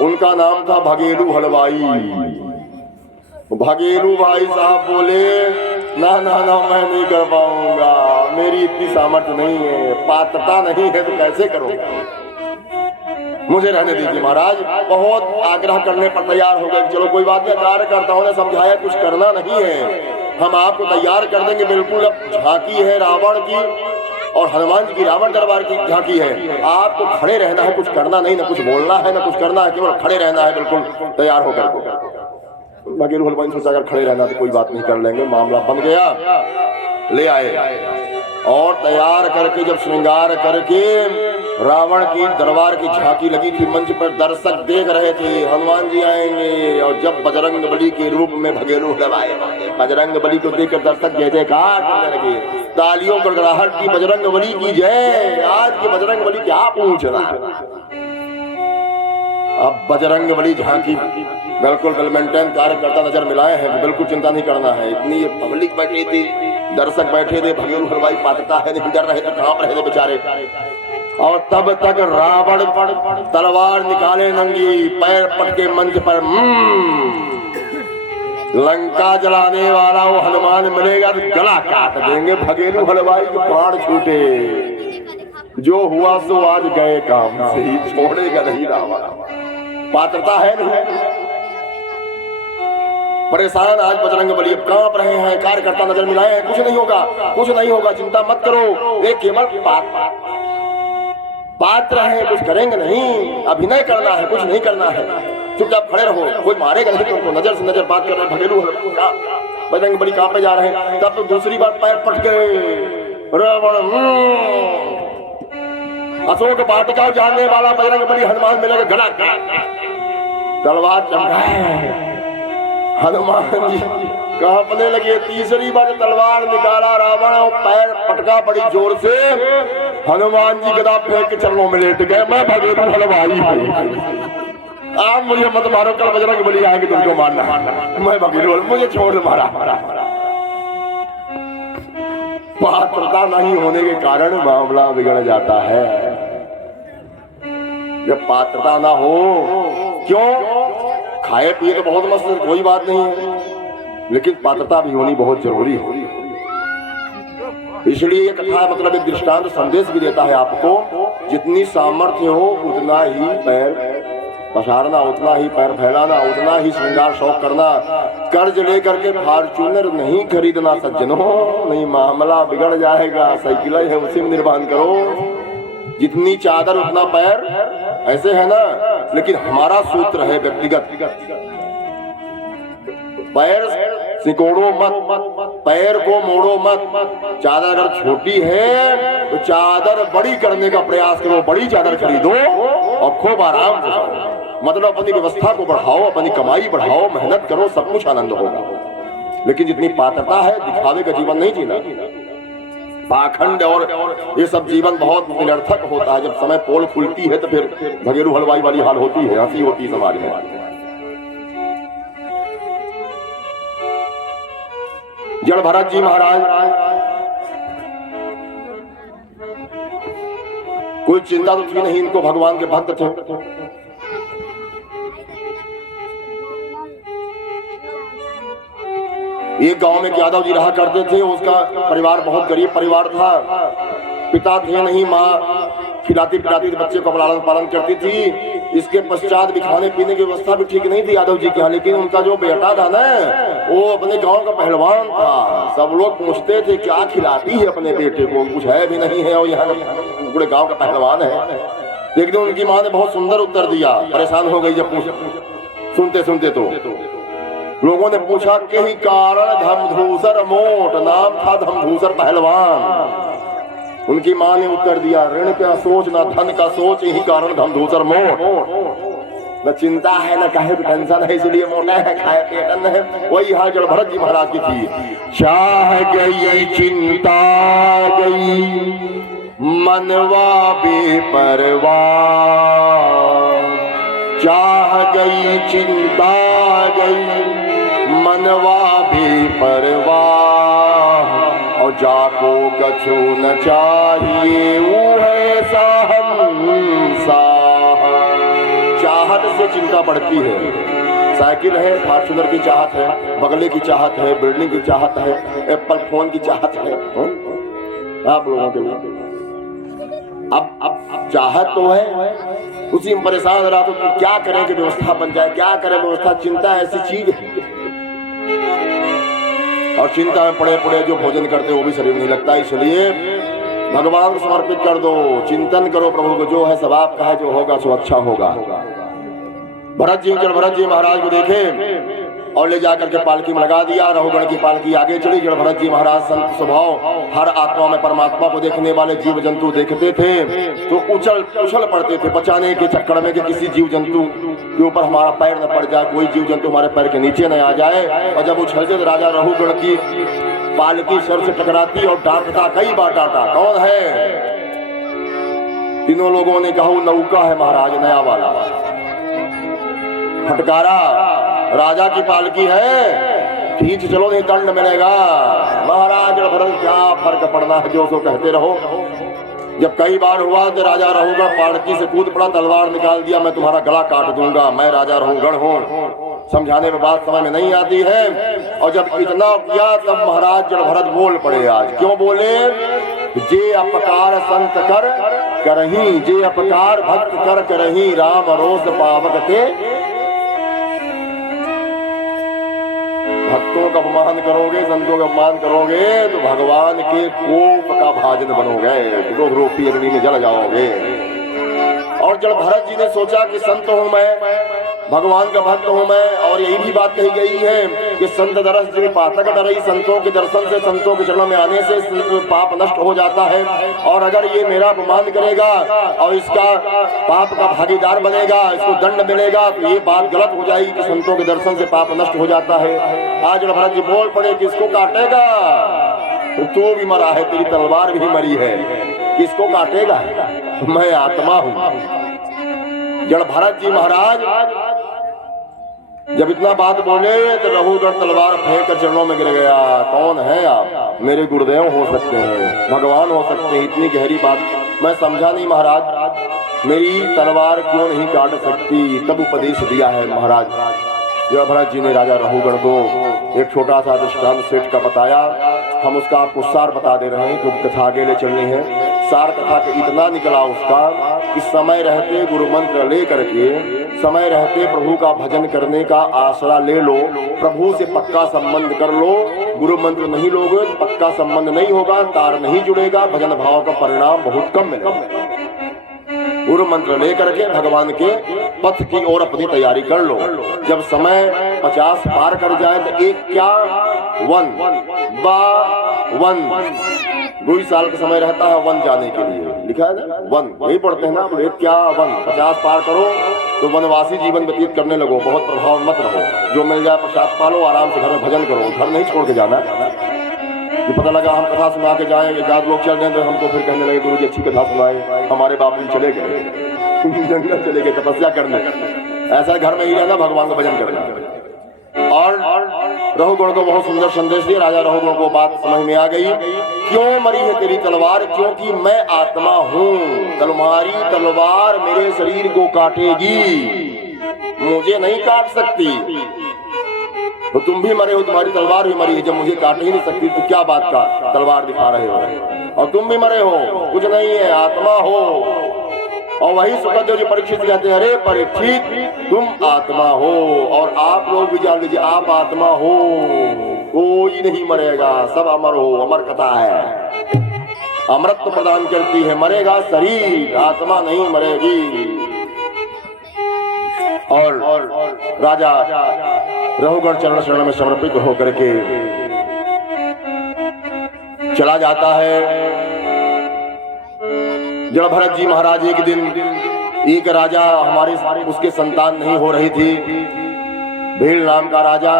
उनका नाम था भगेलू हलवाई। भगेलू भाई साहब बोले ना ना ना मैं नहीं कर पाऊंगा, मेरी इतनी सामर्थ्य नहीं है, पात्रता नहीं है, तो कैसे करूंगा, मुझे रहने दीजिए महाराज। बहुत आग्रह करने पर तैयार हो गए, चलो कोई बात नहीं, कार्य करता हूँ, समझाया कुछ करना नहीं है, हम आपको तैयार कर देंगे बिल्कुल। अब झांकी है रावण की और हनुमान जी की रावण दरबार की झांकी है, आपको खड़े रहना है, कुछ करना नहीं, ना कुछ बोलना है ना कुछ करना है, केवल खड़े रहना है बिल्कुल तैयार होकर को। बघेलू हनुमान सोचा अगर खड़े रहना तो कोई बात नहीं, कर लेंगे, मामला बन गया। ले आए और तैयार करके जब श्रृंगार करके रावण की दरबार की झांकी लगी थी, मंच पर दर्शक देख रहे थे हनुमान जी आएंगे, और जब बजरंग बली के रूप में भगेलू लगाए, बजरंग बली को देखकर दर्शक जय जयकार करने लगे, तालियों गड़गड़ाहट की बजरंग बली की जय। आज की बजरंग बली क्या पूछना, अब बजरंग बली झांकी बिल्कुल मेंटेन कार्य करता नजर मिलाए हैं, बिल्कुल चिंता नहीं करना है। इतनी पब्लिक बैठी थी, दर्शक बैठे थे, भगेलू हलवाई पात्रता है नहीं, डर रहे थे, कांप रहे थे बेचारे। और तब तक रावण तलवार निकाले नंगी, पैर पटके मंच पर, लंका जलाने वाला वो हनुमान मिलेगा तो गला काट देंगे, भगेलू हलवाई के प्राण छूटे। जो हुआ सो आज गए काम से ही, छोड़ेगा नहीं रावण, पात्रता है नहीं। परेशान आज बजरंग बली, कांप रहे हैं, कार्यकर्ता नजर मिलाए हैं, कुछ नहीं होगा, कुछ नहीं होगा, चिंता मत करो, ये केवल पात्र है, कुछ करेंगे नहीं, अभिनय करना है, कुछ नहीं करना है, चुपचाप खड़े रहो, कोई मारेगा नहीं तुमको। नजर से नजर बात कर रहे भगेलू बजरंग बली कांपे जा रहे हैं। तब तो दूसरी बार पैर पट गए, रावण अशोक वाटिका जानने वाला बजरंग बली हनुमान मिलेगा, गला तलवार चमकाए, हनुमान जी कांपने लगे। तीसरी बार तलवार निकाला रावण और पैर पटका बड़ी जोर से, हनुमान जी गदा फेंक के चरणों में लेट गए, मैं भगेलू हलवाई हूं, आप मुझे मत मारो, कल बजरंग बली आएंगे तुमको मारना, मैं भगेलू, मुझे छोड़ दो। मारा पात्रता नहीं होने के कारण मामला बिगड़ जाता है। जब पात्रता ना हो, क्यों खाए पिए तो बहुत मस्त, कोई बात नहीं है, लेकिन पात्रता भी होनी बहुत जरूरी है। इसलिए ये कथा मतलब एक दृष्टांत संदेश भी देता है आपको, जितनी सामर्थ्य हो उतना ही पैर पसारना, उतना ही पैर फैलाना, उतना ही श्रृंगार शौक करना। कर्ज लेकर के फॉर्च्यूनर नहीं खरीदना सज्जनों, नहीं मामला बिगड़ जाएगा। साइकिल है उसी में निर्माण करो, जितनी चादर उतना पैर, ऐसे है ना। लेकिन हमारा सूत्र है व्यक्तिगत, पैर सिकोड़ो मत, पैर को मोड़ो मत। चादर अगर छोटी है तो चादर बड़ी करने का प्रयास करो, बड़ी चादर खरीदो और खूब आराम से जाओ। मतलब अपनी व्यवस्था को बढ़ाओ, अपनी कमाई बढ़ाओ, मेहनत करो, सब कुछ आनंद होगा। लेकिन जितनी पात्रता है, दिखावे का जीवन नहीं जीना। पाखंड और ये सब जीवन बहुत निरर्थक होता है। जब समय पोल खुलती है तो फिर भगेलू हलवाई वाली हाल होती है, हंसी होती है समाज में। जड़ भरत जी महाराज कोई चिंता तो थी नहीं, इनको भगवान के भक्त थे। एक गांव में यादव जी रहा करते थे, उसका परिवार बहुत गरीब परिवार था, पिता थे नहीं, माँ खिलाती पिलाती बच्चे को लालन पालन करती थी। इसके पश्चात भी खाने पीने की व्यवस्था भी ठीक नहीं थी यादव जी के यहाँ। लेकिन उनका जो बेटा था ना, वो अपने गांव का पहलवान था। सब लोग पूछते थे क्या खिलाती है अपने बेटे को, कुछ है भी नहीं है और यहाँ पूरे गाँव का पहलवान है। एक दिन उनकी माँ ने बहुत सुंदर उत्तर दिया, परेशान हो गई जब सुनते सुनते। तो लोगों ने पूछा कि ही कारण धमधूसर मोट, नाम था धमधूसर पहलवान। उनकी माँ ने उत्तर दिया, ऋण का सोच ना धन का सोच, यही कारण धमधूसर मोट। न चिंता है न काहे की टेंशन है, इसलिए मोटा है, खाए पेटन है। वही हाल जड़ भरत जी महाराज की थी। चाह गई चिंता गई मनवा बेपरवाह, चाह गई चिंता गई मनवा बेपरवाह, और जाको कछु न चाहिए वो है साहम साह। चाहत से चिंता बढ़ती है, साइकिल है, फॉर्च्यूनर की चाहत है, बगले की चाहत है, बिल्डिंग की चाहत है, एप्पल फोन की चाहत है आप लोगों के लिए। अब चाहत तो है, उसी में परेशान रहा तो क्या करें कि व्यवस्था बन जाए, क्या करें व्यवस्था। चिंता ऐसी चीज है, और चिंता में पड़े पड़े जो भोजन करते वो भी शरीर नहीं लगता। इसलिए भगवान को समर्पित कर दो, चिंतन करो प्रभु को, जो है सब आपका है, जो होगा सो अच्छा होगा। भरत जी महाराज को देखे और ले जाकर के पालकी में लगा दिया। रहुगण की पालकी आगे चली। जड़ भरत जी महाराज संत स्वभाव, हर आत्मा में परमात्मा को देखने वाले जीव जंतु देखते थे तो उछल पड़ते थे बचाने के चक्कर में कि किसी जीव जंतु के ऊपर हमारा पैर न पड़ जाए, कोई जीव जंतु हमारे पैर के नीचे न आ जाए। और जब उछलते तो राजा रहुगण की पालकी सर से टकराती और डांटता, कई बार डांटा। कौन है? तीनों लोगों ने कहा नौका है महाराज, नया वाला। फटकारा, राजा की पालकी है, खींच चलो नहीं दंड मिलेगा। महाराज भरत क्या फर्क पड़ना है, जो सो कहते रहो। जब कई बार हुआ तो राजा रहुगण पालकी से कूद पड़ा, तलवार निकाल दिया, मैं तुम्हारा गला काट दूंगा, मैं राजा रहुगण हूँ। समझाने में बात समझ में नहीं आती है। और जब इतना किया तब महाराज जड़ भरत बोल पड़े। आज क्यों बोले? जे अपकार संत कर करही, जे अपकार भक्त कर करही, राम रोष पावक के। भक्तों का अपमान करोगे, संतों का अपमान करोगे तो भगवान के कोप का भाजन बनोगे, तो रोटी अग्नि में जल जाओगे। और जब भरत जी ने सोचा कि संत हूं मैं, भगवान का भक्त हूं मैं, और यही भी बात कही गई है कि संत दरस जिन पातक डरई, संतों के दर्शन से, संतों के चरणों में आने से पाप नष्ट हो जाता है। और अगर ये मेरा अपमान करेगा और इसका पाप का भागीदार बनेगा, इसको दंड मिलेगा, तो ये बात गलत हो जाएगी कि संतों के दर्शन से पाप नष्ट हो जाता है। आज भरत जी बोल पड़े, किसको काटेगा? तो तू भी मरा है, तेरी तलवार भी मरी है, किसको काटेगा? मैं आत्मा हूं। जड़ भरत जी महाराज जब इतना बात बोले तो रहुगण तलवार फेंक कर चरणों में गिर गया। कौन है आप? मेरे गुरुदेव हो सकते हैं, भगवान हो सकते हैं। इतनी गहरी बात मैं समझा नहीं महाराज, मेरी तलवार क्यों नहीं काट सकती? तब उपदेश दिया है महाराज। जब भरत जी ने राजा रहुगण को एक छोटा सा दृष्टांत सेठ का बताया, हम उसका आपको सार बता दे रहे हैं क्योंकि कथा आगे ले चलनी है। सार कथा के इतना निकला उसका कि समय रहते गुरु मंत्र ले करके, समय रहते प्रभु का भजन करने का आसरा ले लो, प्रभु से पक्का संबंध कर लो। गुरु मंत्र नहीं लोगे तो पक्का संबंध नहीं होगा, तार नहीं जुड़ेगा, भजन भाव का परिणाम बहुत कम मिलेगा। गुरु मंत्र लेकर के भगवान के पथ की ओर अपनी तैयारी कर लो। जब समय 50 पार कर जाए तो एक क्या वन 2 साल का समय रहता है वन जाने के लिए, लिखा है ना वन, यही पढ़ते हैं ना। एक क्या वन 50 पार करो तो वनवासी जीवन व्यतीत करने लगो, बहुत प्रभाव मत रहो। जो मिल जाए प्रसाद पालो, आराम से घर में भजन करो, घर नहीं छोड़ के जाना। पता लगा हम कथा सुना के जाएंगे, 4 लोग चल रहे थे, हमको फिर कहने लगे गुरु जी अच्छी कथा सुनाए, हमारे बापू चले गए जंगल चले गए तपस्या करने। ऐसा घर में ही रहना, भगवान का भजन करना। और रहुगण को बहुत सुंदर संदेश दिया। राजा रहुगण को बात समझ में आ गई। क्यों मरी है तेरी तलवार? क्योंकि मैं आत्मा हूँ, तुम्हारी तलवार मेरे शरीर को काटेगी, मुझे नहीं काट सकती। तो तुम भी मरे हो, तुम्हारी तलवार भी मरी है। जब मुझे काट ही नहीं सकती तो क्या बात का तलवार दिखा रहे हो? और तुम भी मरे हो, कुछ नहीं है, आत्मा हो। और वही सुखदेव जी परीक्षित कहते हैं, अरे परीक्षित तुम आत्मा हो, और आप लोग भी जान लीजिए आप आत्मा हो, कोई नहीं मरेगा, सब अमर हो। अमर कथा है, अमृत प्रदान करती है, मरेगा शरीर, आत्मा नहीं मरेगी। और राजा रहुगण चरण शरण में समर्पित होकर के चला जाता है। जड़ भरत जी महाराज एक दिन, एक राजा हमारे उसके संतान नहीं हो रही थी, भील नाम का राजा,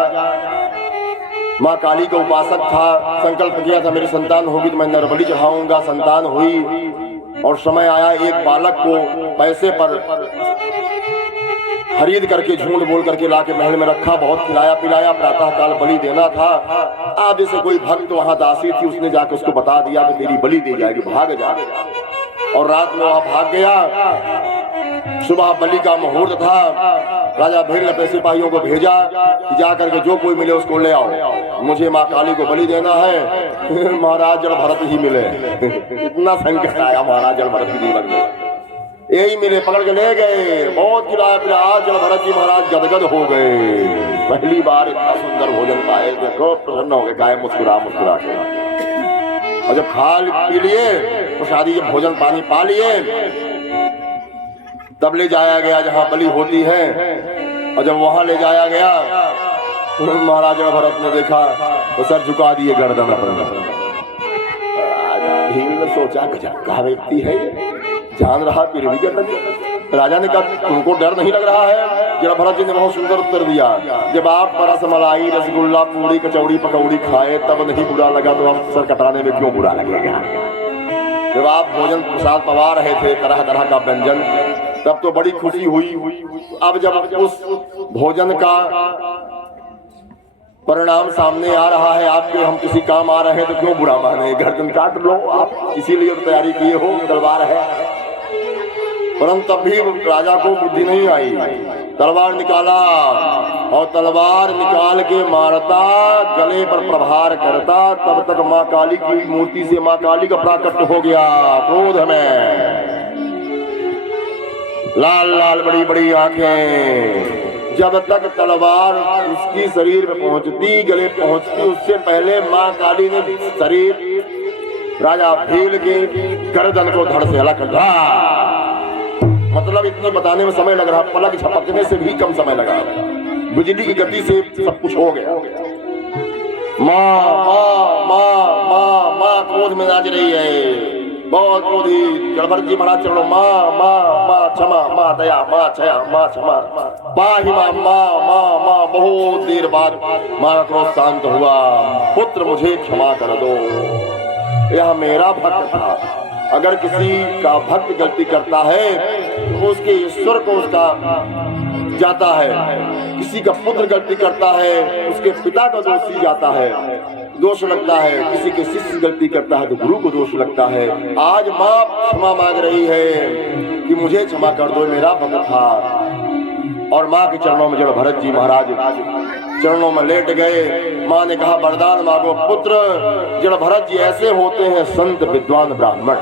माँ काली का उपासक था, संकल्प किया था मेरी संतान होगी तो मैं नरबलि चढ़ाऊंगा। संतान हुई और समय आया, एक बालक को पैसे पर खरीद करके झूठ बोल करके लाके महल में रखा, बहुत खिलाया पिलाया, प्रातः काल बलि देना था। आगे से कोई भक्त वहां दासी थी, उसने जाके उसको बता दिया कि तेरी बलि दी जाएगी, भाग जा। और रात में वहां भाग गया। सुबह बलि का मुहूर्त था, राजा भील ने अपने सिपाहियों को भेजा कि जा करके जो कोई मिले उसको ले आओ, मुझे माँ काली को बलि देना है। महाराज जड़ भरत ही मिले। इतना संकट आया महाराज जड़ भरत के जीवन में, यही मिले, पकड़ के ले गए। बहुत खिलाया पिलाया, आज जड़ भरत जी महाराज गदगद हो गए। पहली बार इतना सुंदर भोजन पाए, देखो प्रसन्न हो गए, गाय मुस्कुरा मुस्कुरा के। और जब खा पी लिए प्रसादी, जब भोजन पानी पा लिए, तब ले जाया गया जहाँ बलि होती है। और जब वहां ले जाया गया महाराज जड़ भरत ने देखा तो सर झुका दिए गर्दन अपना। भील ने सोचा गजब का व्यक्ति है, जान रहा फिर भी गर्दन। राजा ने कहा तुमको डर नहीं लग रहा है? जड़ भरत जी ने बहुत सुंदर उत्तर दिया, जब आप रस मलाई रसगुल्ला पूरी कचौड़ी पकौड़ी खाए तब नहीं बुरा लगा तो अब सर कटाने में क्यों बुरा लगेगा? जब आप भोजन प्रसाद पवा रहे थे तरह तरह का व्यंजन, तब तो बड़ी खुशी हुई। अब जब उस भोजन का परिणाम सामने आ रहा है, आपके हम किसी काम आ रहे हैं तो क्यों बुरा माने? गर्दन काट लो आप, इसीलिए तो तैयारी किए हो, तलवार है। परंतु तब भी राजा को बुद्धि नहीं आई, तलवार निकाला और तलवार निकाल के मारता, गले पर प्रहार करता। तब तक माँ काली की मूर्ति से माँ काली का प्राकट्य हो गया क्रोध में, लाल लाल बड़ी बड़ी आंखें। जब तक तलवार उसकी शरीर में पहुंचती, गले पहुंचती, उससे पहले माँ काली ने शरीर राजा भील के गर्दन को धड़ से अलग कर दिया। मतलब इतने बताने में समय लग रहा, पलक झपकने से भी कम समय लगा, बिजली की गति से सब कुछ हो गया। माँ माँ माँ माँ माँ क्रोध में नाच रही है, बहुत क्रोधी। जड़ भरत जी महाराज चरणों माँ माँ माँ क्षमा, माँ दया, माँ छया, माँ क्षमा, बाही माँ माँ माँ माँ। बहुत देर बाद माँ का क्रोध शांत हुआ, पुत्र मुझे क्षमा कर दो, यह मेरा भक्त था। अगर किसी का भक्त गलती करता है तो उसके ईश्वर को उसका जाता है, किसी का पुत्र गलती करता है उसके पिता का दोष जाता है, दोष लगता है, किसी के शिष्य गलती करता है तो गुरु को दोष लगता है। आज माँ क्षमा मांग रही है कि मुझे क्षमा कर दो, मेरा भक्त था। और माँ के चरणों में जड़ भरत जी महाराज चरणों में लेट गए। माँ ने कहा वरदान मांगो पुत्र। जड़ भरत जी ऐसे होते हैं संत विद्वान ब्राह्मण।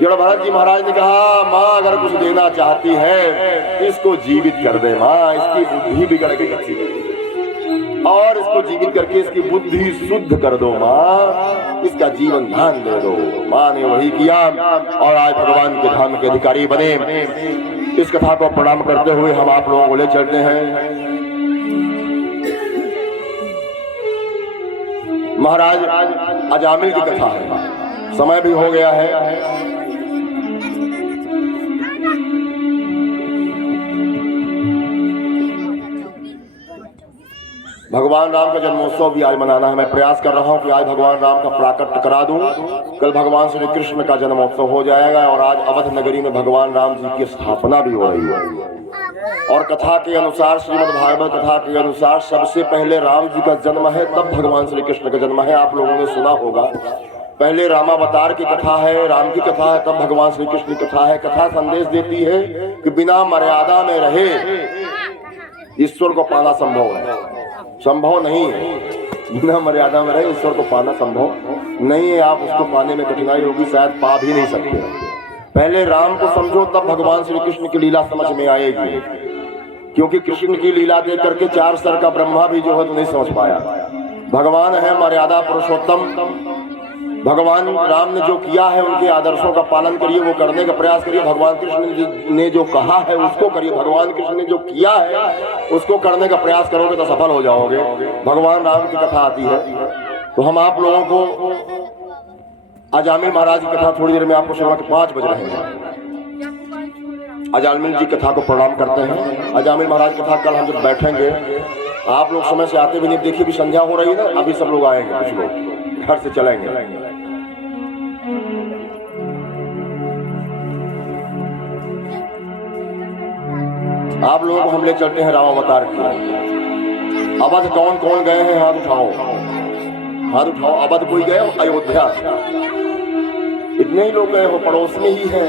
जड़ भरत जी महाराज ने कहा माँ अगर कुछ देना चाहती है इसको जीवित कर दे माँ, इसकी बुद्धि बिगड़ गई और इसको जीवित करके इसकी बुद्धि शुद्ध कर दो माँ, इसका जीवन ध्यान दे दो। माँ ने वही किया और आज भगवान के धाम के अधिकारी बने। इस कथा को प्रणाम करते हुए हम आप लोगों को ले चलते हैं महाराज अजामिल की कथा है। समय भी हो गया है। भगवान राम का जन्मोत्सव भी आज मनाना है। मैं प्रयास कर रहा हूं कि आज भगवान राम का प्राकट्य करा दूं। कल भगवान श्री कृष्ण का जन्मोत्सव हो जाएगा और आज अवध नगरी में भगवान राम जी की स्थापना भी हो रही है। और कथा के अनुसार, श्रीमद् भागवत कथा के अनुसार सबसे पहले राम जी का जन्म है, तब भगवान श्री कृष्ण का जन्म है। आप लोगों ने सुना होगा पहले रामावतार की कथा है, राम की कथा है, तब भगवान श्री कृष्ण की कथा है। कथा संदेश देती है कि बिना मर्यादा में रहे ईश्वर को पाना संभव है, संभव नहीं है। बिना मर्यादा में रहे ईश्वर को पाना संभव नहीं है। आप उसको पाने में कठिनाई होगी, शायद पा भी नहीं सकते। पहले राम को समझो तब भगवान श्री कृष्ण की लीला समझ में आएगी, क्योंकि कृष्ण की लीला देख करके 4 सर का ब्रह्मा भी जो है तो नहीं समझ पाया। भगवान है मर्यादा पुरुषोत्तम। भगवान राम ने जो किया है उनके आदर्शों का पालन करिए, वो करने का प्रयास करिए। भगवान कृष्ण ने जो कहा है उसको करिए, भगवान कृष्ण ने जो किया है उसको करने का प्रयास करोगे तो सफल हो जाओगे। भगवान राम की कथा आती है तो हम आप लोगों को अजामिल महाराज की कथा थोड़ी देर में आपको सुना के 5 बज रहे हैं। अजामिल जी कथा को प्रणाम करते हैं। अजामिल महाराज कथा कल हम जब बैठेंगे, आप लोग समय से आते भी नहीं, देखिए भी संध्या हो रही है ना, अभी सब लोग आएंगे, कुछ लोग घर से चलेंगे। आप लोगों को हम ले चलते हैं रामावतार की। अवध कौन कौन गए हैं? हाथ उठाओ, हाथ उठाओ। अवध कोई गए? अयोध्या इतने ही लोग गए हो, पड़ोस में ही है।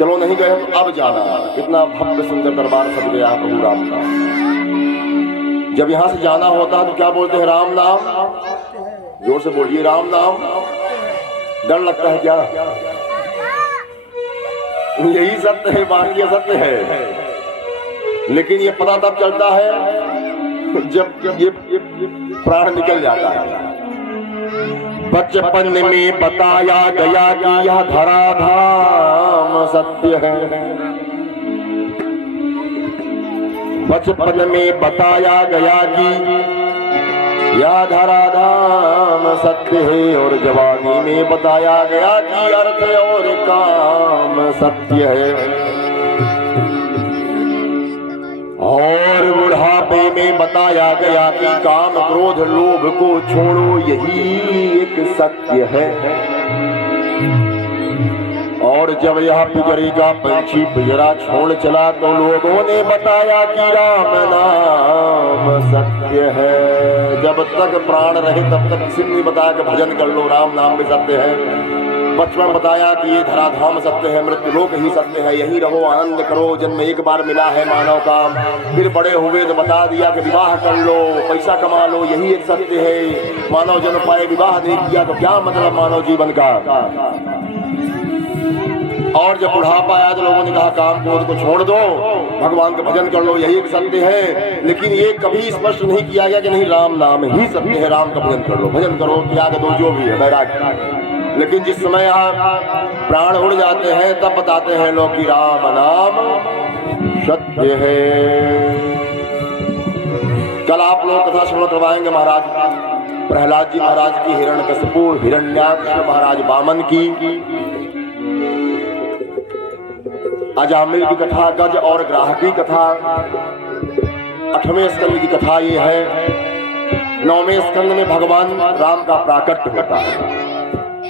चलो नहीं गए तो अब जाना। कितना भव्य सुंदर दरबार सज गया प्रभु राम का। जब यहाँ से जाना होता है तो क्या बोलते हैं? राम नाम। जोर से बोलिए राम नाम। डर लगता है क्या? यही सत्य है, बाकी सत्य है। लेकिन ये पता तब चलता है जब ये प्राण निकल जाता है। बचपन में बताया गया कि यह धराधाम सत्य है। बचपन में बताया गया कि यह धराधाम सत्य है, और जवानी में बताया गया कि अर्थ और काम सत्य है, और बुढ़ापे में बताया गया कि काम क्रोध लोभ को छोड़ो, यही एक सत्य है। और जब यह पिंजरे का पंछी पिंजरा छोड़ चला तो लोगों ने बताया कि राम नाम सत्य है। जब तक प्राण रहे तब तक किसी ने बताया कि भजन कर लो, राम नाम भी सत्य है। बचपन बताया कि ये धराधाम सत्य है, मृत्यु लोक ही सत्य है, यही रहो आनंद करो, जन्म एक बार मिला है मानव का। फिर बड़े हुए तो बता दिया कि विवाह कर लो, पैसा कमा लो, यही एक सत्य है। मानव जन्म पाए विवाह नहीं किया तो क्या मतलब मानव जीवन का। और जब बुढ़ापा आया तो लोगों ने कहा काम क्रोध को छोड़ दो, भगवान का भजन कर लो, यही एक सत्य है। लेकिन ये कभी स्पष्ट नहीं किया गया कि नहीं राम नाम ही सत्य है, राम का भजन कर लो, भजन करो, त्याग दो, जो भी है वैराग्य। लेकिन जिस समय आप प्राण उड़ जाते हैं तब बताते हैं लोग कि राम नाम सत्य है। कल आप लोग कथा श्रवण करवाएंगे महाराज प्रहलाद जी महाराज की, हिरण्यकशिपु हिरण्याक्ष महाराज वामन की, अजामिल की कथा, गज और ग्राह की कथा, 8वें स्कंद की कथा ये है। 9वें स्कंद में भगवान राम का प्राकट्य होता है।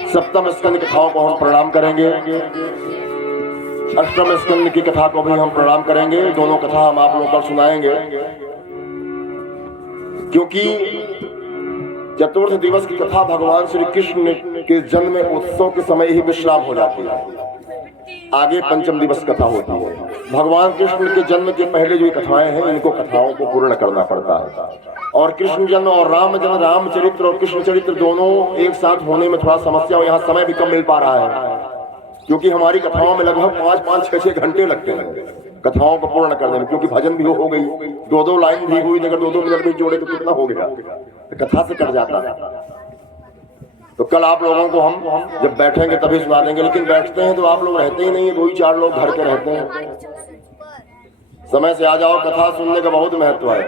7वें स्कंद की कथाओं को हम प्रणाम करेंगे, 8वें स्कंद की कथा को भी हम प्रणाम करेंगे। दोनों कथा हम आप लोगों को सुनाएंगे, क्योंकि चतुर्थ दिवस की कथा भगवान श्री कृष्ण के जन्म उत्सव के समय ही विश्राम हो जाती है। आगे पंचम दिवस कथा होती है। भगवान कृष्ण के जन्म के पहले जो कथाएं हैं इनको कथाओं को पूर्ण करना पड़ता है। और कृष्ण जन्म और राम जन्म, रामचरित्र और कृष्ण चरित्र दोनों एक साथ होने में थोड़ा समस्या हो, यहाँ समय भी कम मिल पा रहा है, क्योंकि हमारी कथाओं में लगभग 5-5, 6-6 घंटे लगते हैं कथाओं को पूर्ण करने में, क्योंकि भजन भी हो गई, 2-2 लाइन भी हुई, अगर 2-2 मिनट भी जोड़े तो कितना हो गया, कथा से कट जाता है। तो कल आप लोगों को हम जब बैठेंगे तभी सुना देंगे, लेकिन बैठते हैं तो आप लोग रहते ही नहीं है, 2-4 लोग घर के रहते हैं। समय से आ जाओ, कथा सुनने का बहुत महत्व है।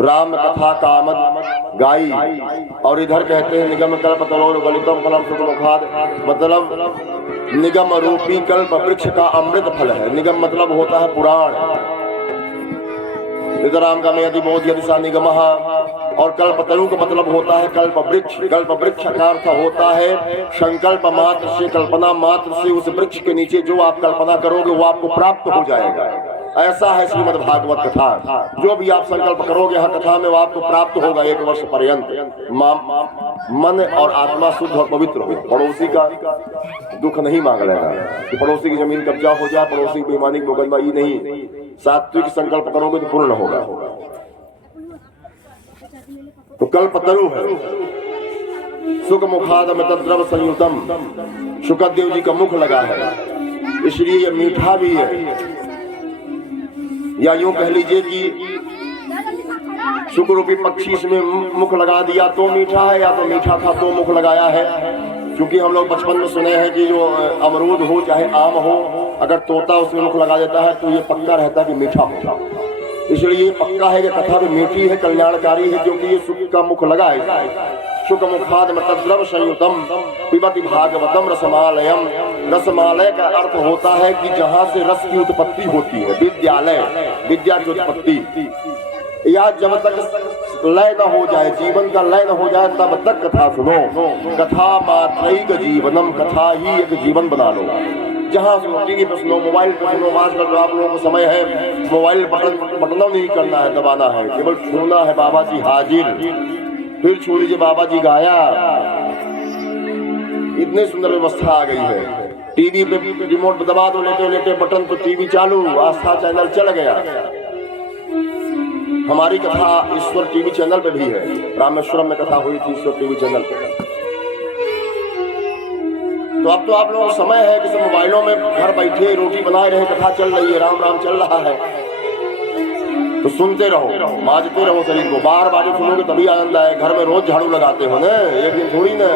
राम कथा कामद गाई, और इधर कहते हैं निगम कल्प तरोर गलितम फलम सुखमुखाद, मतलब निगम रूपी कल्प वृक्ष का अमृत फल है। निगम मतलब होता है पुराण, राम का में यदि बोध यदि सा निगम, और कल्पतरु का मतलब होता है कल्प वृक्ष। कल्प वृक्ष का अर्थ होता है संकल्प मात्र से, कल्पना मात्र से उस वृक्ष के नीचे जो आप कल्पना करोगे वो आपको प्राप्त हो जाएगा। ऐसा है श्रीमद् भागवत कथा, जो भी आप संकल्प करोगे हर कथा में वो आपको प्राप्त होगा 1 वर्ष पर्यंत। मन और आत्मा शुद्ध और पवित्र हो, पड़ोसी का दुख नहीं मांग लेना कि पड़ोसी की जमीन कब्जा हो जाए, पड़ोसी की बेईमानी की मुकदमा नहीं। सात्विक संकल्प करोगे तो पूर्ण होगा। तो कल्पतरु है, सुख मुखाद मितद्रव संयुतम, शुकदेव जी का मुख लगा है, इसलिए ये मीठा भी है। या यूं कह लीजिए कि शुक रूपी पक्षी इसमें मुख लगा दिया तो मीठा है, या तो मीठा था तो मुख लगाया है। क्योंकि हम लोग बचपन में सुने हैं कि जो अमरूद हो चाहे आम हो, अगर तोता उसमें मुख लगा देता है तो ये पक्का रहता है कि मीठा होगा। इसलिए ये पक्का है कि कथा भी मीठी है, कल्याणकारी है, क्योंकि ये सुख का मुख लगा है। शुक मुखाद मतद्रव संयुतम पिबति भागवतम रसमालयम। रसमालय का अर्थ होता है कि जहाँ से रस की उत्पत्ति होती है, विद्यालय, विद्या की उत्पत्ति। या जब तक लय न हो जाए, जीवन का लय न हो जाए, तब तक कथा सुनो। कथा मात्रैक जीवनम, कथा ही एक जीवन बना लो। जहाँ सुनो, टीवी पे सुनो, मोबाइल पे सुनो, आजकल जो आप लोगों को समय है मोबाइल बटन नहीं करना है, दबाना है, केवल छूना है। बाबा जी हाजिर, फिर छू लीजिए, बाबा जी गाया, इतनी सुंदर व्यवस्था आ गई है। टीवी पे रिमोट दबा दो, लेटे लेटे बटन तो टीवी चालू, आस्था चैनल चल गया। हमारी कथा ईश्वर टीवी चैनल पे भी है। रामेश्वरम में कथा हुई थी ईश्वर टीवी चैनल पे। तो अब तो आप लोगों को समय है कि सब मोबाइलों में घर बैठे रोटी बनाए रहे, कथा चल रही है, राम राम चल रहा है, तो सुनते रहो, माजते रहो शरीर को। बार बार सुनोगे तभी आनंद आए। घर में रोज झाड़ू लगाते हो ना, एक दिन थोड़ी ना,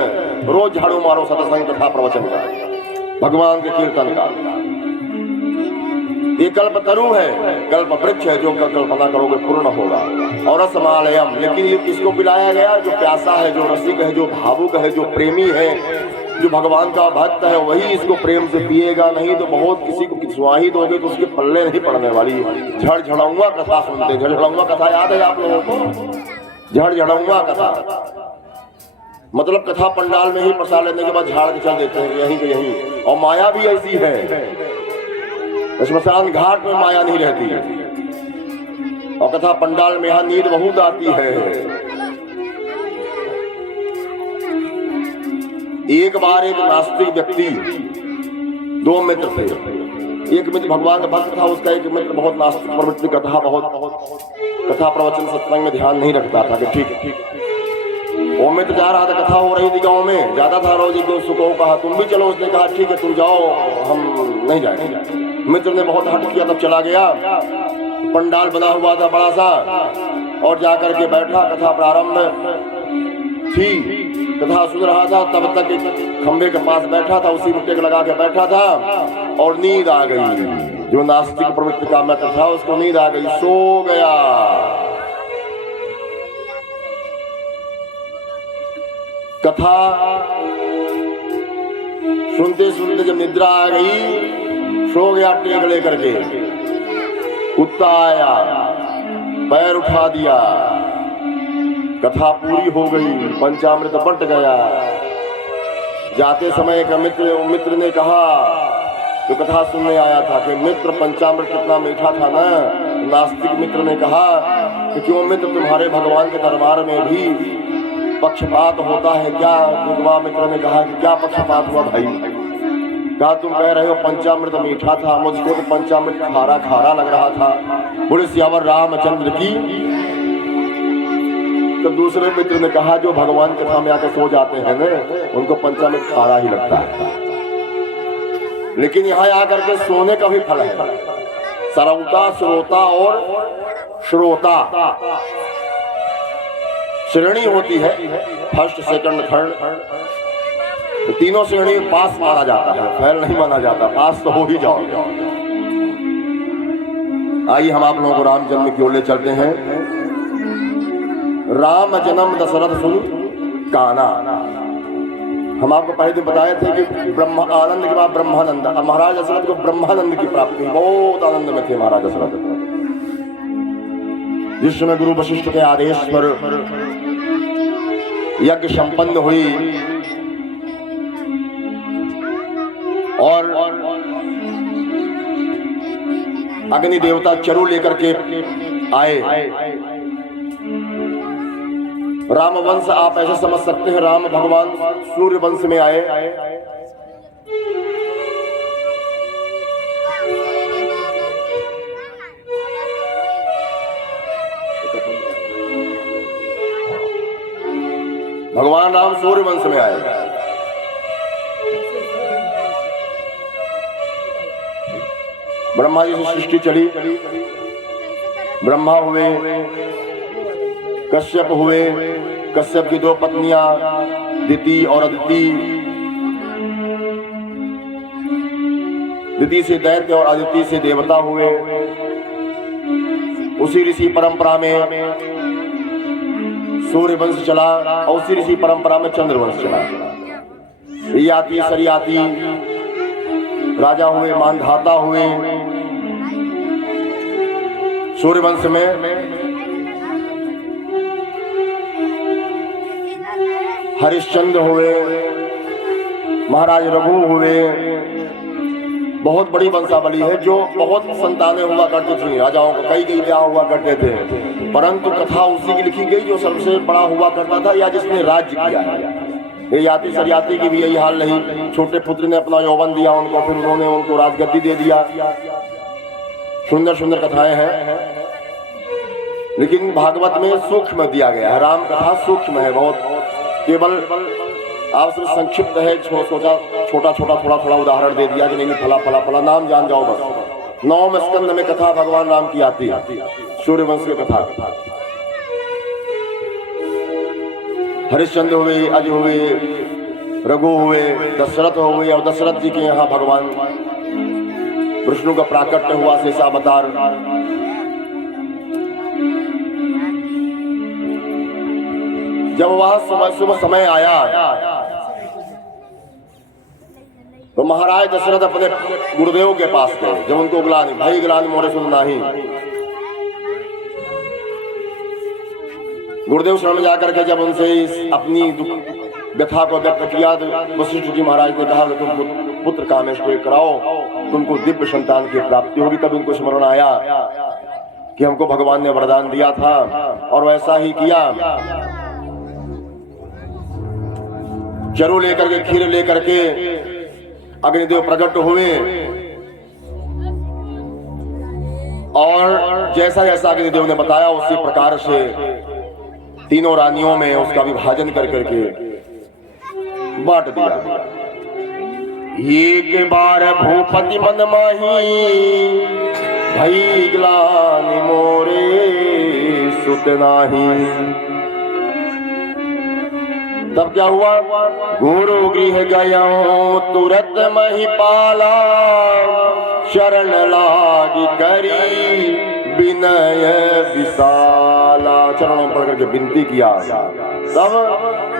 रोज झाड़ू मारो सत्संग कथा प्रवचन का, भगवान के कीर्तन का। ये कल्प तरु है, कल्प वृक्ष है, जो कल्पना करोगे पूर्ण होगा। और रसमालयम, लेकिन ये किसको पिलाया गया? जो प्यासा है, जो रसिक है, जो भावुक है, जो प्रेमी है, जो भगवान का भक्त है, वही इसको प्रेम से पिएगा। नहीं तो बहुत किसी को किसवाही दोगे तो उसके पल्ले नहीं पड़ने वाली। झड़झड़ौआ कथा सुनते, झड़झड़ौआ कथा याद है आप लोगों को? झड़झड़ौआ कथा मतलब कथा पंडाल में ही प्रसाद लेने के बाद झाड़ के चल देते हैं यहीं के यहीं। और माया भी ऐसी है, श्मशान घाट में माया नहीं रहती है, और कथा पंडाल में यहाँ नींद बहुत आती है। एक बार एक नास्तिक व्यक्ति, दो मित्र थे। एक मित्र भगवान का भक्त था, उसका एक मित्र बहुत नास्तिक प्रवृत्ति का था, बहुत कथा प्रवचन सत्संग में ध्यान नहीं रखता था कि ठीक है। वो मित्र जा रहा था, कथा हो रही थी गांव में, जाता था रोज। एक दोस्त को कहा तुम भी चलो, उसने कहा ठीक है तुम जाओ, हम नहीं जाएंगे। मित्र ने बहुत हट किया, तब चला गया। पंडाल बना हुआ था बड़ा सा, और जाकर के बैठा, कथा प्रारंभ थी, कथा सुन रहा था। तब तक एक खंबे के पास बैठा था, उसी में टेक लगा के बैठा था, और नींद आ गई। जो नास्तिक प्रवृत्ति का मित्र था उसको नींद आ गई, सो गया। कथा सुनते सुनते जब निद्रा आ गई, सो गया टेक लेकर के। कुत्ता आया, पैर उठा दिया, कथा पूरी हो गई, पंचामृत बंट गया। जाते समय एक मित्र ने कहा, जो कथा सुनने आया था, कि मित्र पंचामृत कितना मीठा था ना। नास्तिक मित्र ने कहा कि क्यों मित्र, तुम्हारे भगवान के दरबार में भी पक्षपात होता है क्या? युवा मित्र ने कहा कि क्या पक्षपात हुआ भाई? कहा तुम कह रहे हो पंचामृत मीठा था, मुझको तो पंचामृत खारा खारा लग रहा था। बोले सियावर रामचंद्र की। तो दूसरे मित्र ने कहा जो भगवान कथा में आकर सो जाते हैं ना, उनको पंचामृत खारा ही लगता है, लेकिन यहाँ आकर के सोने का भी फल है। सरौता, श्रोता और श्रोता श्रेणी होती है, फर्स्ट सेकंड थर्ड, तो तीनों श्रेणी में पास माना जाता है, फेल नहीं माना जाता, पास तो हो ही जाओ। आइए हम आप लोगों को राम जन्म की ओर ले चलते हैं। राम जन्म दशरथ सुन काना। हम आपको पहले दिन बताए थे कि ब्रह्म आनंद के बाद ब्रह्मानंद, महाराज दशरथ को ब्रह्मानंद की प्राप्ति हुई, बहुत आनंद में थे महाराज दशरथ। जिस समय गुरु वशिष्ठ के आदेश पर यज्ञ संपन्न हुई और अग्नि देवता चरु लेकर के आए। राम वंश आप ऐसे समझ सकते हैं, राम भगवान सूर्य वंश में आए। भगवान राम सूर्य वंश में आए। ब्रह्मा जी से सृष्टि चली, ब्रह्मा हुए, कश्यप हुए, कश्यप की दो पत्नियां दिति और अदिति, दिति से दैत्य और अदिति से देवता हुए। उसी ऋषि परंपरा में सूर्य वंश चला, और उसी ऋषि परंपरा में चंद्र वंश चला। याति सरियाति राजा हुए, मानधाता हुए सूर्य वंश में। हरिश्चंद्र हुए, महाराज रघु हुए। बहुत बड़ी वंशावली है, जो बहुत संतानें हुआ करती थी राजाओं को, कई ब्याह हुआ करते थे, परंतु कथा उसी की लिखी गई जो सबसे बड़ा हुआ करता था या जिसने राज्य किया है। ये याति सरियाती की भी यही हाल नहीं। छोटे पुत्र ने अपना यौवन दिया उनको, फिर उन्होंने उनको राजगद्दी दे दिया। सुंदर सुंदर कथाएं हैं, लेकिन भागवत में सूक्ष्म दिया गया है। राम कथा सूक्ष्म है बहुत, केवल आप सिर्फ संक्षिप्त है, सोचा छोटा छोटा थोड़ा थोड़ा उदाहरण दे दिया कि नहीं फला फला फला नाम जान जाओ बस। 9वें स्कंद में कथा भगवान राम की आती है, सूर्यवंश की कथा। हरिश्चंद्र हुए, अज हुए, रघु हुए, दशरथ हुए, और दशरथ जी के यहाँ भगवान विष्णु का प्राकट्य हुआ, शेषावतार। जब वह सुबह समय आया तो महाराज दशरथ अपने गुरुदेव के पास गए। जब उनको ग्लानि भाई ग्लानि मोरे सुन नाही, गुरुदेव शरण में जाकर के जब उनसे अपनी व्यथा को व्यक्त किया तो वशिष्ठ जी महाराज ने कहा तुम पुत्र कामेश को कराओ, तुमको दिव्य संतान की प्राप्ति होगी। तब उनको स्मरण आया कि हमको भगवान ने वरदान दिया था, और वैसा ही किया। चरू लेकर के, खीर लेकर के अग्निदेव प्रकट हुए, और जैसा जैसा अग्निदेव ने बताया उसी प्रकार से तीनों रानियों में उसका विभाजन कर करके बांट दिया। एक बार भूपति मन माही, भई ग्लानि मोरे सुत नाही। तब क्या हुआ, गुरु गृह गया तुरत महिपाला, शरण लागी करी विनय विशाला। चरणों पढ़ करके विनती किया। तब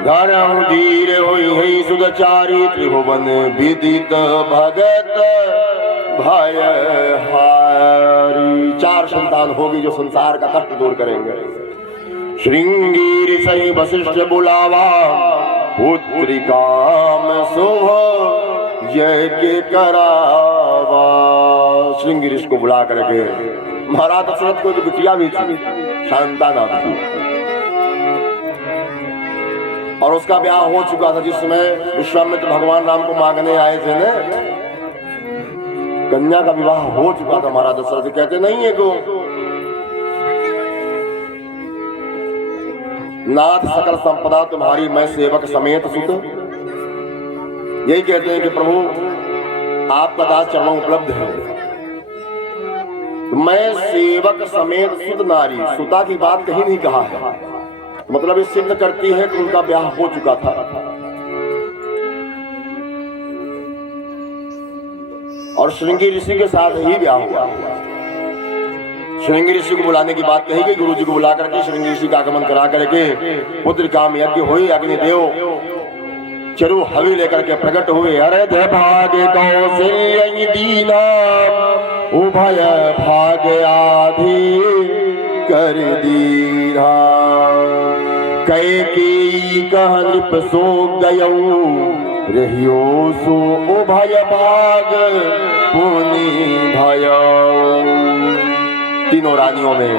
घर धीर हुई सुदचारी, त्रिभुवन विदित भगत भय हारी। 4 संतान होगी जो संसार का कष्ट दूर करेंगे। श्रृंगी सही वशिष्ठ बुलावा, पुत्री काम शुभ जय के करावा। श्रृंगी ऋषि को बुला करके महाराज दशरथ को बिटिया भी थी, शांता नाम थी, और उसका ब्याह हो चुका था। जिस समय विश्वामित्र भगवान राम को मांगने आए थे ना, कन्या का विवाह हो चुका था। महाराज दशरथ कहते नहीं है को नाथ सकल संपदा तुम्हारी, मैं सेवक समेत सुत। यही कहते हैं कि प्रभु आपका दास चरणों उपलब्ध है, मैं सेवक समेत सुत नारी। सुता की बात कहीं नहीं कहा है, मतलब ये सिद्ध करती है कि उनका ब्याह हो चुका था। और श्रृंगी ऋषि के साथ ही ब्याह हुआ। श्रृंगी ऋषि को बुलाने की बात कही गई। गुरु जी को बुला करके श्रृंगी ऋषि का आगमन करा करके पुत्र काम यज्ञ हुई। अग्निदेव चरु हवि लेकर के प्रकट हुए। अरे भाग्य कौशल्य दीना, उभय भाग्य आधि कर दीना। कैकेयी कह नृप सो गयऊ, रहियो सो उभय भाग पुनि भयऊ। तीनों रानियों में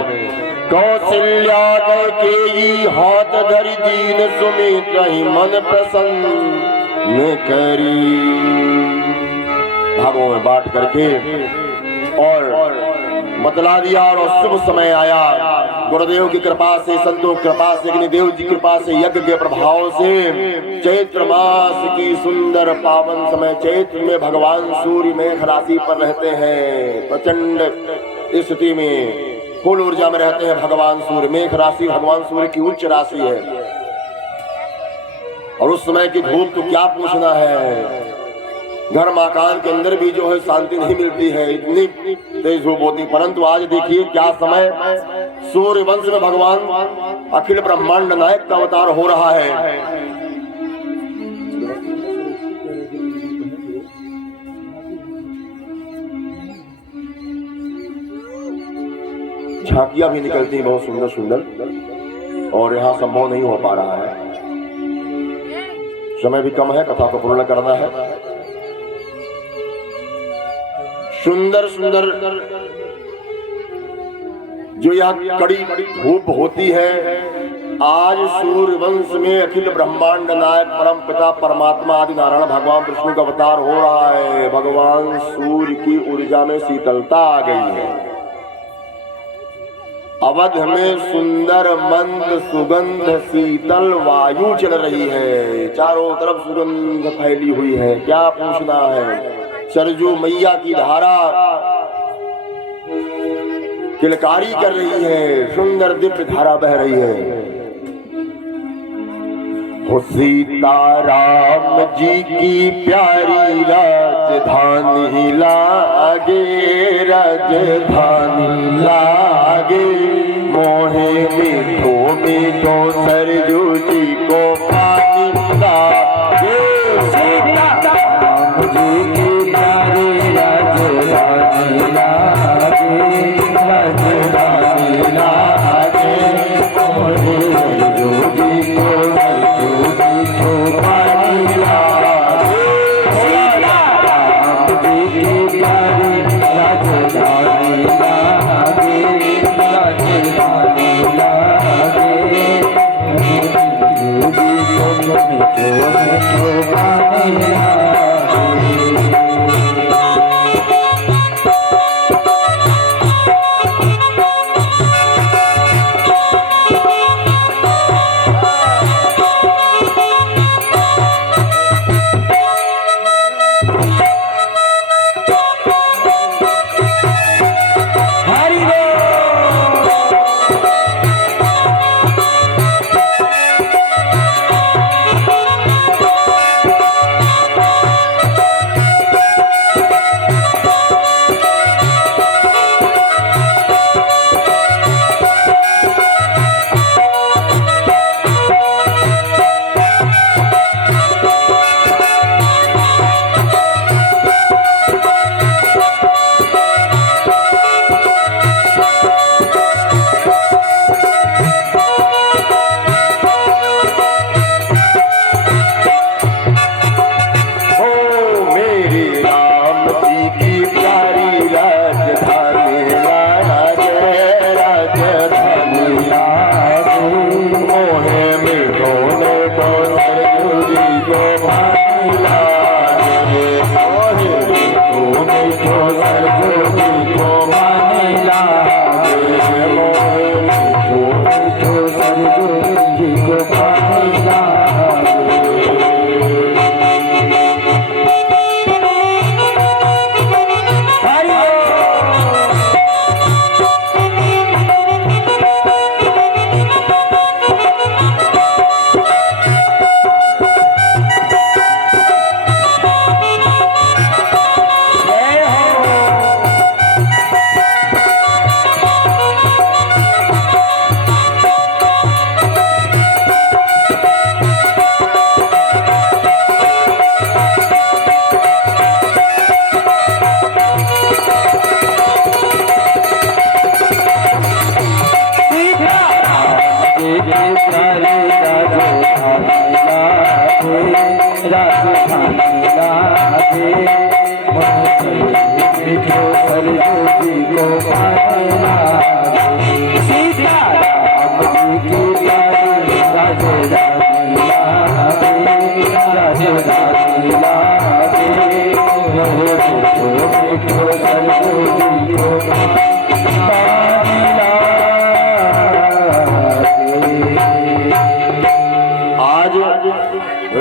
कौशल्या कैकेयी, हाथ धरि दीन सुमित्रा मन प्रसन्न करी। भागों में बांट करके और बतला दिया। और शुभ समय आया, गुरुदेव की कृपा से, संतों की कृपा से, अग्निदेव जी की कृपा से, यज्ञ के प्रभाव से चैत्र मास की सुंदर पावन समय, चैत्र में भगवान सूर्य मेघ राशि पर रहते हैं। प्रचंड स्थिति में फुल ऊर्जा में रहते हैं भगवान सूर्य। मेघ राशि भगवान सूर्य की उच्च राशि है, और उस समय की धूप तो क्या पूछना है। घर मकान के अंदर भी जो है शांति नहीं मिलती है, इतनी तेज धूप होती। परंतु आज देखिए क्या समय, सूर्य वंश में भगवान अखिल ब्रह्मांड नायक का अवतार हो रहा है। झांकियां भी निकलती हैं बहुत सुंदर सुंदर, और यहाँ संभव नहीं हो पा रहा है। समय भी कम है, कथा को पूर्ण करना है। सुंदर सुंदर जो यह कड़ी धूप होती है, आज सूर्य वंश में अखिल ब्रह्मांड नायक परम पिता परमात्मा आदि नारायण भगवान विष्णु का अवतार हो रहा है। भगवान सूर्य की ऊर्जा में शीतलता आ गई है। अवध में सुंदर मंद सुगंध शीतल वायु चल रही है। चारों तरफ सुगंध फैली हुई है। क्या पूछना है। सरजू मैया की धारा किलकारी कर रही है। सुंदर दिव्य धारा बह रही है। सीताराम जी की प्यारी राजधानी लागे, राजधानी लागे। मोहे मीठो मीठो सरजू जी को पानी लागे। सीताराम जी की प्यारी राजधानी लागे, राजधानी लागे। मोहे सरजू जी को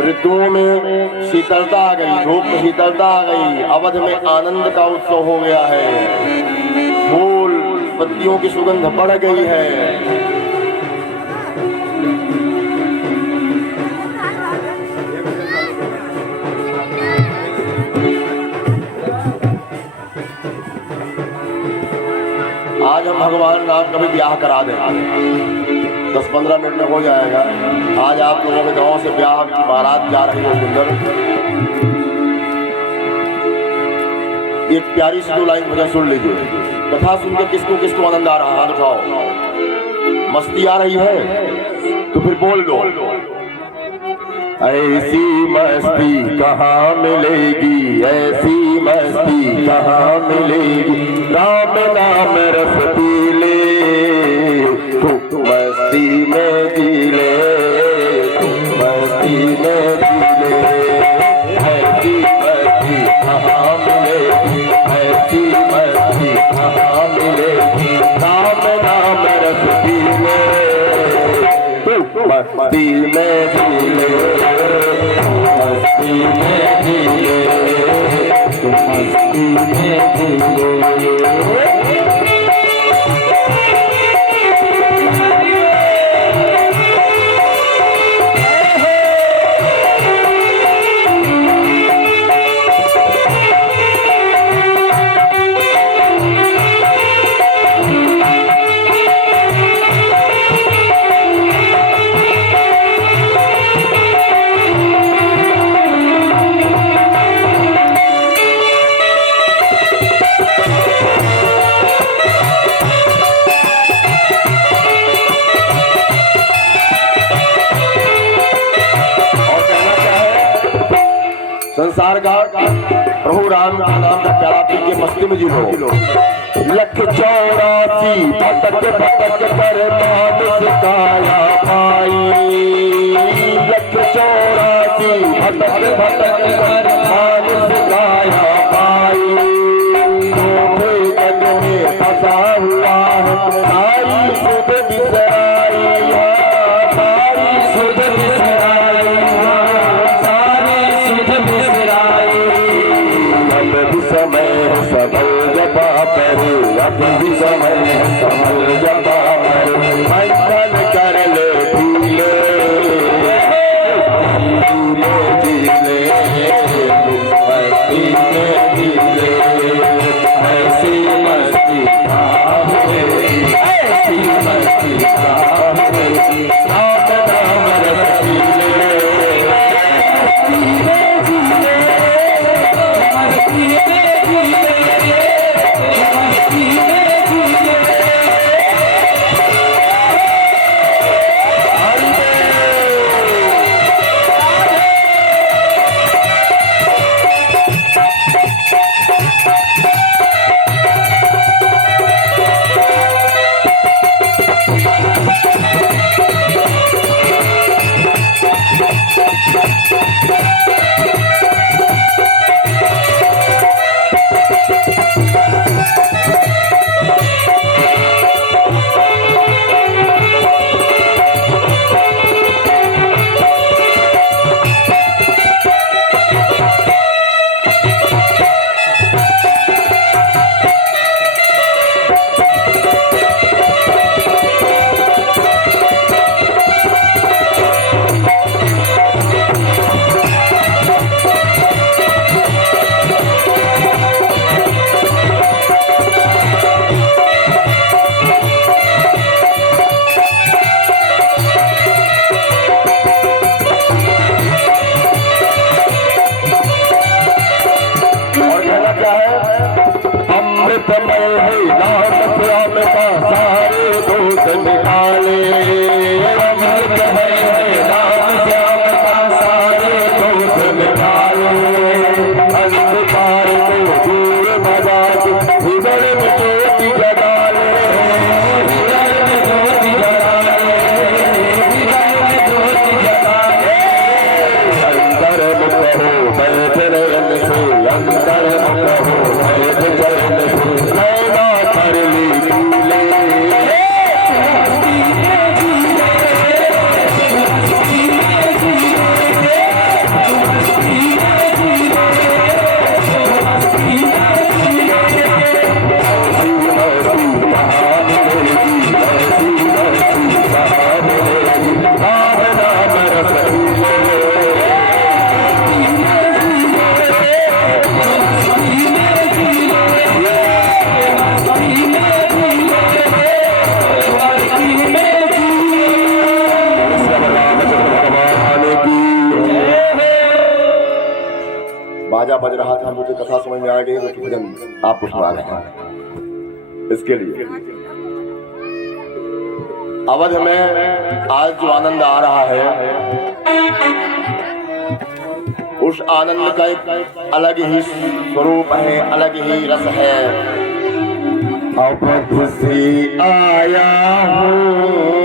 ऋतुओं में शीतलता आ गई, धूप में शीतलता आ गई। अवध में आनंद का उत्सव हो गया है। फूल पत्तियों की सुगंध बढ़ गई है। आज हम भगवान राम का भी ब्याह करा दें। 10-15 मिनट में हो जाएगा। आज आप लोगों के गांव से ब्याह बारात जा रही है सुंदर। एक प्यारी सी 2 लाइन भजन सुन लीजिए। कथा सुनकर किसको किसको आनंद आ रहा है? हाथ उठाओ। मस्ती आ रही है तो फिर बोल दो। ऐसी मस्ती कहाँ मिलेगी, ऐसी मस्ती कहाँ मिलेगी। राम नाम रस पी ले तो मस्ती में जी कहाँ मिलेगी, ऐसी मस्ती कहाँ मिलेगी। नाम नाम रस पी ले, तू मस्ती में जी ले, मस्ती में जी ले, तू मस्ती में जी ले। संसार का प्रभु राम का नाम का प्यारा पी के मस्ती में जी लो। लख 84 भटक भटक कर मानस काया पाई, लख 84 भटक भटक कर मानस काया पाई। धोखे जग में फंसा हुआ है, सारी सुध बिसराई, सारी सुध बिसराई, समय सबल जपा करे, अब भी समय सबल जपा करे। मंथन कर ले भूले, जी ले, मस्ती में जी ले, ऐसी मस्ती कहाँ मिलेगी, ऐसी मस्ती कहाँ मिलेगी। नाम नाम रस पी ले, मस्ती में जी ले, मस्ती में बाजा बज रहा था, मुझे कथा समझ में आ गई तो भजन आपको सुना रहे हैं। इसके लिए अवध में आज जो आनंद आ रहा है, उस आनंद का एक अलग ही स्वरूप है, अलग ही रस है। अवध से आया हूँ